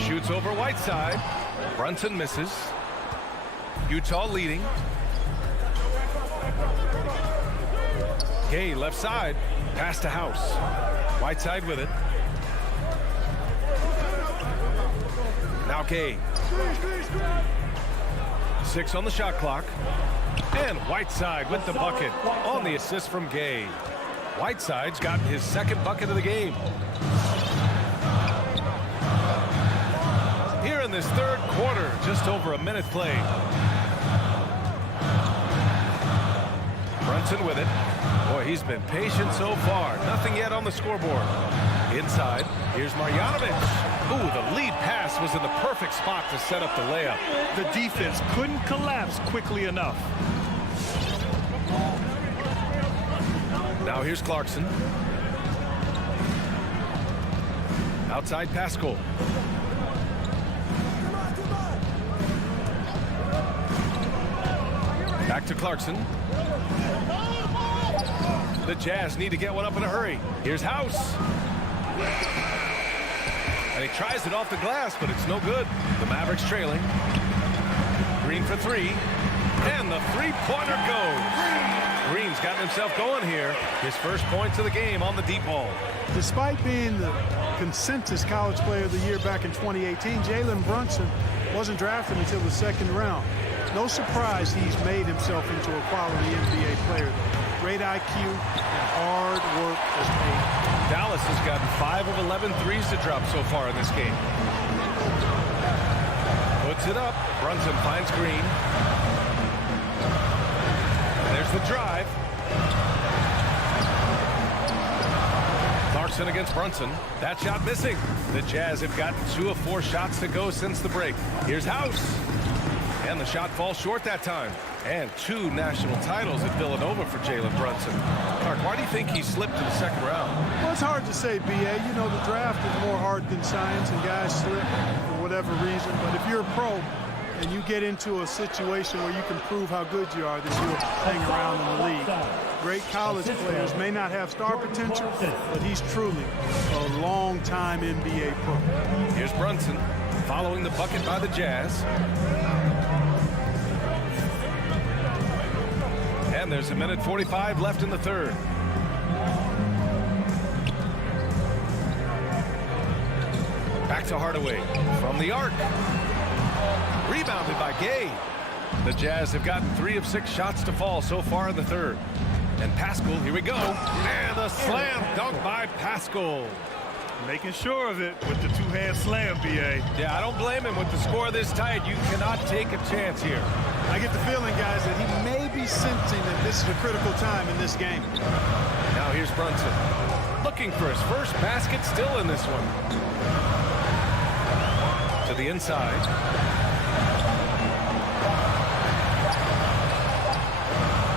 Shoots over Whiteside. Brunson misses. Utah leading. Gay left side. Pass to House. Whiteside with it. Now Gay. 6 on the shot clock. And Whiteside with the bucket on the assist from Gay. Whiteside's got his second bucket of the game. Here in this third quarter, just over a minute played. Brunson with it. Boy, he's been patient so far. Nothing yet on the scoreboard. Inside, here's Marjanovic. Ooh, the lead pass was in the perfect spot to set up the layup. The defense couldn't collapse quickly enough. Now here's Clarkson. Outside Pascal. Back to Clarkson. The Jazz need to get one up in a hurry. Here's House. And he tries it off the glass, but it's no good. The Mavericks trailing. Green for 3. And the three-pointer goes. Green's gotten himself going here. His first points of the game on the deep ball. Despite being the consensus college player of the year back in 2018, Jalen Brunson wasn't drafted until the second round. No surprise he's made himself into a quality NBA player. Great IQ and hard work has paid. Dallas has gotten 5 of 11 threes to drop so far in this game. Puts it up. Brunson finds Green. There's the drive. Clarkson against Brunson. That shot missing. The Jazz have gotten 2 of 4 shots to go since the break. Here's House. And the shot falls short that time. And 2 national titles at Villanova for Jalen Brunson. Clark, why do you think he slipped to the second round? Well, it's hard to say, B.A. You know, the draft is more art than science, and guys slip for whatever reason. But if you're a pro and you get into a situation where you can prove how good you are, then you'll hang around in the league. Great college players may not have star potential, but he's truly a long-time NBA pro. Here's Brunson following the bucket by the Jazz. And there's 1:45 left in the third. Back to Hardaway from the arc. Rebounded by Gay. The Jazz have gotten 3 of 6 shots to fall so far in the third. And Pascal, here we go. And a slam dunk by Pascal. Making sure of it with the two-hand slam, B.A. Yeah, I don't blame him. With the score this tight, you cannot take a chance here. I get the feeling, guys, that he may be sensing that this is a critical time in this game. Now here's Brunson. Looking for his first basket, still in this one. To the inside.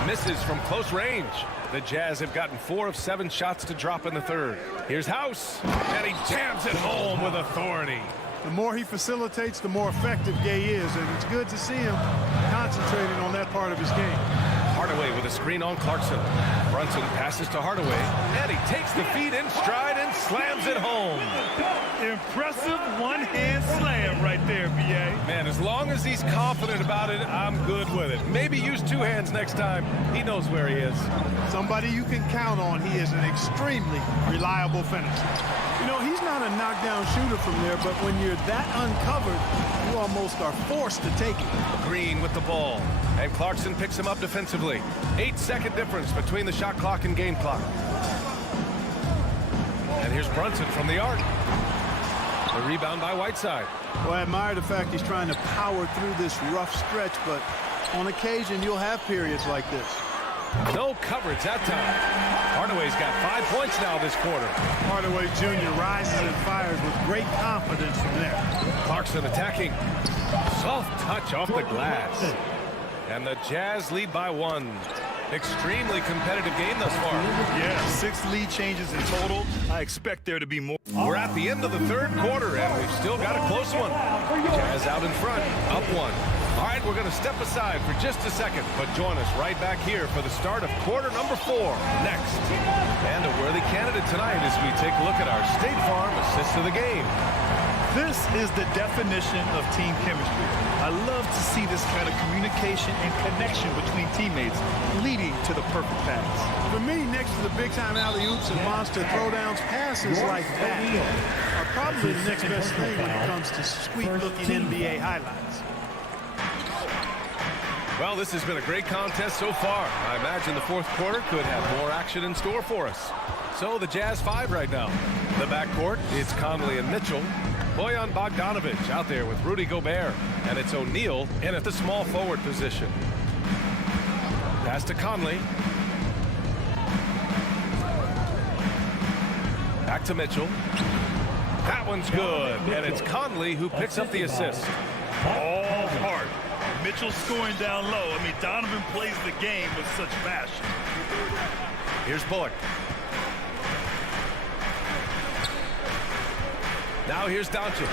Misses from close range. The Jazz have gotten 4 of 7 shots to drop in the third. Here's House, and he jams it home with authority. The more he facilitates, the more effective Gay is, and it's good to see him concentrating on that part of his game. Hardaway with a screen on Clarkson. Brunson passes to Hardaway, and he takes the feed in stride and slams it home. Impressive one-hand slam right there, B.A. Man, as long as he's confident about it, I'm good with it. Maybe use 2 hands next time. He knows where he is. Somebody you can count on. He is an extremely reliable finisher. You know, he's not a knockdown shooter from there, but when you're that uncovered, you almost are forced to take it. Green with the ball, and Clarkson picks him up defensively. 8-second difference between the shot clock and game clock. And here's Brunson from the arc. The rebound by Whiteside. Well, I admire the fact he's trying to power through this rough stretch, but on occasion you'll have periods like this. No coverage that time. Hardaway's got 5 points now this quarter. Hardaway Jr. rises and fires with great confidence from there. Clarkson attacking. Soft touch off the glass. And the Jazz lead by 1. Extremely competitive game thus far. Yeah, 6 lead changes in total. I expect there to be more. We're at the end of the third quarter, and we've still got a close one. Jazz out in front, up 1. All right, we're going to step aside for just a second, but join us right back here for the start of quarter number 4 next. And a worthy candidate tonight as we take a look at our State Farm assist of the game. This is the definition of team chemistry. I love to see this kind of communication and connection between teammates leading to the perfect pass. For me, next to the big-time alley-oops and monster throwdowns, passes like that are probably the next best thing when it comes to sweet-looking NBA highlights. Well, this has been a great contest so far. I imagine the fourth quarter could have more action in store for us. So the Jazz 5 right now. The backcourt, it's Conley and Mitchell. Bojan Bogdanovic out there with Rudy Gobert. And it's O'Neal in at the small forward position. Pass to Conley. Back to Mitchell. That one's good. And it's Conley who picks up the assist. All hard. Mitchell scoring down low. I mean, Donovan plays the game with such passion. Here's Bullock. Now here's Doncic.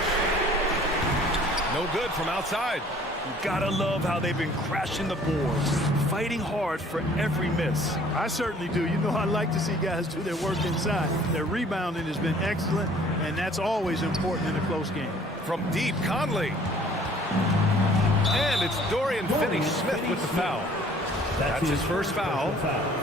No good from outside. You gotta love how they've been crashing the boards, fighting hard for every miss. I certainly do. You know, I like to see guys do their work inside. Their rebounding has been excellent, and that's always important in a close game. From deep, Conley. And it's Dorian Finney-Smith with the foul. That's his first foul.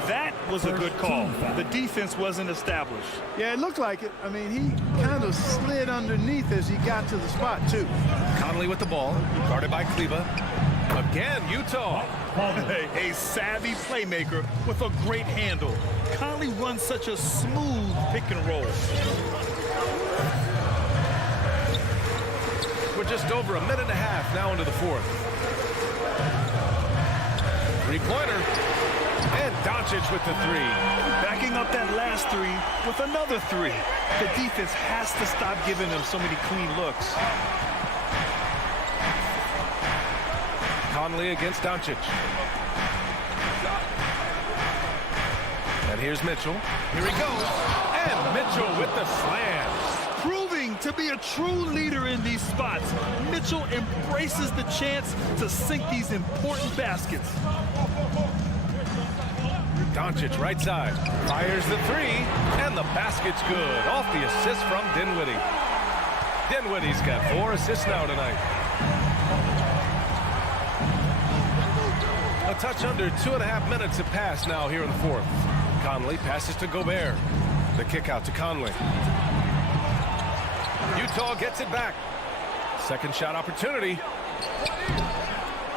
That was a good call. The defense wasn't established. Yeah, it looked like it. I mean, he kind of slid underneath as he got to the spot, too. Conley with the ball, guarded by Kleba. Again, Utah. A savvy playmaker with a great handle. Conley runs such a smooth pick and roll. We're just over a minute and a half now into the fourth. Three-pointer. And Doncic with the 3. Backing up that last 3 with another 3. The defense has to stop giving them so many clean looks. Conley against Doncic. And here's Mitchell. Here he goes. And Mitchell with the slam. Proving to be a true leader in these spots. Mitchell embraces the chance to sink these important baskets. Doncic right side. Fires the 3. And the basket's good. Off the assist from Dinwiddie. Dinwiddie's got 4 assists now tonight. A touch under 2.5 minutes have passed now here in the fourth. Conley passes to Gobert. The kick out to Conley. Utah gets it back. Second shot opportunity.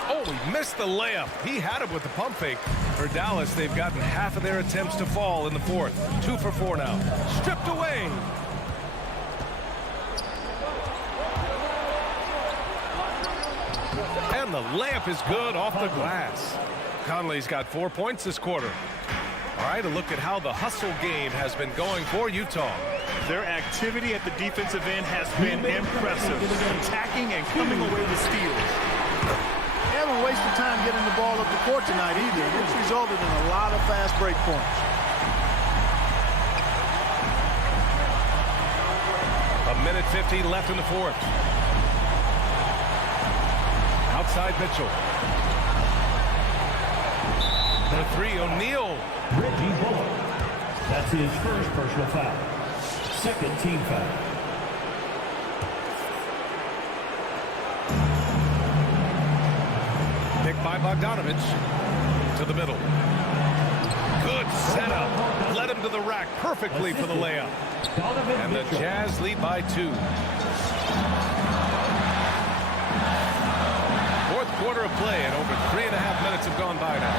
Oh, he missed the layup. He had it with the pump fake. For Dallas, they've gotten half of their attempts to fall in the fourth. 2 for 4 now. Stripped away. And the layup is good off the glass. Conley's got 4 points this quarter. All right, a look at how the hustle game has been going for Utah. Their activity at the defensive end has been impressive, attacking and coming away with steals. They haven't wasted time getting the ball up the court tonight either, which resulted in a lot of fast break points. A minute 50 left in the fourth. Outside Mitchell. The three, O'Neal. Reggie Bullock. That's his first personal foul. Second team foul. Picked by Bogdanovich. To the middle. Good setup. Led him to the rack perfectly for the layup. And the Jazz lead by 2. Fourth quarter of play, and over 3.5 minutes have gone by now.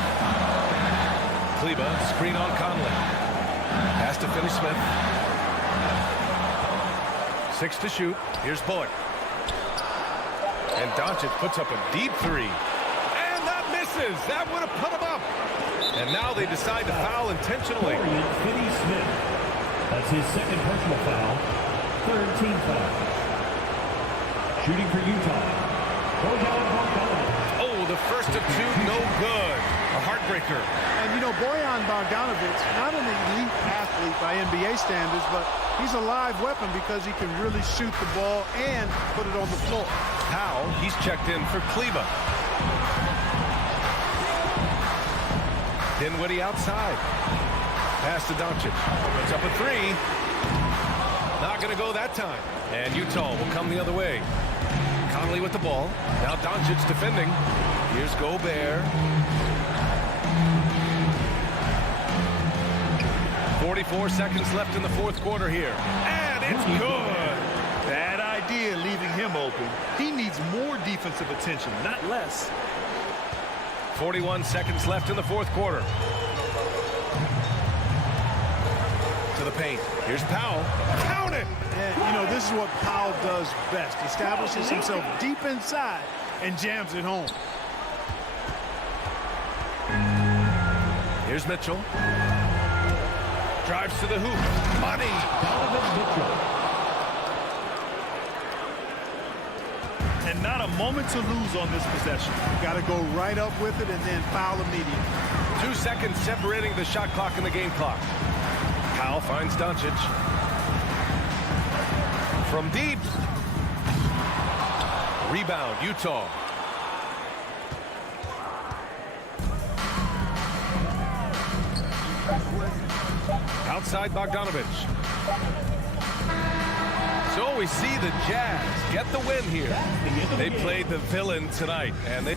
Kleber, screen on Conley. Pass to Finney-Smith. 6 to shoot. Here's Bullock. And Doncic puts up a deep 3. And that misses. That would have put him up. And now they decide to foul intentionally. Finney-Smith. That's his second personal foul. Third team foul. Shooting for Utah. Oh, the first of 2, no good. A heartbreaker. And, you know, Bojan Bogdanovic, not an elite athlete by NBA standards, but he's a live weapon because he can really shoot the ball and put it on the floor. Powell, he's checked in for Kleber. Dinwiddie outside. Pass to Doncic. Puts up a 3. Not going to go that time. And Utah will come the other way. Conley with the ball. Now Doncic defending. Here's Gobert. 44 seconds left in the fourth quarter here. And it's good. Bad idea leaving him open. He needs more defensive attention, not less. 41 seconds left in the fourth quarter. To the paint. Here's Powell. Count it! And, you know, this is what Powell does best. Establishes himself deep inside and jams it home. Here's Mitchell. Drives to the hoop. Money! And not a moment to lose on this possession. Got to go right up with it and then foul immediately. 2 seconds separating the shot clock and the game clock. Powell finds Doncic. From deep. Rebound, Utah. Outside Bogdanovich. So we see the Jazz get the win here. They played the villain tonight, and they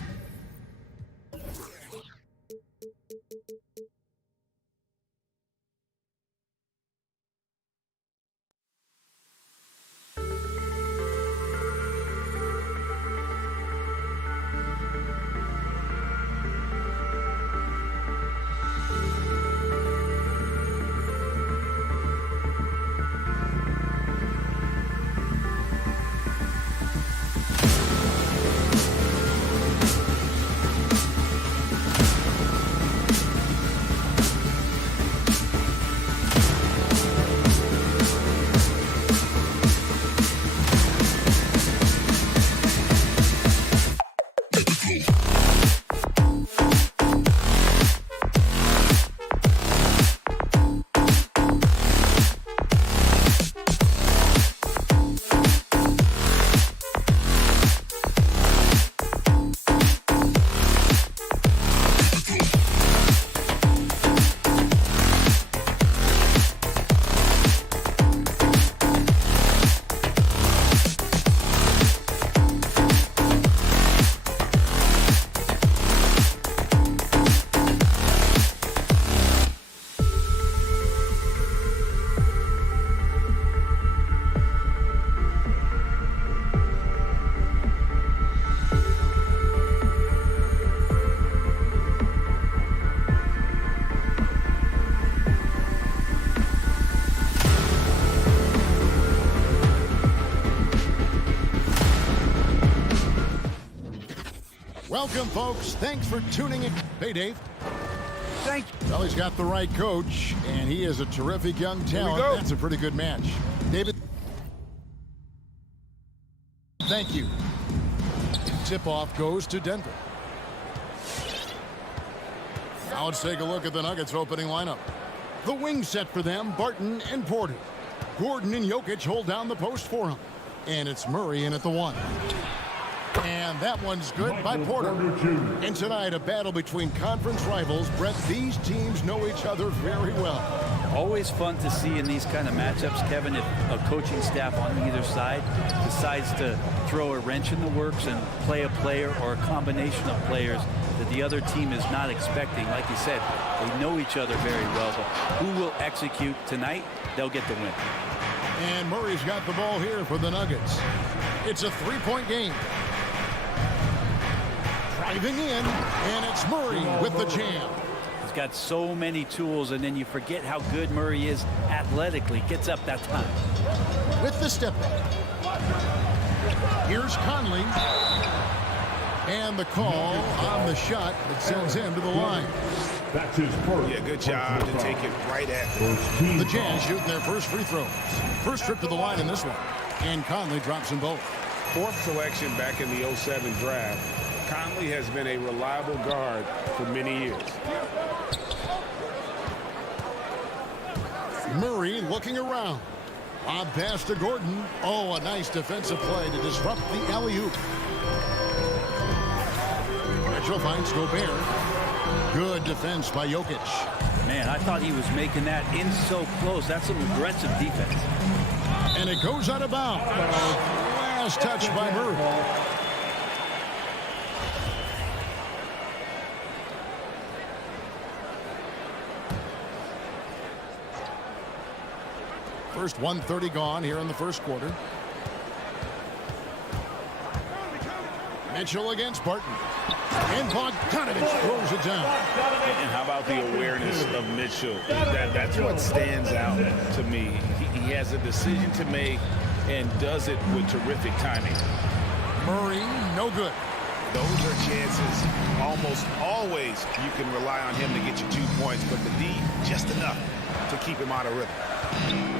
Welcome, folks. Thanks for tuning in. Hey, Dave. Thank you. Well, he's got the right coach, and he is a terrific young talent. That's a pretty good match. David. Thank you. Tip-off goes to Denver. Now let's take a look at the Nuggets opening lineup. The wing set for them, Barton and Porter. Gordon and Jokic hold down the post for him. And it's Murray in at the 1. And that one's good by Porter. And tonight, a battle between conference rivals. Brett, these teams know each other very well. Always fun to see in these kind of matchups, Kevin, if a coaching staff on either side decides to throw a wrench in the works and play a player or a combination of players that the other team is not expecting. Like you said, they know each other very well, but who will execute tonight, they'll get the win. And Murray's got the ball here for the Nuggets. It's a 3-point game. Driving in, and it's Murray with the jam. He's got so many tools, and then you forget how good Murray is athletically. Gets up that time. With the step back. Here's Conley. And the call on the shot that sends him to the line. That's his first. Yeah, good job to take it right at them. The Jazz shooting their first free throws. First trip to the line in this one. And Conley drops them both. 4th selection back in the 07 draft. Conley has been a reliable guard for many years. Murray looking around. Lob pass to Gordon. Oh, a nice defensive play to disrupt the alley-oop. Mitchell finds Gobert. Good defense by Jokic. Man, I thought he was making that in so close. That's some aggressive defense. And it goes out of bounds. Last touch by Murray. First 1:30 gone here in the first quarter. Mitchell against Barton. And Bogdanovich throws it down. And how about the awareness of Mitchell? That's what stands out to me. He has a decision to make and does it with terrific timing. Murray, no good. Those are chances almost always you can rely on him to get you 2 points, but the D, just enough to keep him out of rhythm.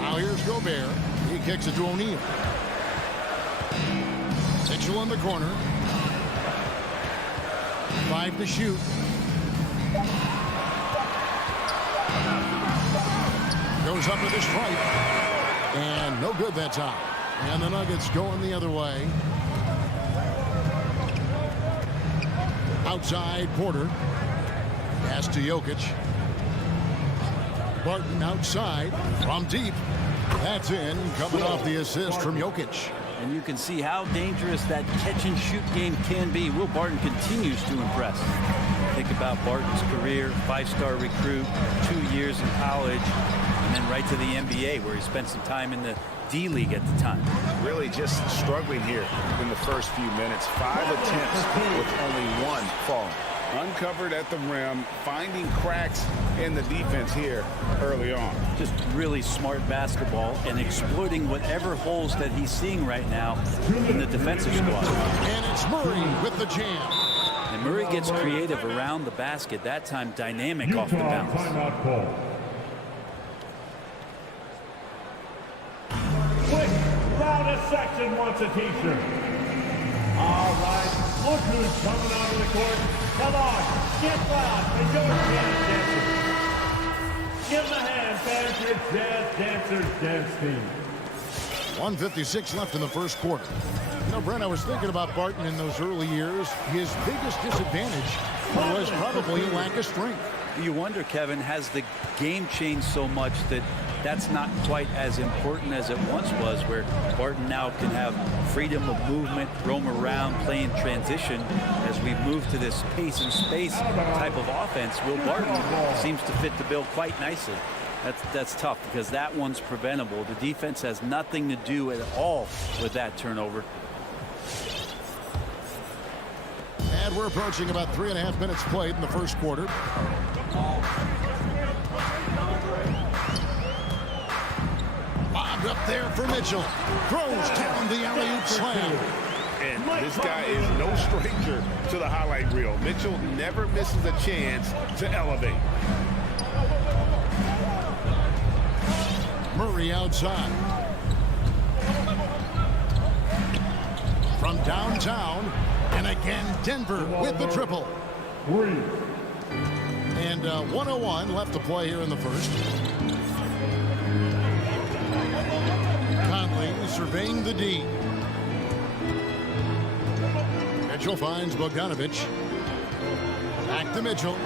Now here's Gobert. He kicks it to O'Neal. Mitchell in the corner. 5 to shoot. Goes up with a strike. And no good that time. And the Nuggets going the other way. Outside Porter. Pass to Jokic. Barton outside from deep. That's in, coming off the assist from Jokic. And you can see how dangerous that catch-and-shoot game can be. Will Barton continues to impress. Think about Barton's career, 5-star recruit, 2 years in college, and then right to the NBA, where he spent some time in the D-League at the time. Really just struggling here in the first few minutes. 5 attempts with only 1 fall. Uncovered at the rim, finding cracks in the defense here early on. Just really smart basketball and exploiting whatever holes that he's seeing right now in the defensive squad. And it's Murray with the jam. And Murray gets creative around the basket, that time dynamic off the bounce. Timeout call. Quick, loudest section wants a t-shirt. All right, look who's coming onto the court. Come on, get loud and go Jazz Dancers. Give them a hand, fans, your Jazz Dancers dance team. 1:56 left in the first quarter. You know, Brent, I was thinking about Barton in those early years. His biggest disadvantage was probably lack of strength. You wonder, Kevin, has the game changed so much that that's not quite as important as it once was, where Barton now can have freedom of movement, roam around, play in transition. As we move to this pace and space type of offense, Will Barton seems to fit the bill quite nicely. That's tough because that one's preventable. The defense has nothing to do at all with that turnover. And we're approaching about 3.5 minutes played in the first quarter. Bobbed up there for Mitchell. Throws down the alley-oop slam. And this guy is no stranger to the highlight reel. Mitchell never misses a chance to elevate. Murray outside. From downtown, and again Denver with the triple. And 1:01 left to play here in the first. Conley surveying the D. Mitchell finds Bogdanovich. Back to Mitchell.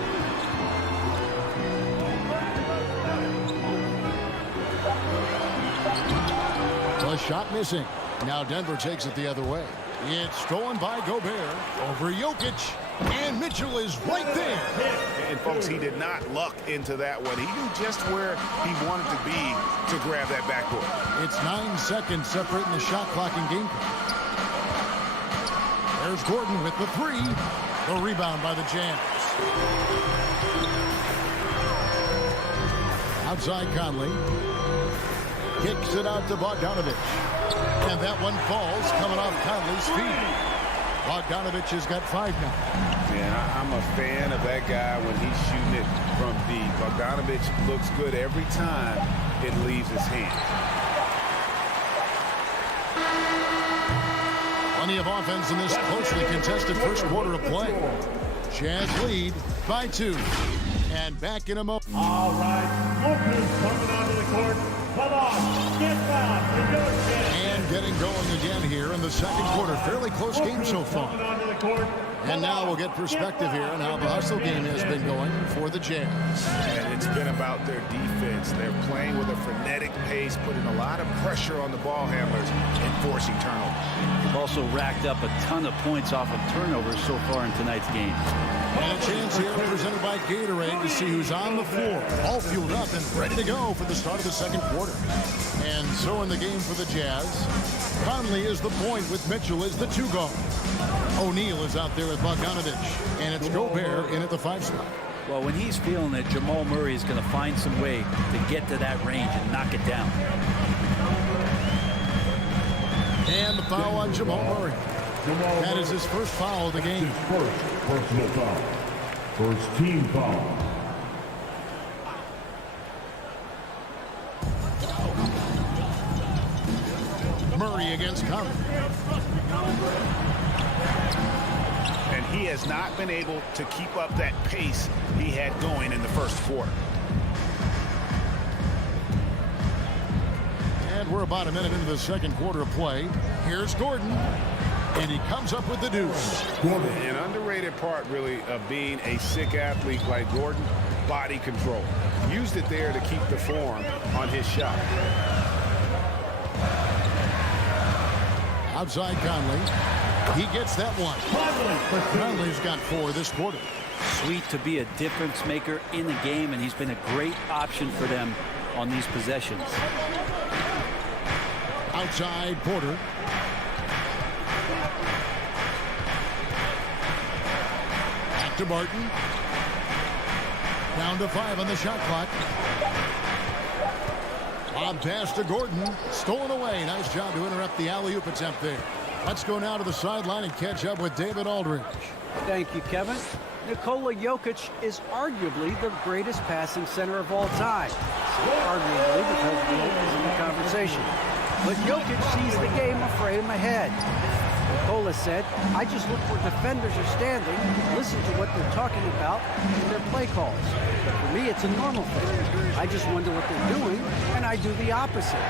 The shot missing. Now Denver takes it the other way. It's stolen by Gobert over Jokic. And Mitchell is right there. And folks, he did not luck into that one. He knew just where he wanted to be to grab that backboard. It's 9 seconds separating the shot clock and game clock. There's Gordon with the three. The rebound by the Jazz. Outside Conley. Kicks it out to Bogdanovich. And that one falls coming off Conley's feet. Bogdanovich has got 5 now. Yeah, I'm a fan of that guy when he's shooting it from deep. Bogdanovich looks good every time it leaves his hand. Plenty of offense in this closely contested first quarter of play. Jazz lead by 2. And back in a moment. All right, look who's coming onto the court. Come on, get down. And getting going again here in the second quarter. Fairly close game so far. And now we'll get perspective here on how the hustle game has been going for the Jazz. And it's been about their defense. They're playing with a frenetic pace, putting a lot of pressure on the ball handlers and forcing turnovers. They've also racked up a ton of points off of turnovers so far in tonight's game. And a chance here presented by Gatorade to see who's on the floor, all fueled up and ready to go for the start of the second quarter. And so in the game for the Jazz, Conley is the point with Mitchell as the 2 guard. O'Neal is out there with Bogdanovich, and it's Gobert in at the 5 spot. Well, when he's feeling it, Jamal Murray is going to find some way to get to that range and knock it down. And the foul on Jamal Murray. That is his first foul of the game. His first personal foul. First team foul. Murray against Conley. And he has not been able to keep up that pace he had going in the first quarter. And we're about a minute into the second quarter of play. Here's Gordon. And he comes up with the deuce. An underrated part, really, of being a sick athlete like Gordon, body control. Used it there to keep the form on his shot. Outside Conley. He gets that one. Conley's got 4 this quarter. Sweet to be a difference maker in the game, and he's been a great option for them on these possessions. Outside Porter. Back to Barton. Down to 5 on the shot clock. Lob pass to Gordon. Stolen away. Nice job to interrupt the alley-oop attempt there. Let's go now to the sideline and catch up with David Aldridge. Thank you, Kevin. Nikola Jokic is arguably the greatest passing center of all time. Arguably because Wilt is in the conversation. But Jokic sees the game afraid of ahead. Nikola said, I just look where defenders are standing, listen to what they're talking about in their play calls. But for me, it's a normal thing. I just wonder what they're doing, and I do the opposite.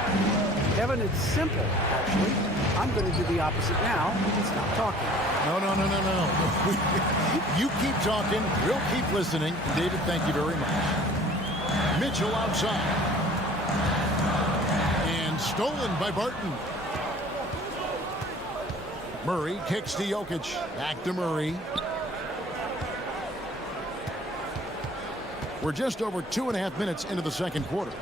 Kevin, it's simple, actually. I'm going to do the opposite now and stop talking. No. You keep talking. We'll keep listening. David, thank you very much. Mitchell outside. And stolen by Barton. Murray kicks to Jokic. Back to Murray. We're just over 2.5 minutes into the second quarter.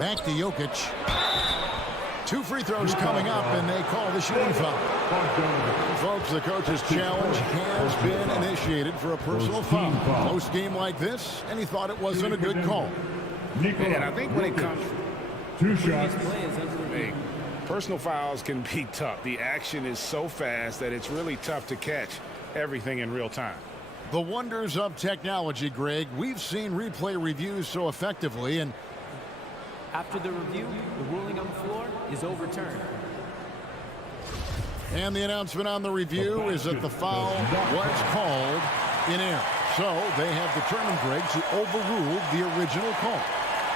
Back to Jokic. 2 free throws coming up, and they call the shooting foul. Folks, the coach's challenge has been initiated for a personal foul. Close game like this, and he thought it wasn't a good call. And I think when it comes to 2 shots. Personal fouls can be tough. The action is so fast that it's really tough to catch everything in real time. The wonders of technology, Greg. We've seen replay reviews so effectively, and After the review, the ruling on the floor is overturned. And the announcement on the review is that the foul was called in error. So they have determined, Greg, to overrule the original call.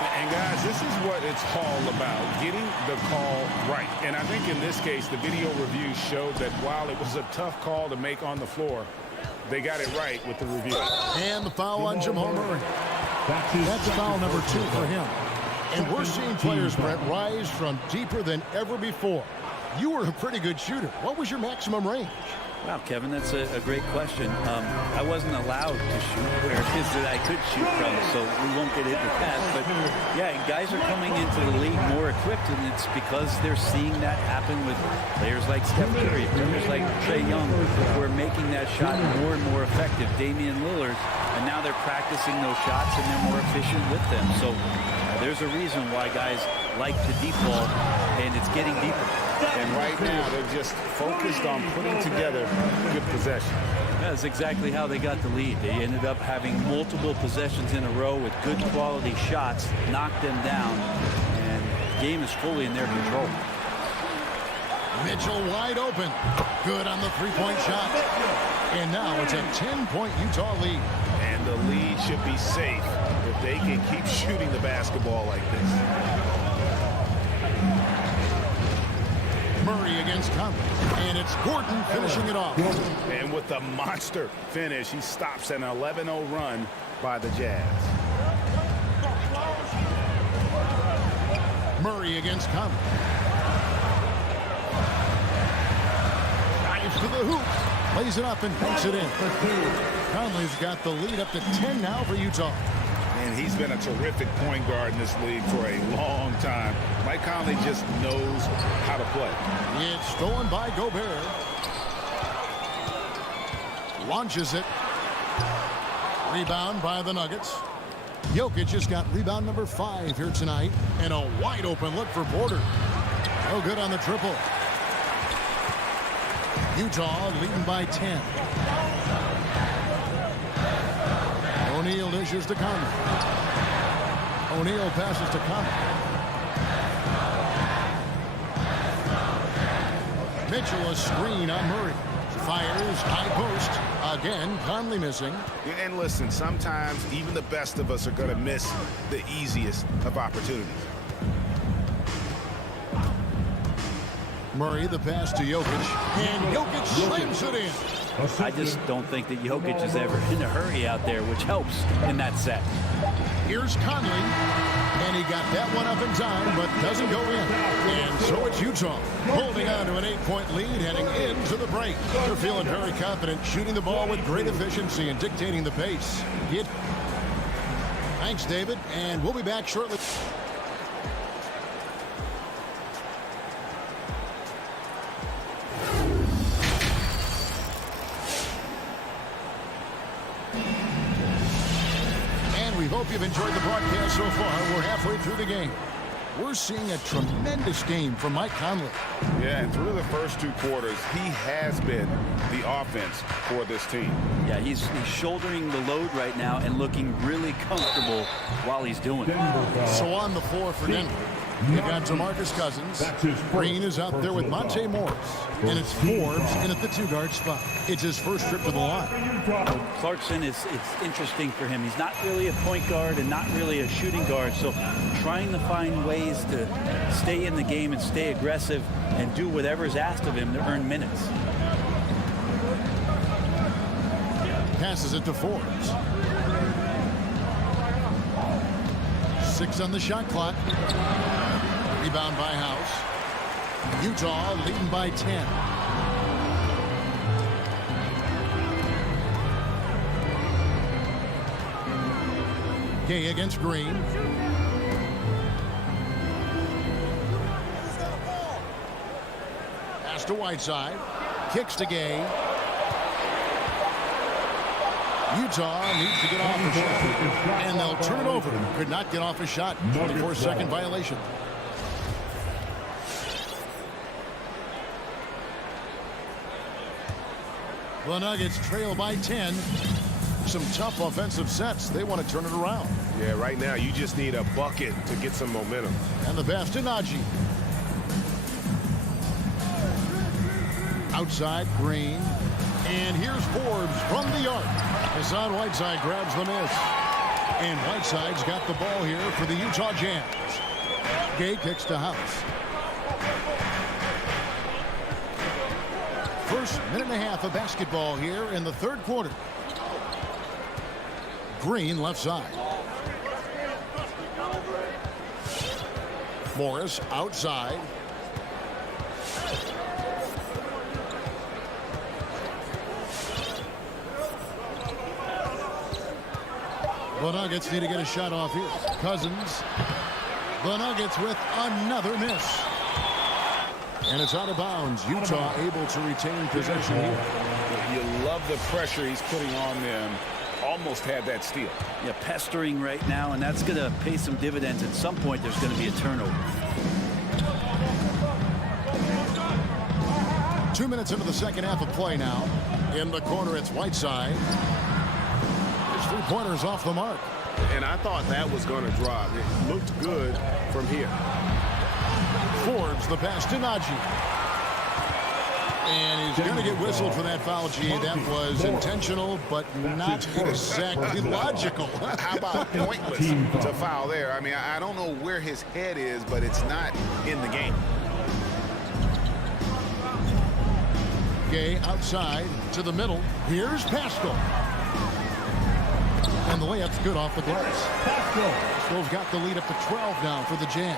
And guys, this is what it's all about, getting the call right. And I think in this case, the video review showed that while it was a tough call to make on the floor, they got it right with the review. And the foul on Jamal Murray. That's foul number 2 for him. And we're seeing players, Brett, rise from deeper than ever before. You were a pretty good shooter. What was your maximum range? Wow, Kevin, that's a great question. I wasn't allowed to shoot where it is that I could shoot from, so we won't get into that. But, yeah, guys are coming into the league more equipped, and it's because they're seeing that happen with players like Steph Curry, players like Trae Young, who are making that shot more and more effective. Damian Lillard, and now they're practicing those shots, and they're more efficient with them. So there's a reason why guys like the deep ball, and it's getting deeper. And right now, they're just focused on putting together good possession. That's exactly how they got the lead. They ended up having multiple possessions in a row with good quality shots, knocked them down, and the game is fully in their control. Mitchell wide open. Good on the three-point shot. And now it's a 10-point Utah lead. And the lead should be safe if they can keep shooting the basketball like this. Murray against Conley, and it's Gordon finishing it off. And with the monster finish, he stops an 11-0 run by the Jazz. Murray against Conley. Drives to the hoop, lays it up and banks it in. Conley's got the lead up to 10 now for Utah. And he's been a terrific point guard in this league for a long time. Mike Conley just knows how to play. It's stolen by Gobert. Launches it. Rebound by the Nuggets. Jokic just got rebound number 5 here tonight. And a wide open look for Porter. No good on the triple. Utah leading by 10. O'Neal dishes to Conley. O'Neal passes to Conley. Mitchell a screen on Murray. Fires high post. Again, Conley missing. And listen, sometimes even the best of us are going to miss the easiest of opportunities. Murray the pass to Jokic. And Jokic slams it in. I just don't think that Jokic is ever in a hurry out there, which helps in that set. Here's Conley, and he got that one up in time, but doesn't go in. And so it's Utah, holding on to an 8-point lead, heading into the break. They're feeling very confident, shooting the ball with great efficiency and dictating the pace. Thanks, David, and we'll be back shortly. We hope you've enjoyed the broadcast so far. We're halfway through the game. We're seeing a tremendous game from Mike Conley. Yeah, and through the first 2 quarters, he has been the offense for this team. Yeah, he's shouldering the load right now and looking really comfortable while he's doing it. So on the floor for Denver, they got DeMarcus Cousins. Green is out there with Monte Morris. And it's Forbes in at the 2-guard spot. It's his first trip to the line. Clarkson, it's interesting for him. He's not really a point guard and not really a shooting guard. So trying to find ways to stay in the game and stay aggressive and do whatever's asked of him to earn minutes. Passes it to Forbes. 6 on the shot clock. Rebound by House. Utah leading by 10. Gay against Green. Pass to Whiteside. Kicks to Gay. Utah needs to get off a shot. And they'll turn it over. Could not get off a shot. 24-second violation. The Nuggets trail by 10. Some tough offensive sets. They want to turn it around. Yeah, right now you just need a bucket to get some momentum. And the pass to Najee. Outside, Green. And here's Forbes from the arc. Hassan Whiteside grabs the miss. And Whiteside's got the ball here for the Utah Jazz. Gay kicks to House. First minute and a half of basketball here in the third quarter. Green left side. Morris outside. The Nuggets need to get a shot off here. Cousins. The Nuggets with another miss. And it's out of bounds. Utah able to retain possession here. You love the pressure he's putting on them. Almost had that steal. Yeah, pestering right now, and that's going to pay some dividends. At some point, there's going to be a turnover. 2 minutes into the second half of play now. In the corner, it's Whiteside. His three-pointers off the mark. And I thought that was going to drop. It looked good from here. Forbes, the pass to Najee. And he's going to get whistled for that foul, G. That was intentional, but not exactly logical. How about pointless to foul there? I mean, I don't know where his head is, but it's not in the game. Gay outside to the middle. Here's Pascal. And the layup's good off the glass. Pascal's got the lead up to 12 now for the Jazz.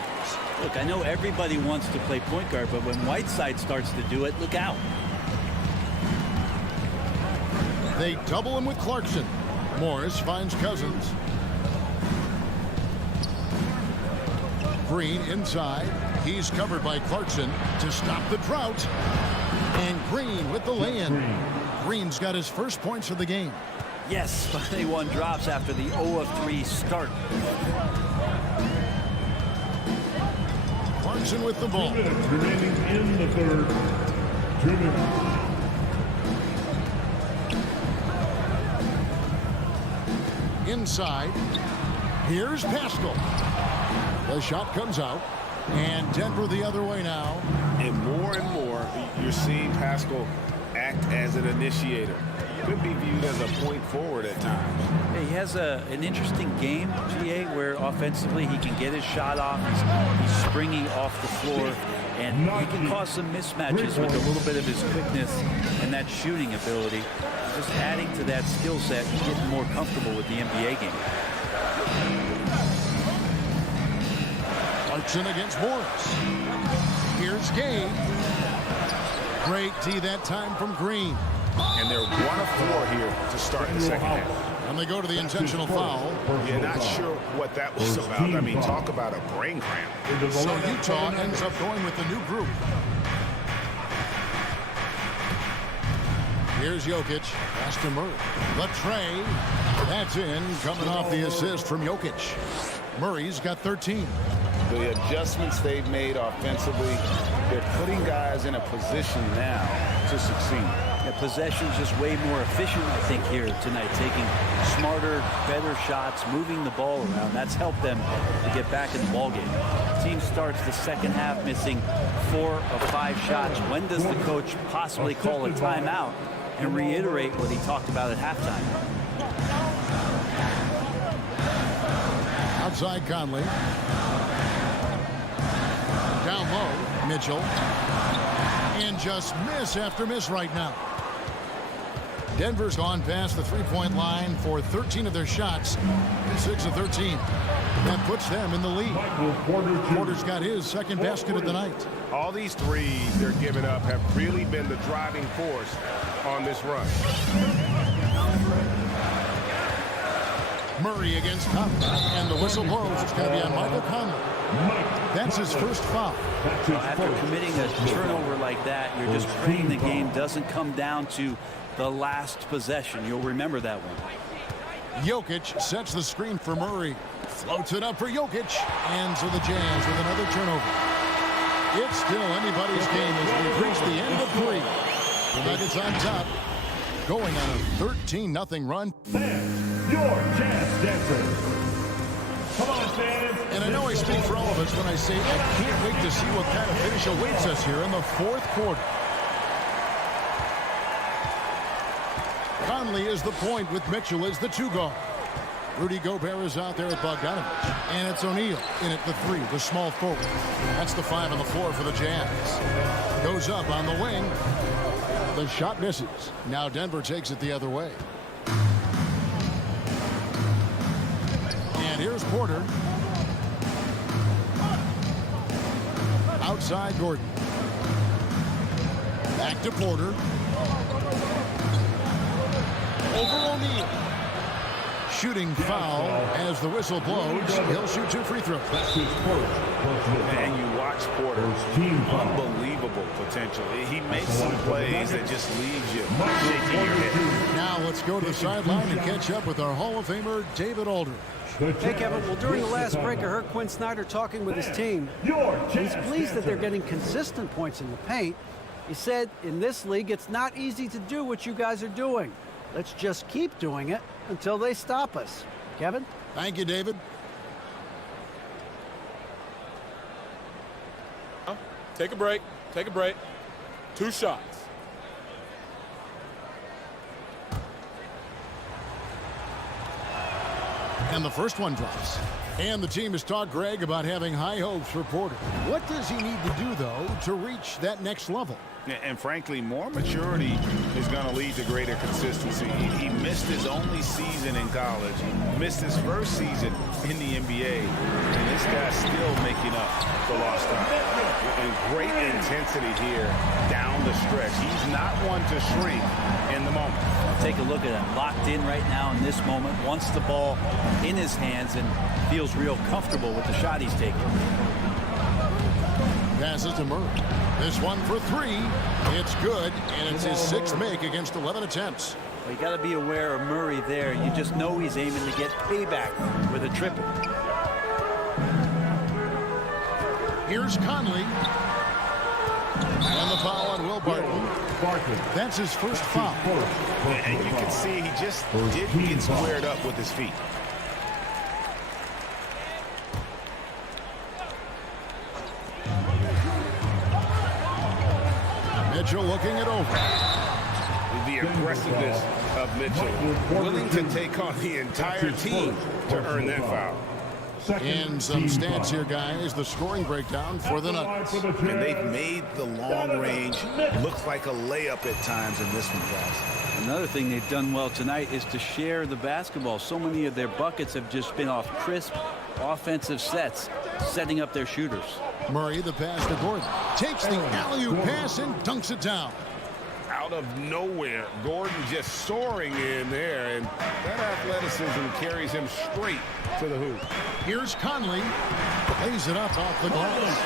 Look, I know everybody wants to play point guard, but when Whiteside starts to do it, look out. They double him with Clarkson. Morris finds Cousins. Green inside. He's covered by Clarkson to stop the drought. And Green with the lay-in. Green's got his first points of the game. Yes, finally one drops after the 0-of-3 start. Clarkson with the ball. 2 minutes remaining in the third. 2 minutes. Inside. Here's Pascal. The shot comes out. And Denver the other way now. And more, you're seeing Pascal act as an initiator. Could be viewed as a point forward at times. Yeah, he has an interesting game, GA, where offensively he can get his shot off. He's springy off the floor, and he can cause some mismatches with a little bit of his quickness and that shooting ability. Just adding to that skill set, getting more comfortable with the NBA game. Clarkson against Morris. Here's Gay. Great D that time from Green. And they're 1 of 4 here to start the second half. And they go to the intentional foul. Yeah, not sure what that was about. I mean, talk about a brain cramp. So Utah ends up going with the new group. Here's Jokic. Pass to Murray. The tray. That's in. Coming off the assist from Jokic. Murray's got 13. The adjustments they've made offensively, they're putting guys in a position now to succeed. Yeah, possession's just way more efficient, I think, here tonight. Taking smarter, better shots, moving the ball around. That's helped them to get back in the ballgame. Team starts the second half missing 4 of 5 shots. When does the coach possibly call a timeout and reiterate what he talked about at halftime? Outside Conley. Down low, Mitchell. And just miss after miss right now. Denver's gone past the three-point line for 13 of their shots. 6 of 13. That puts them in the lead. Porter's got his second basket of the night. All these threes they're giving up have really been the driving force on this run. Murray against Conley. And the whistle blows. It's going to be on Michael Conley. That's his first foul. Well, after committing a turnover like that, you're just praying the game doesn't come down to the last possession. You'll remember that one. Jokic sets the screen for Murray. Floats it up for Jokic. And so the Jazz with another turnover. It's still anybody's game as we reach the end of 3. The Nuggets on top. going on a 13-0 run. Fans, your Jazz Dancers. Come on, fans. And I know I speak for all of us when I say I can't wait to see what kind of finish awaits us here in the fourth quarter. Conley is the point with Mitchell as the 2 guard. Rudy Gobert is out there at Bogdanovich. And it's O'Neal in at the 3, the small forward. That's the 5 on the floor for the Jazz. Goes up on the wing. The shot misses. Now Denver takes it the other way. And here's Porter. Outside Gordon. Back to Porter. Over O'Neal. Shooting foul as the whistle blows. He'll shoot 2 free throws. And you watch Porter. Unbelievable potential. He makes some plays that just leaves you shaking your head. Now let's go to the sideline and catch up with our Hall of Famer, David Aldridge. Hey, Kevin. Well, during the last break, I heard Quinn Snyder talking with his team. He's pleased that they're getting consistent points in the paint. He said, in this league, it's not easy to do what you guys are doing. Let's just keep doing it until they stop us. Kevin? Thank you, David. Take a break. Take a break. 2 shots. And the first one drops. And the team has talked Greg about having high hopes for Porter. What does he need to do, though, to reach that next level? And frankly, more maturity is going to lead to greater consistency. He missed his only season in college, missed his first season in the NBA, and this guy's still making up for lost time. And great intensity here down the stretch. He's not one to shrink in the moment. Take a look at him, locked in right now in this moment, wants the ball in his hands and feels real comfortable with the shot he's taking. Passes to Murray. This one for 3. It's good, and it's his 6th make against 11 attempts. Well, you got to be aware of Murray there. You just know he's aiming to get payback with a triple. Here's Conley. And the foul on Will Barton. That's his first foul. And you can see he just didn't get squared up with his feet. Mitchell looking it over. The aggressiveness of Mitchell, willing to take on the entire team to earn that foul. And some stats here, guys. The scoring breakdown for the Nuggets. And they've made the long range look like a layup at times in this one, guys. Another thing they've done well tonight is to share the basketball. So many of their buckets have just been off crisp offensive sets, setting up their shooters. Murray, the pass to Gordon. Takes the alley-oop pass and dunks it down. Out of nowhere, Gordon just soaring in there, and that athleticism carries him straight to the hoop. Here's Conley. Lays it up off the glass.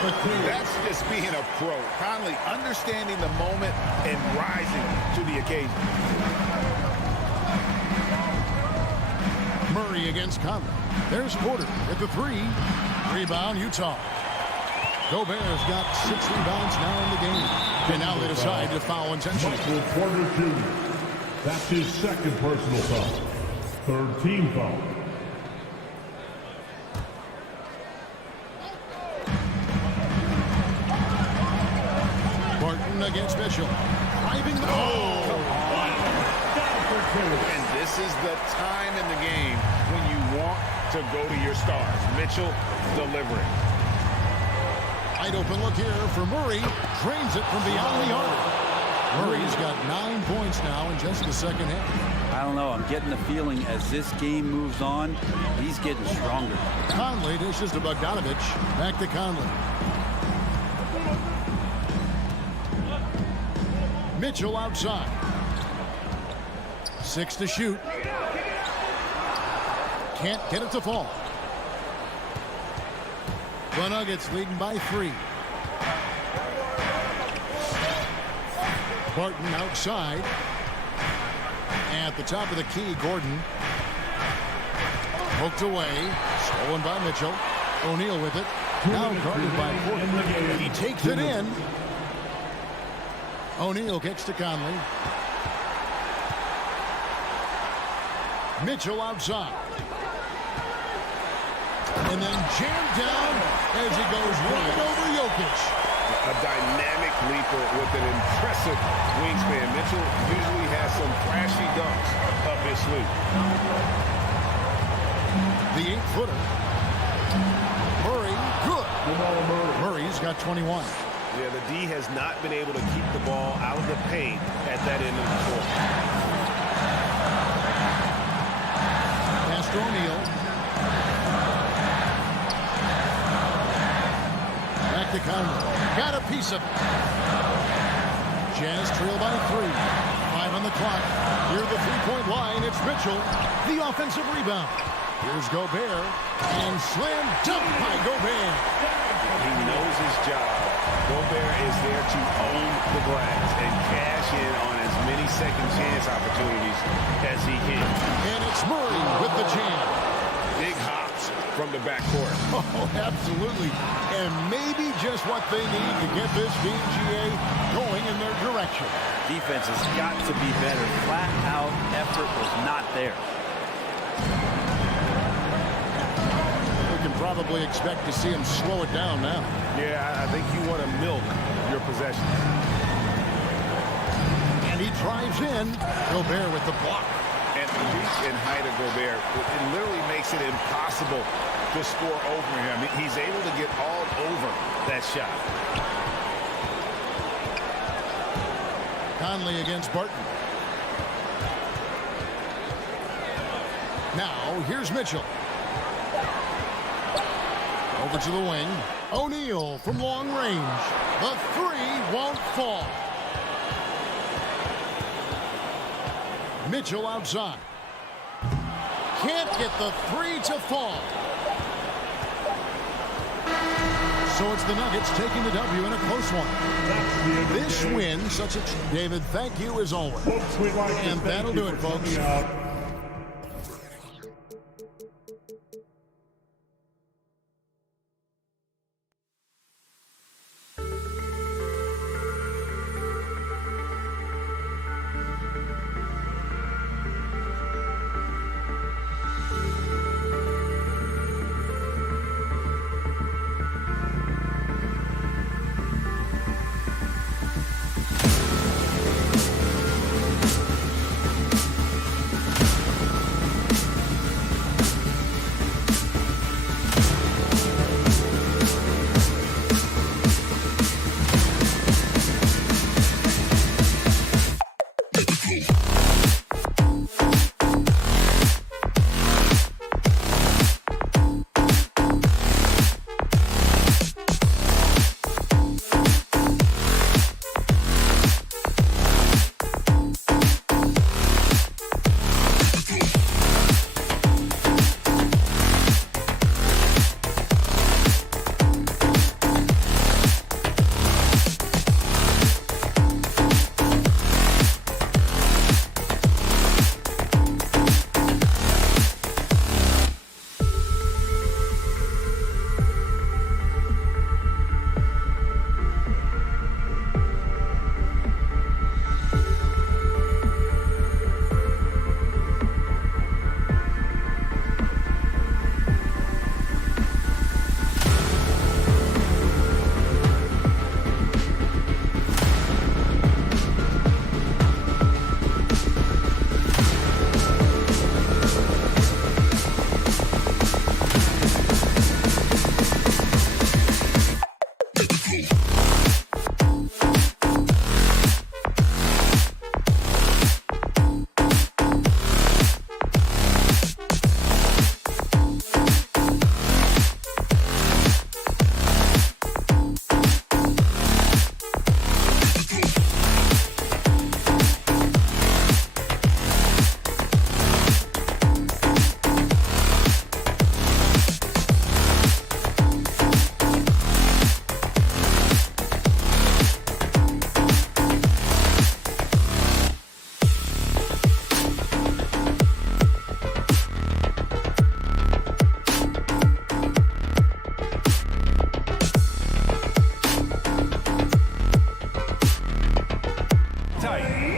That's just being a pro. Conley understanding the moment and rising to the occasion. Murray against Conley. There's Porter at the 3. Rebound, Utah. Gobert's got 6 rebounds now in the game. And now they decide to foul intentionally. Michael Porter Jr. That's his 2nd personal foul. 3rd team foul. Barton against Mitchell. Driving the And this is the time in the game when you want to go to your stars. Mitchell delivering. Wide open look here for Murray. Drains it from beyond the arc. Murray's got 9 points now in just the second half. I don't know. I'm getting the feeling as this game moves on, he's getting stronger. Conley dishes to Bogdanovich. Back to Conley. Mitchell outside. 6 to shoot. Can't get it to fall. The Nuggets leading by 3. Barton outside. At the top of the key, Gordon. Poked away. Stolen by Mitchell. O'Neal with it. Now guarded by Porter. He takes it in. O'Neal kicks to Conley. Mitchell outside. And then jammed down as he goes right over Jokic. A dynamic leaper with an impressive wingspan. Mitchell usually has some flashy dunks up his sleeve. The 8-footer. Murray, good. Murray's got 21. Yeah, the D has not been able to keep the ball out of the paint at that end of the court. Pass to O'Neal. Back to Conley. Got a piece of it. Jazz trail by 3. 5 on the clock. Near the three-point line, it's Mitchell. The offensive rebound. Here's Gobert. And slam dunk by Gobert. He knows his job. Gobert is there to own the glass and cash in on as many second chance opportunities as he can. And it's Murray with the jam. Big hops from the backcourt. Oh, absolutely. And maybe just what they need to get this team, GA, going in their direction. Defense has got to be better. Flat out effort was not there. We can probably expect to see him slow it down now. Yeah, I think you want to milk your possession. And he drives in. Gobert with the block. And the reach and height of Gobert, it literally makes it impossible to score over him. He's able to get all over that shot. Conley against Barton. Now, here's Mitchell. Over to the wing. O'Neal from long range. The three won't fall. Mitchell outside. Can't get the three to fall. So it's the Nuggets taking the W in a close one. This win, such a... David, thank you as always. And that'll do it, folks.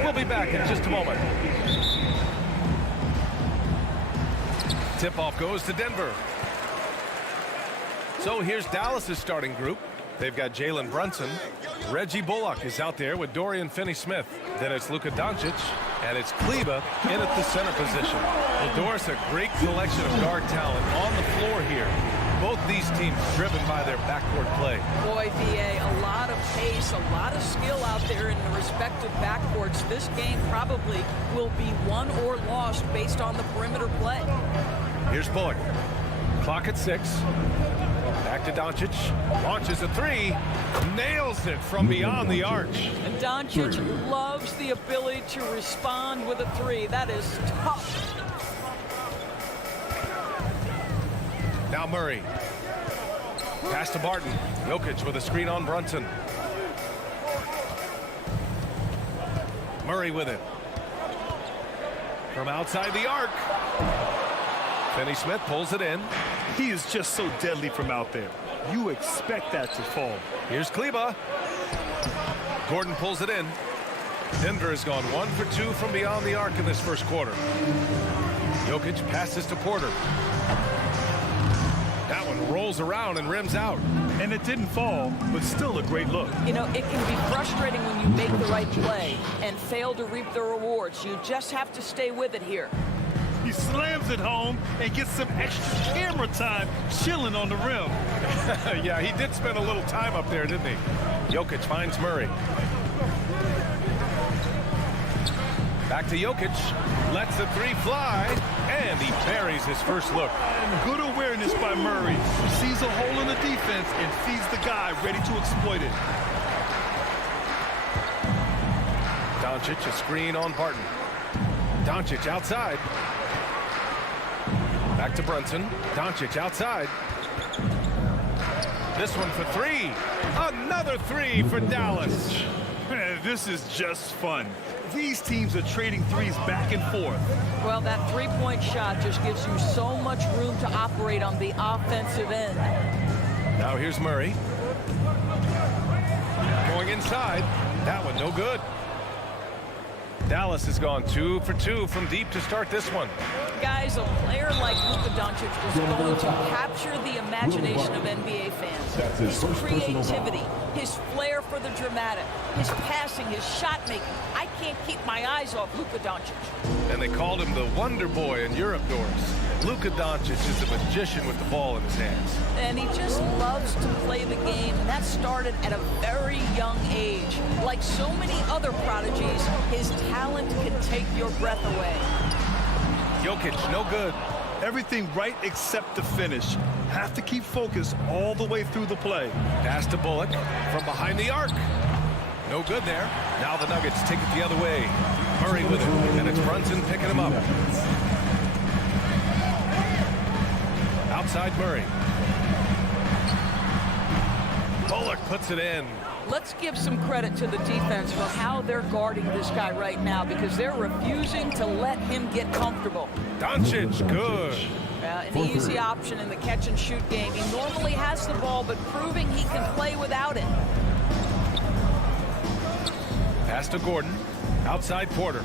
We'll be back in just a moment. Tip-off goes to Denver. So here's Dallas's starting group. They've got Jalen Brunson. Reggie Bullock is out there with Dorian Finney-Smith. Then it's Luka Doncic, and it's Kleber in at the center position. Well, Doris, a great collection of guard talent on the floor here. Both these teams driven by their backcourt play. Boy, VA, a lot of pace, a lot of skill out there in the respective backcourts. This game probably will be won or lost based on the perimeter play. Here's Bullock. Clock at 6. Back to Doncic. Launches a 3. Nails it from beyond the arch. And Doncic loves the ability to respond with a 3. That is tough. Now Murray. Pass to Barton. Jokic with a screen on Brunson. Murray with it. From outside the arc. Finney-Smith pulls it in. He is just so deadly from out there. You expect that to fall. Here's Kleber. Gordon pulls it in. Denver has gone 1 for 2 from beyond the arc in this first quarter. Jokic passes to Porter. That one rolls around and rims out. And it didn't fall, but still a great look. You know, it can be frustrating when you make the right play and fail to reap the rewards. You just have to stay with it here. He slams it home and gets some extra camera time chilling on the rim. Yeah, he did spend a little time up there, didn't he? Jokic finds Murray. Back to Jokic. Lets the 3 fly. And he buries his first look. Good awareness by Murray. Sees a hole in the defense and feeds the guy ready to exploit it. Doncic, a screen on Barton. Doncic outside. Back to Brunson. Doncic outside. This one for 3. Another 3 for Dallas. Man, this is just fun. These teams are trading threes back and forth. Well, that three-point shot just gives you so much room to operate on the offensive end. Now here's Murray. Going inside. That one no good. Dallas has gone 2 for 2 from deep to start this one. Guys, a player like Luka Doncic is going to capture the imagination of NBA fans. His creativity, his flair for the dramatic, his passing, his shot making. I can't keep my eyes off Luka Doncic. And they called him the Wonder Boy in Europe, Doris. Luka Doncic is a magician with the ball in his hands. And he just loves to play the game, and that started at a very young age. Like so many other prodigies, his talent can take your breath away. Jokic, no good. Everything right except the finish. Have to keep focused all the way through the play. Pass to Bullock from behind the arc. No good there. Now the Nuggets take it the other way. Murray with it, and it's Brunson picking him up. Outside Murray. Bullock puts it in. Let's give some credit to the defense for how they're guarding this guy right now, because they're refusing to let him get comfortable. Doncic, good. An easy option in the catch-and-shoot game. He normally has the ball, but proving he can play without it. Pass to Gordon. Outside Porter.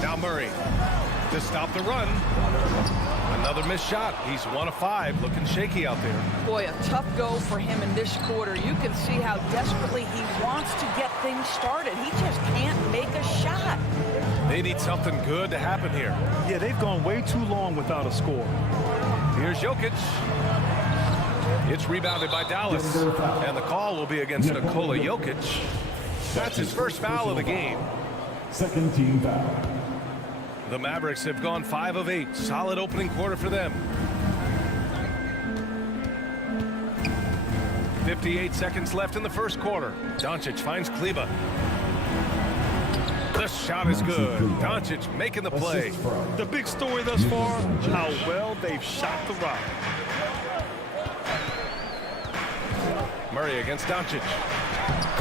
Now Murray to stop the run. Another missed shot. He's 1 of 5, looking shaky out there. Boy, a tough go for him in this quarter. You can see how desperately he wants to get things started. He just can't make a shot. They need something good to happen here. Yeah, they've gone way too long without a score. Here's Jokic. It's rebounded by Dallas. And the call will be against Nikola Jokic. That's his first foul of the game. Second team foul. The Mavericks have gone 5 of 8. Solid opening quarter for them. 58 seconds left in the first quarter. Doncic finds Kleber. The shot is good. Doncic making the play. The big story thus far, how well they've shot the rock. Murray against Doncic.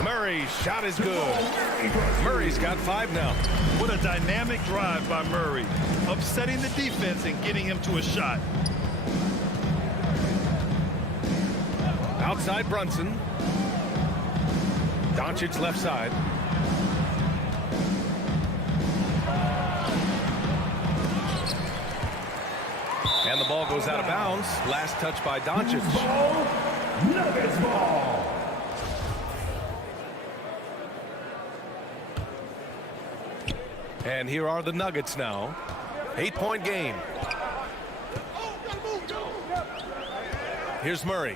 Murray's shot is good. Murray's got 5 now. What a dynamic drive by Murray, upsetting the defense and getting him to a shot. Outside Brunson. Doncic left side. And the ball goes out of bounds. Last touch by Doncic. Ball, Nuggets ball. And here are the Nuggets now. 8-point game. Here's Murray.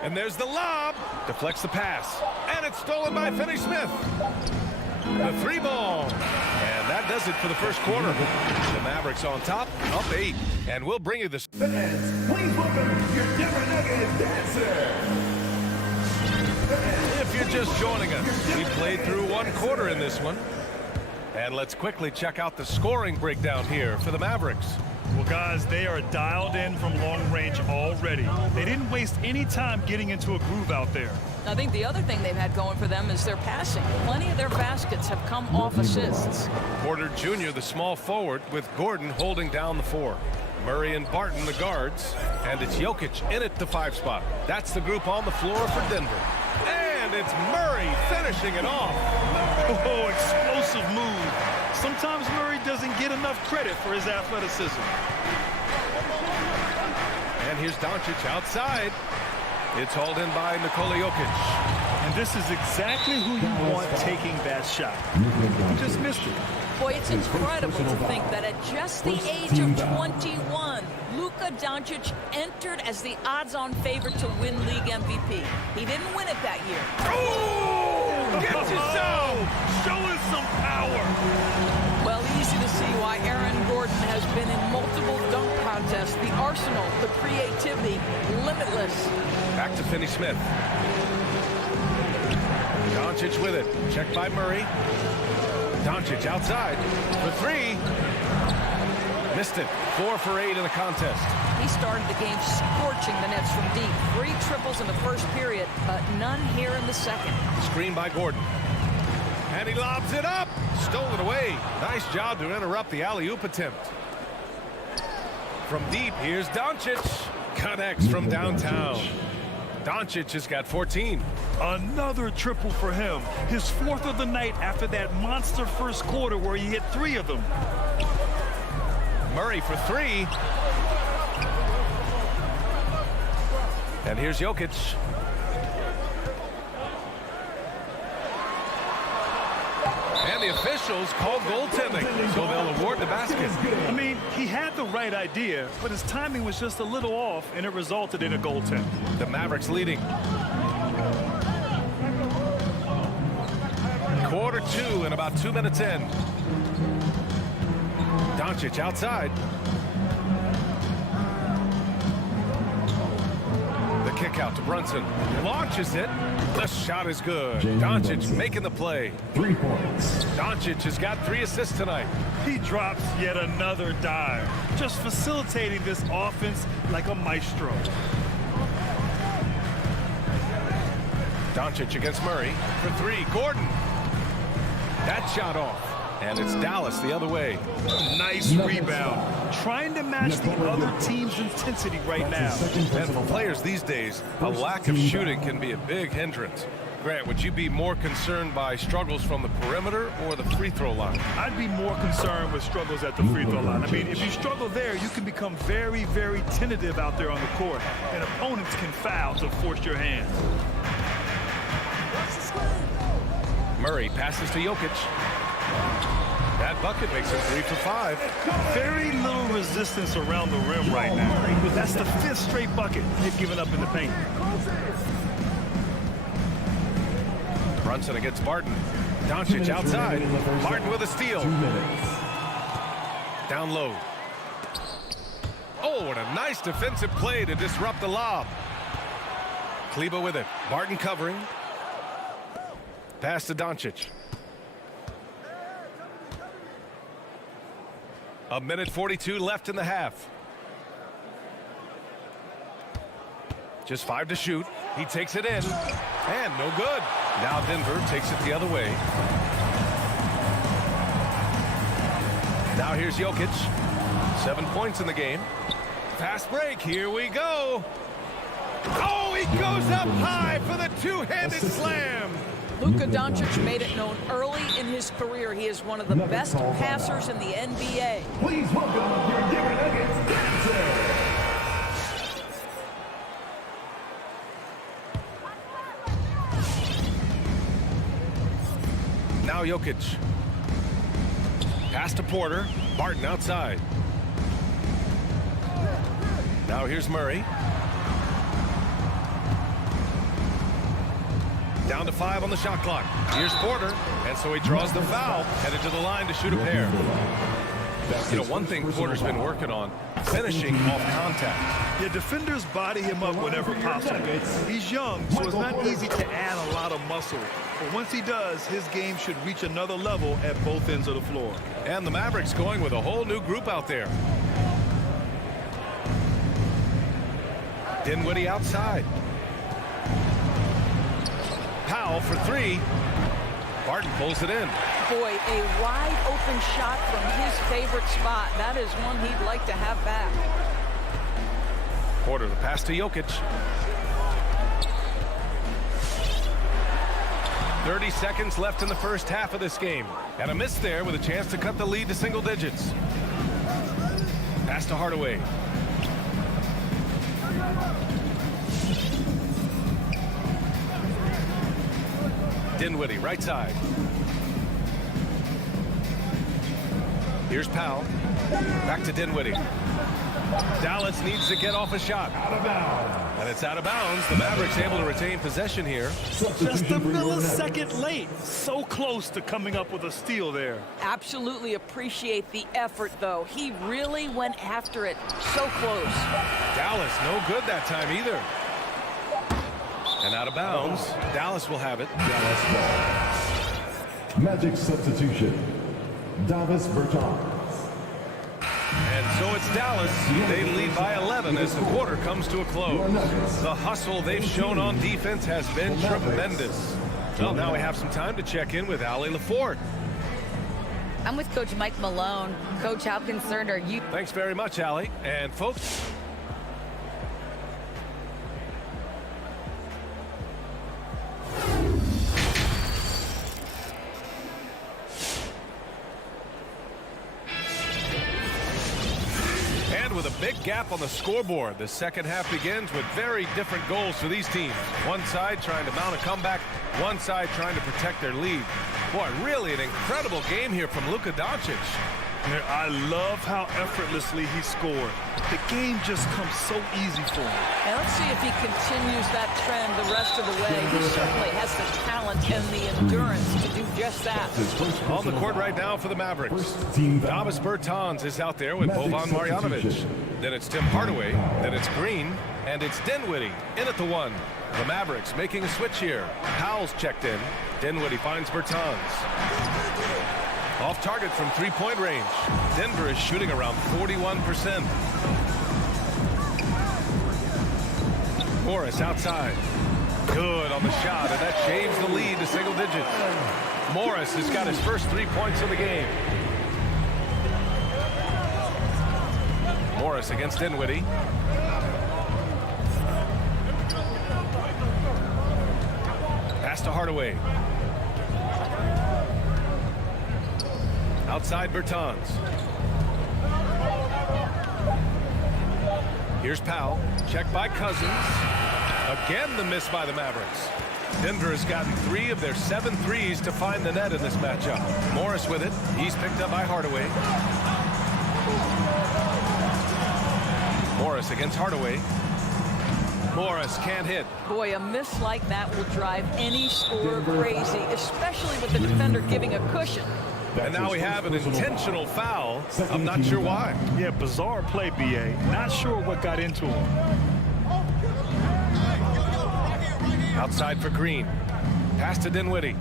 And there's the lob. Deflects the pass. And it's stolen by Finney-Smith. The 3-ball. And that does it for the first quarter. The Mavericks on top, up 8. And we'll bring you this. Fans, please welcome your Denver Nuggets dancer. If you're just joining us, we played through one quarter in this one. And let's quickly check out the scoring breakdown here for the Mavericks. Well, guys, they are dialed in from long range already. They didn't waste any time getting into a groove out there. I think the other thing they've had going for them is their passing. Plenty of their baskets have come off assists. Porter Jr., the small forward, with Gordon holding down the 4. Murray and Barton, the guards. And it's Jokic in at the 5 spot. That's the group on the floor for Denver. And it's Murray finishing it off. Oh, explosive move. Sometimes Murray doesn't get enough credit for his athleticism. And here's Doncic outside. It's hauled in by Nikola Jokic. And this is exactly who you want taking that shot. Just missed it. Boy, it's incredible to think that at just the age of 21, Luka Doncic entered as the odds-on favorite to win league MVP. He didn't win it that year. Oh! Get yourself! Show us some power! Well, easy to see why Aaron Gordon has been in multiple dunk contests. The arsenal, the creativity, limitless. Back to Finney-Smith. Doncic with it. Checked by Murray. Doncic outside. The 3. Missed it. 4 for 8 in the contest. He started the game scorching the Nets from deep. 3 triples in the first period, but none here in the second. Screen by Gordon. And he lobs it up. Stole it away. Nice job to interrupt the alley-oop attempt. From deep, here's Doncic. Connects from downtown. Doncic has got 14. Another triple for him. His 4th of the night after that monster first quarter where he hit 3 of them. Murray for 3. And here's Jokic. And the officials called goaltending, so they'll award the basket. I mean, he had the right idea, but his timing was just a little off, and it resulted in a goaltend. The Mavericks leading. Quarter 2 and about 2 minutes in. Doncic outside. The kick out to Brunson. Launches it. The shot is good. Doncic making the play. 3 points. Doncic has got 3 assists tonight. He drops yet another dive, just facilitating this offense like a maestro. Doncic against Murray for 3. Gordon. That shot off. And it's Dallas the other way. Nice rebound. Trying to match the other team's intensity right now. And for players these days, a lack of shooting can be a big hindrance. Grant, would you be more concerned by struggles from the perimeter or the free throw line? I'd be more concerned with struggles at the free throw line. I mean, if you struggle there, you can become very, very tentative out there on the court. And opponents can foul to force your hand. Murray passes to Jokic. That bucket makes it 3 for 5. Very little resistance around the rim right now. That's the 5th straight bucket they've given up in the paint. Brunson against Barton. Doncic outside. Barton with a steal. 2 minutes. Down low. Oh, and a nice defensive play to disrupt the lob. Kleber with it. Barton covering. Pass to Doncic. 1:42 left in the half. Just 5 to shoot. He takes it in. And no good. Now Denver takes it the other way. Now here's Jokic. 7 points in the game. Fast break. Here we go. Oh, he goes up high for the two-handed slam. Luka Doncic made it known early in his career he is one of the best passers in the NBA. Please welcome your Denver Nuggets dancer. Now Jokic. Pass to Porter. Barton outside. Now here's Murray. Down to 5 on the shot clock. Here's Porter. And so he draws the foul. Headed to the line to shoot a pair. You know, one thing Porter's been working on, finishing off contact. Yeah, defenders body him up whenever possible. He's young, so it's not easy to add a lot of muscle. But once he does, his game should reach another level at both ends of the floor. And the Mavericks going with a whole new group out there. Dinwiddie outside. Powell for 3. Barton pulls it in. Boy, a wide open shot from his favorite spot. That is one he'd like to have back. Porter, the pass to Jokic. 30 seconds left in the first half of this game. And a miss there with a chance to cut the lead to single digits. Pass to Hardaway. Dinwiddie, right side. Here's Powell. Back to Dinwiddie. Dallas needs to get off a shot. Out of bounds. And it's out of bounds. The Mavericks able to retain possession here. Just a millisecond late. So close to coming up with a steal there. Absolutely appreciate the effort, though. He really went after it so close. Dallas, no good that time either. And out of bounds. Dallas will have it. Dallas ball. Magic substitution. Davis Bertans. And so it's Dallas. They lead by 11 as the quarter comes to a close. The hustle they've shown on defense has been tremendous. Well, now we have some time to check in with Allie LaForte. I'm with Coach Mike Malone. Coach, how concerned are you? Thanks very much, Allie. And folks, with a big gap on the scoreboard, the second half begins with very different goals for these teams. One side trying to mount a comeback, one side trying to protect their lead. Boy, really an incredible game here from Luka Doncic. I love how effortlessly he scored. The game just comes so easy for him. And let's see if he continues that trend the rest of the way. He certainly has the talent and the endurance to do just that. On the court right now for the Mavericks, Davis Bertans is out there with Boban Marjanovic. Then it's Tim Hardaway, then it's Green, and it's Dinwiddie in at the 1. The Mavericks making a switch here. Powell's checked in. Dinwiddie finds Bertans. Off target from three-point range. Denver is shooting around 41%. Morris outside. Good on the shot, and that shaves the lead to single digits. Morris has got his first 3 points of the game. Morris against Dinwiddie. Pass to Hardaway. Outside Bertans. Here's Powell. Check by Cousins. Again, the miss by the Mavericks. Denver has gotten 3 of their 7 threes to find the net in this matchup. Morris with it. He's picked up by Hardaway. Morris against Hardaway. Morris can't hit. Boy, a miss like that will drive any scorer crazy, especially with the defender giving a cushion. And now we have an intentional foul. I'm not sure why. Yeah, bizarre play, B.A. Not sure what got into him. Outside for Green. Pass to Dinwiddie.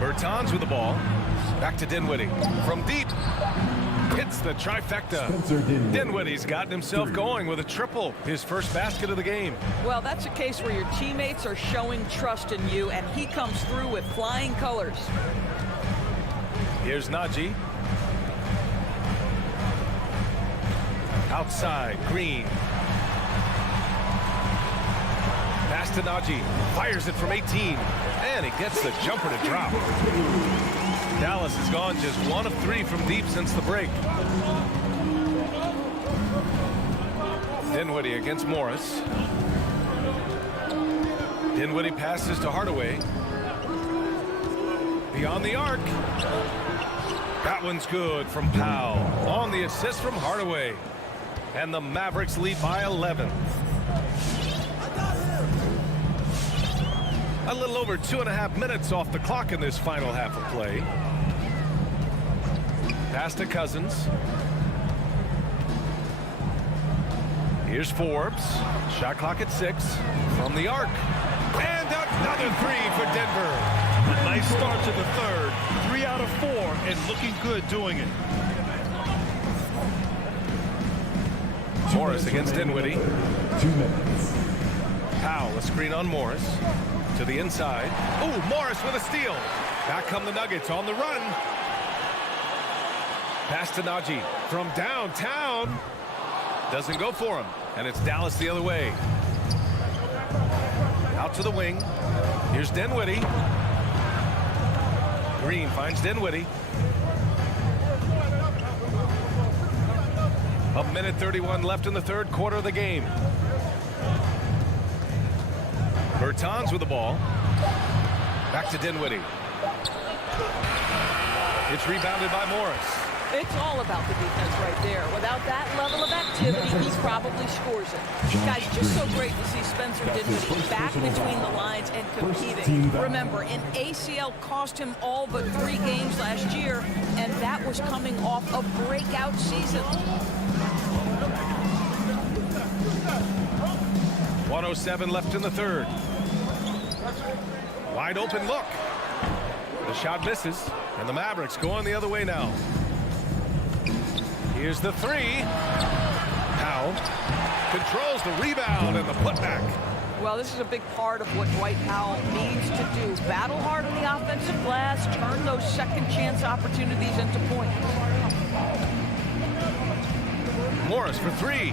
Bertans with the ball. Back to Dinwiddie. From deep. Hits the trifecta. Dinwiddie's gotten himself going with a triple. His first basket of the game. Well, that's a case where your teammates are showing trust in you, and he comes through with flying colors. Here's Najee. Outside, Green. Pass to Najee. Fires it from 18. And he gets the jumper to drop. Dallas has gone just 1 of 3 from deep since the break. Dinwiddie against Morris. Dinwiddie passes to Hardaway. Beyond the arc. That one's good from Powell. On the assist from Hardaway. And the Mavericks lead by 11. A little over 2.5 minutes off the clock in this final half of play. Pass to Cousins. Here's Forbes. Shot clock at 6. From the arc. And another 3 for Denver. A nice start to the third. 3 out of 4 and looking good doing it. Morris against Dinwiddie. 2 minutes. Powell, a screen on Morris. To the inside. Oh, Morris with a steal. Back come the Nuggets on the run. Pass to Najee from downtown. Doesn't go for him. And it's Dallas the other way. Out to the wing. Here's Dinwiddie. Green finds Dinwiddie. 1:31 left in the third quarter of the game. Bertans with the ball. Back to Dinwiddie. It's rebounded by Morris. It's all about the defense right there. Without that level of activity, he probably scores it. Guys, just so great to see Spencer Dinwiddie back between the lines and competing. Remember, an ACL cost him all but 3 games last year, and that was coming off a breakout season. 1:07 left in the third. Wide open look. The shot misses, and the Mavericks going the other way now. Here's the 3. Powell controls the rebound and the putback. Well, this is a big part of what Dwight Powell needs to do. Battle hard on the offensive glass, turn those second chance opportunities into points. Morris for 3.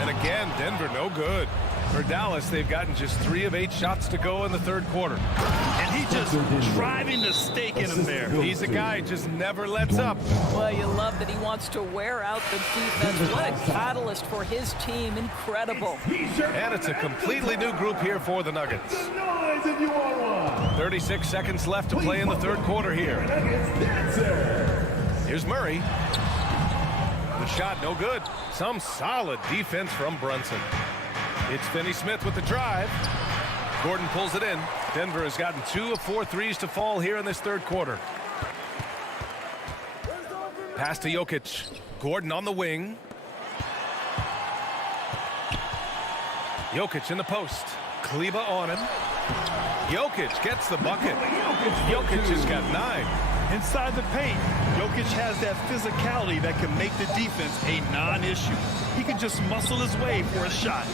And again, Denver no good. For Dallas, they've gotten just 3 of 8 shots to go in the third quarter. And he just driving the stake in him there. He's a guy who just never lets up. Well, you love that he wants to wear out the defense. What a catalyst for his team. Incredible. And it's a completely new group here for the Nuggets. 36 seconds left to play in the third quarter here. Here's Murray. The shot no good. Some solid defense from Brunson. It's Finney-Smith with the drive. Gordon pulls it in. Denver has gotten 2 of 4 threes to fall here in this third quarter. Pass to Jokic. Gordon on the wing. Jokic in the post. Kleber on him. Jokic gets the bucket. Jokic has got 9. Inside the paint, Jokic has that physicality that can make the defense a non-issue. He can just muscle his way for a shot.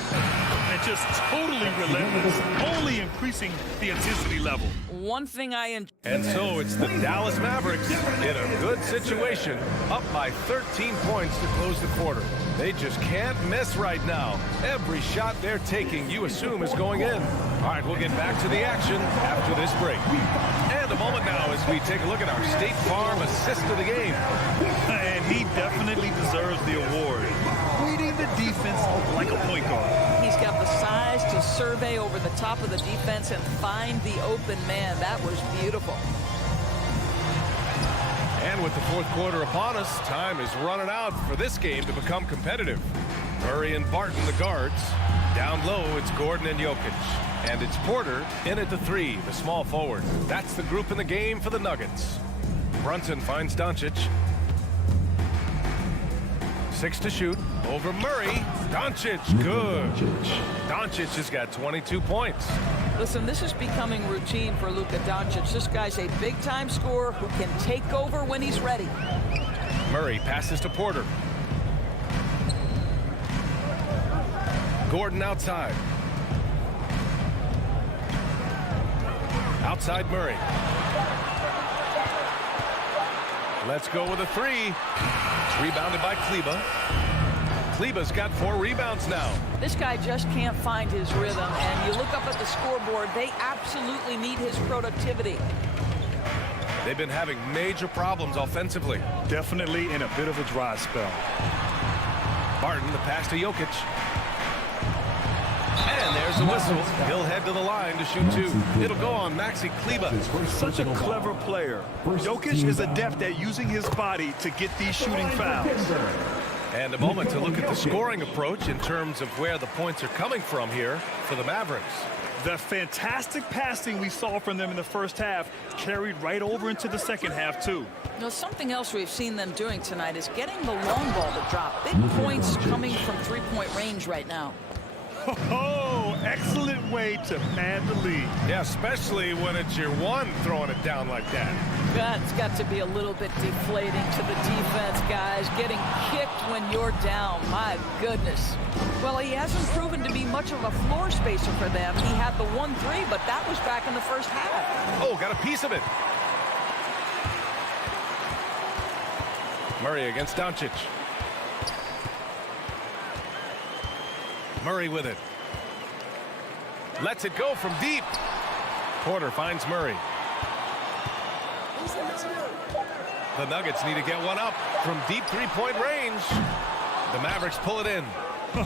And just totally relentless, only increasing the intensity level. One thing I enjoy. And so it's the Dallas Mavericks in a good situation, up by 13 points to close the quarter. They just can't miss right now. Every shot they're taking, you assume, is going in. All right, we'll get back to the action after this break. And a moment now as we take a look at our State Farm assist of the game. And he definitely deserves the award. Leading the defense like a point guard. He's got the size to survey over the top of the defense and find the open man. That was beautiful. And with the fourth quarter upon us, time is running out for this game to become competitive. Murray and Barton, the guards. Down low, it's Gordon and Jokic. And it's Porter in at the 3, the small forward. That's the group in the game for the Nuggets. Brunson finds Doncic. 6 to shoot. Over Murray. Doncic, good. Doncic has got 22 points. Listen, this is becoming routine for Luka Doncic. This guy's a big-time scorer who can take over when he's ready. Murray passes to Porter. Gordon outside. Outside Murray. Let's go with a 3. It's rebounded by Kleber. Kleba's got 4 rebounds now. This guy just can't find his rhythm, and you look up at the scoreboard, they absolutely need his productivity. They've been having major problems offensively. Definitely in a bit of a dry spell. Barton, the pass to Jokic. And there's the whistle. He'll head to the line to shoot 2. It'll go on Maxi Kleber. Such a clever player. Jokic is adept at using his body to get these shooting fouls. And a moment to look at the scoring approach in terms of where the points are coming from here for the Mavericks. The fantastic passing we saw from them in the first half carried right over into the second half, too. You know, something else we've seen them doing tonight is getting the long ball to drop. Big points coming from three-point range right now. Oh, excellent way to pad the lead. Yeah, especially when it's your one throwing it down like that. That's got to be a little bit deflating to the defense, guys. Getting kicked when you're down. My goodness. Well, he hasn't proven to be much of a floor spacer for them. He had the 1-3, but that was back in the first half. Oh, got a piece of it. Murray against Doncic. Murray with it. Lets it go from deep. Porter finds Murray. The Nuggets need to get one up from deep three-point range. The Mavericks pull it in.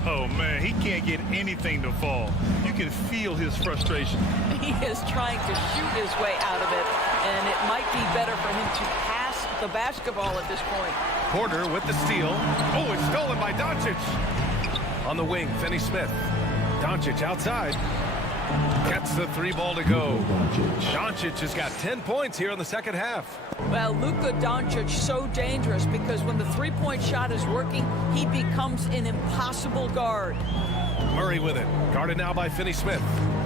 Oh, man, he can't get anything to fall. You can feel his frustration. He is trying to shoot his way out of it, and it might be better for him to pass the basketball at this point. Porter with the steal. Oh, it's stolen by Doncic. On the wing, Finney-Smith. Doncic outside. Gets the 3 ball to go. Doncic has got 10 points here in the second half. Well, Luka Doncic so dangerous because when the three-point shot is working, he becomes an impossible guard. Murray with it. Guarded now by Finney-Smith.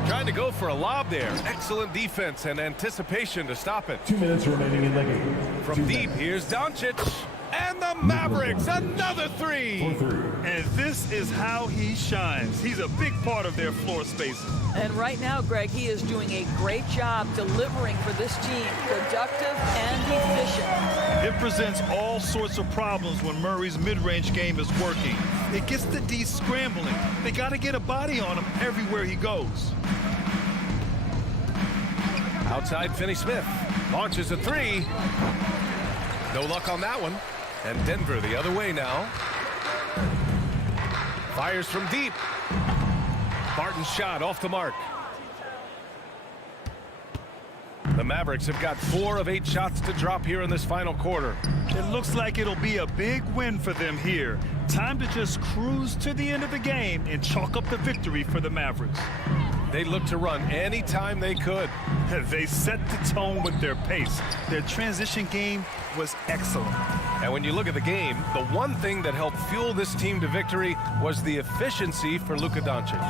Trying to go for a lob there. Excellent defense and anticipation to stop it. 2 minutes remaining in the game. From deep, here's Doncic. And the Mavericks, another 3. And this is how he shines. He's a big part of their floor spacing. And right now, Greg, he is doing a great job delivering for this team. Productive and efficient. It presents all sorts of problems when Murray's mid-range game is working. It gets the D scrambling. They got to get a body on him everywhere he goes. Outside, Finney-Smith launches a 3. No luck on that one. And Denver the other way now. Fires from deep. Barton's shot off the mark. The Mavericks have got 4 of 8 shots to drop here in this final quarter. It looks like it'll be a big win for them here. Time to just cruise to the end of the game and chalk up the victory for the Mavericks. They looked to run anytime they could. They set the tone with their pace. Their transition game was excellent. And when you look at the game, the one thing that helped fuel this team to victory was the efficiency for Luka Doncic.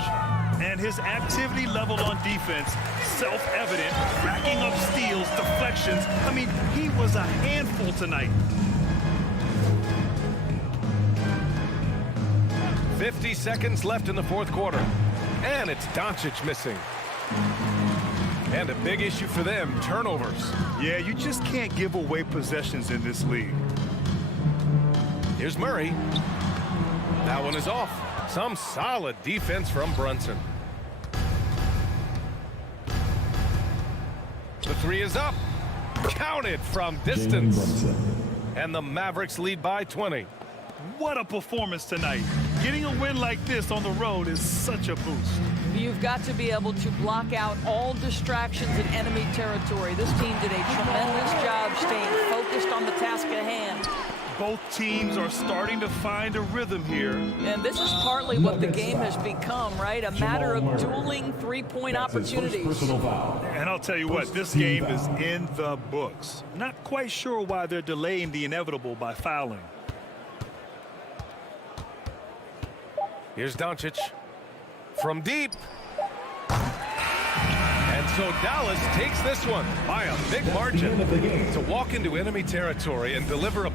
And his activity level on defense, self-evident, racking up steals, deflections. I mean, he was a handful tonight. 50 seconds left in the fourth quarter. And it's Doncic missing. And a big issue for them, turnovers. Yeah, you just can't give away possessions in this league. Here's Murray. That one is off. Some solid defense from Brunson. The 3 is up. Counted from distance. And the Mavericks lead by 20. What a performance tonight. Getting a win like this on the road is such a boost. You've got to be able to block out all distractions in enemy territory. This team did a tremendous job staying focused on the task at hand. Both teams are starting to find a rhythm here. And this is partly what the game has become, right? A matter of dueling three-point opportunities. And I'll tell you what, this game is in the books. Not quite sure why they're delaying the inevitable by fouling. Here's Doncic from deep. And so Dallas takes this one by a big margin to walk into enemy territory and deliver a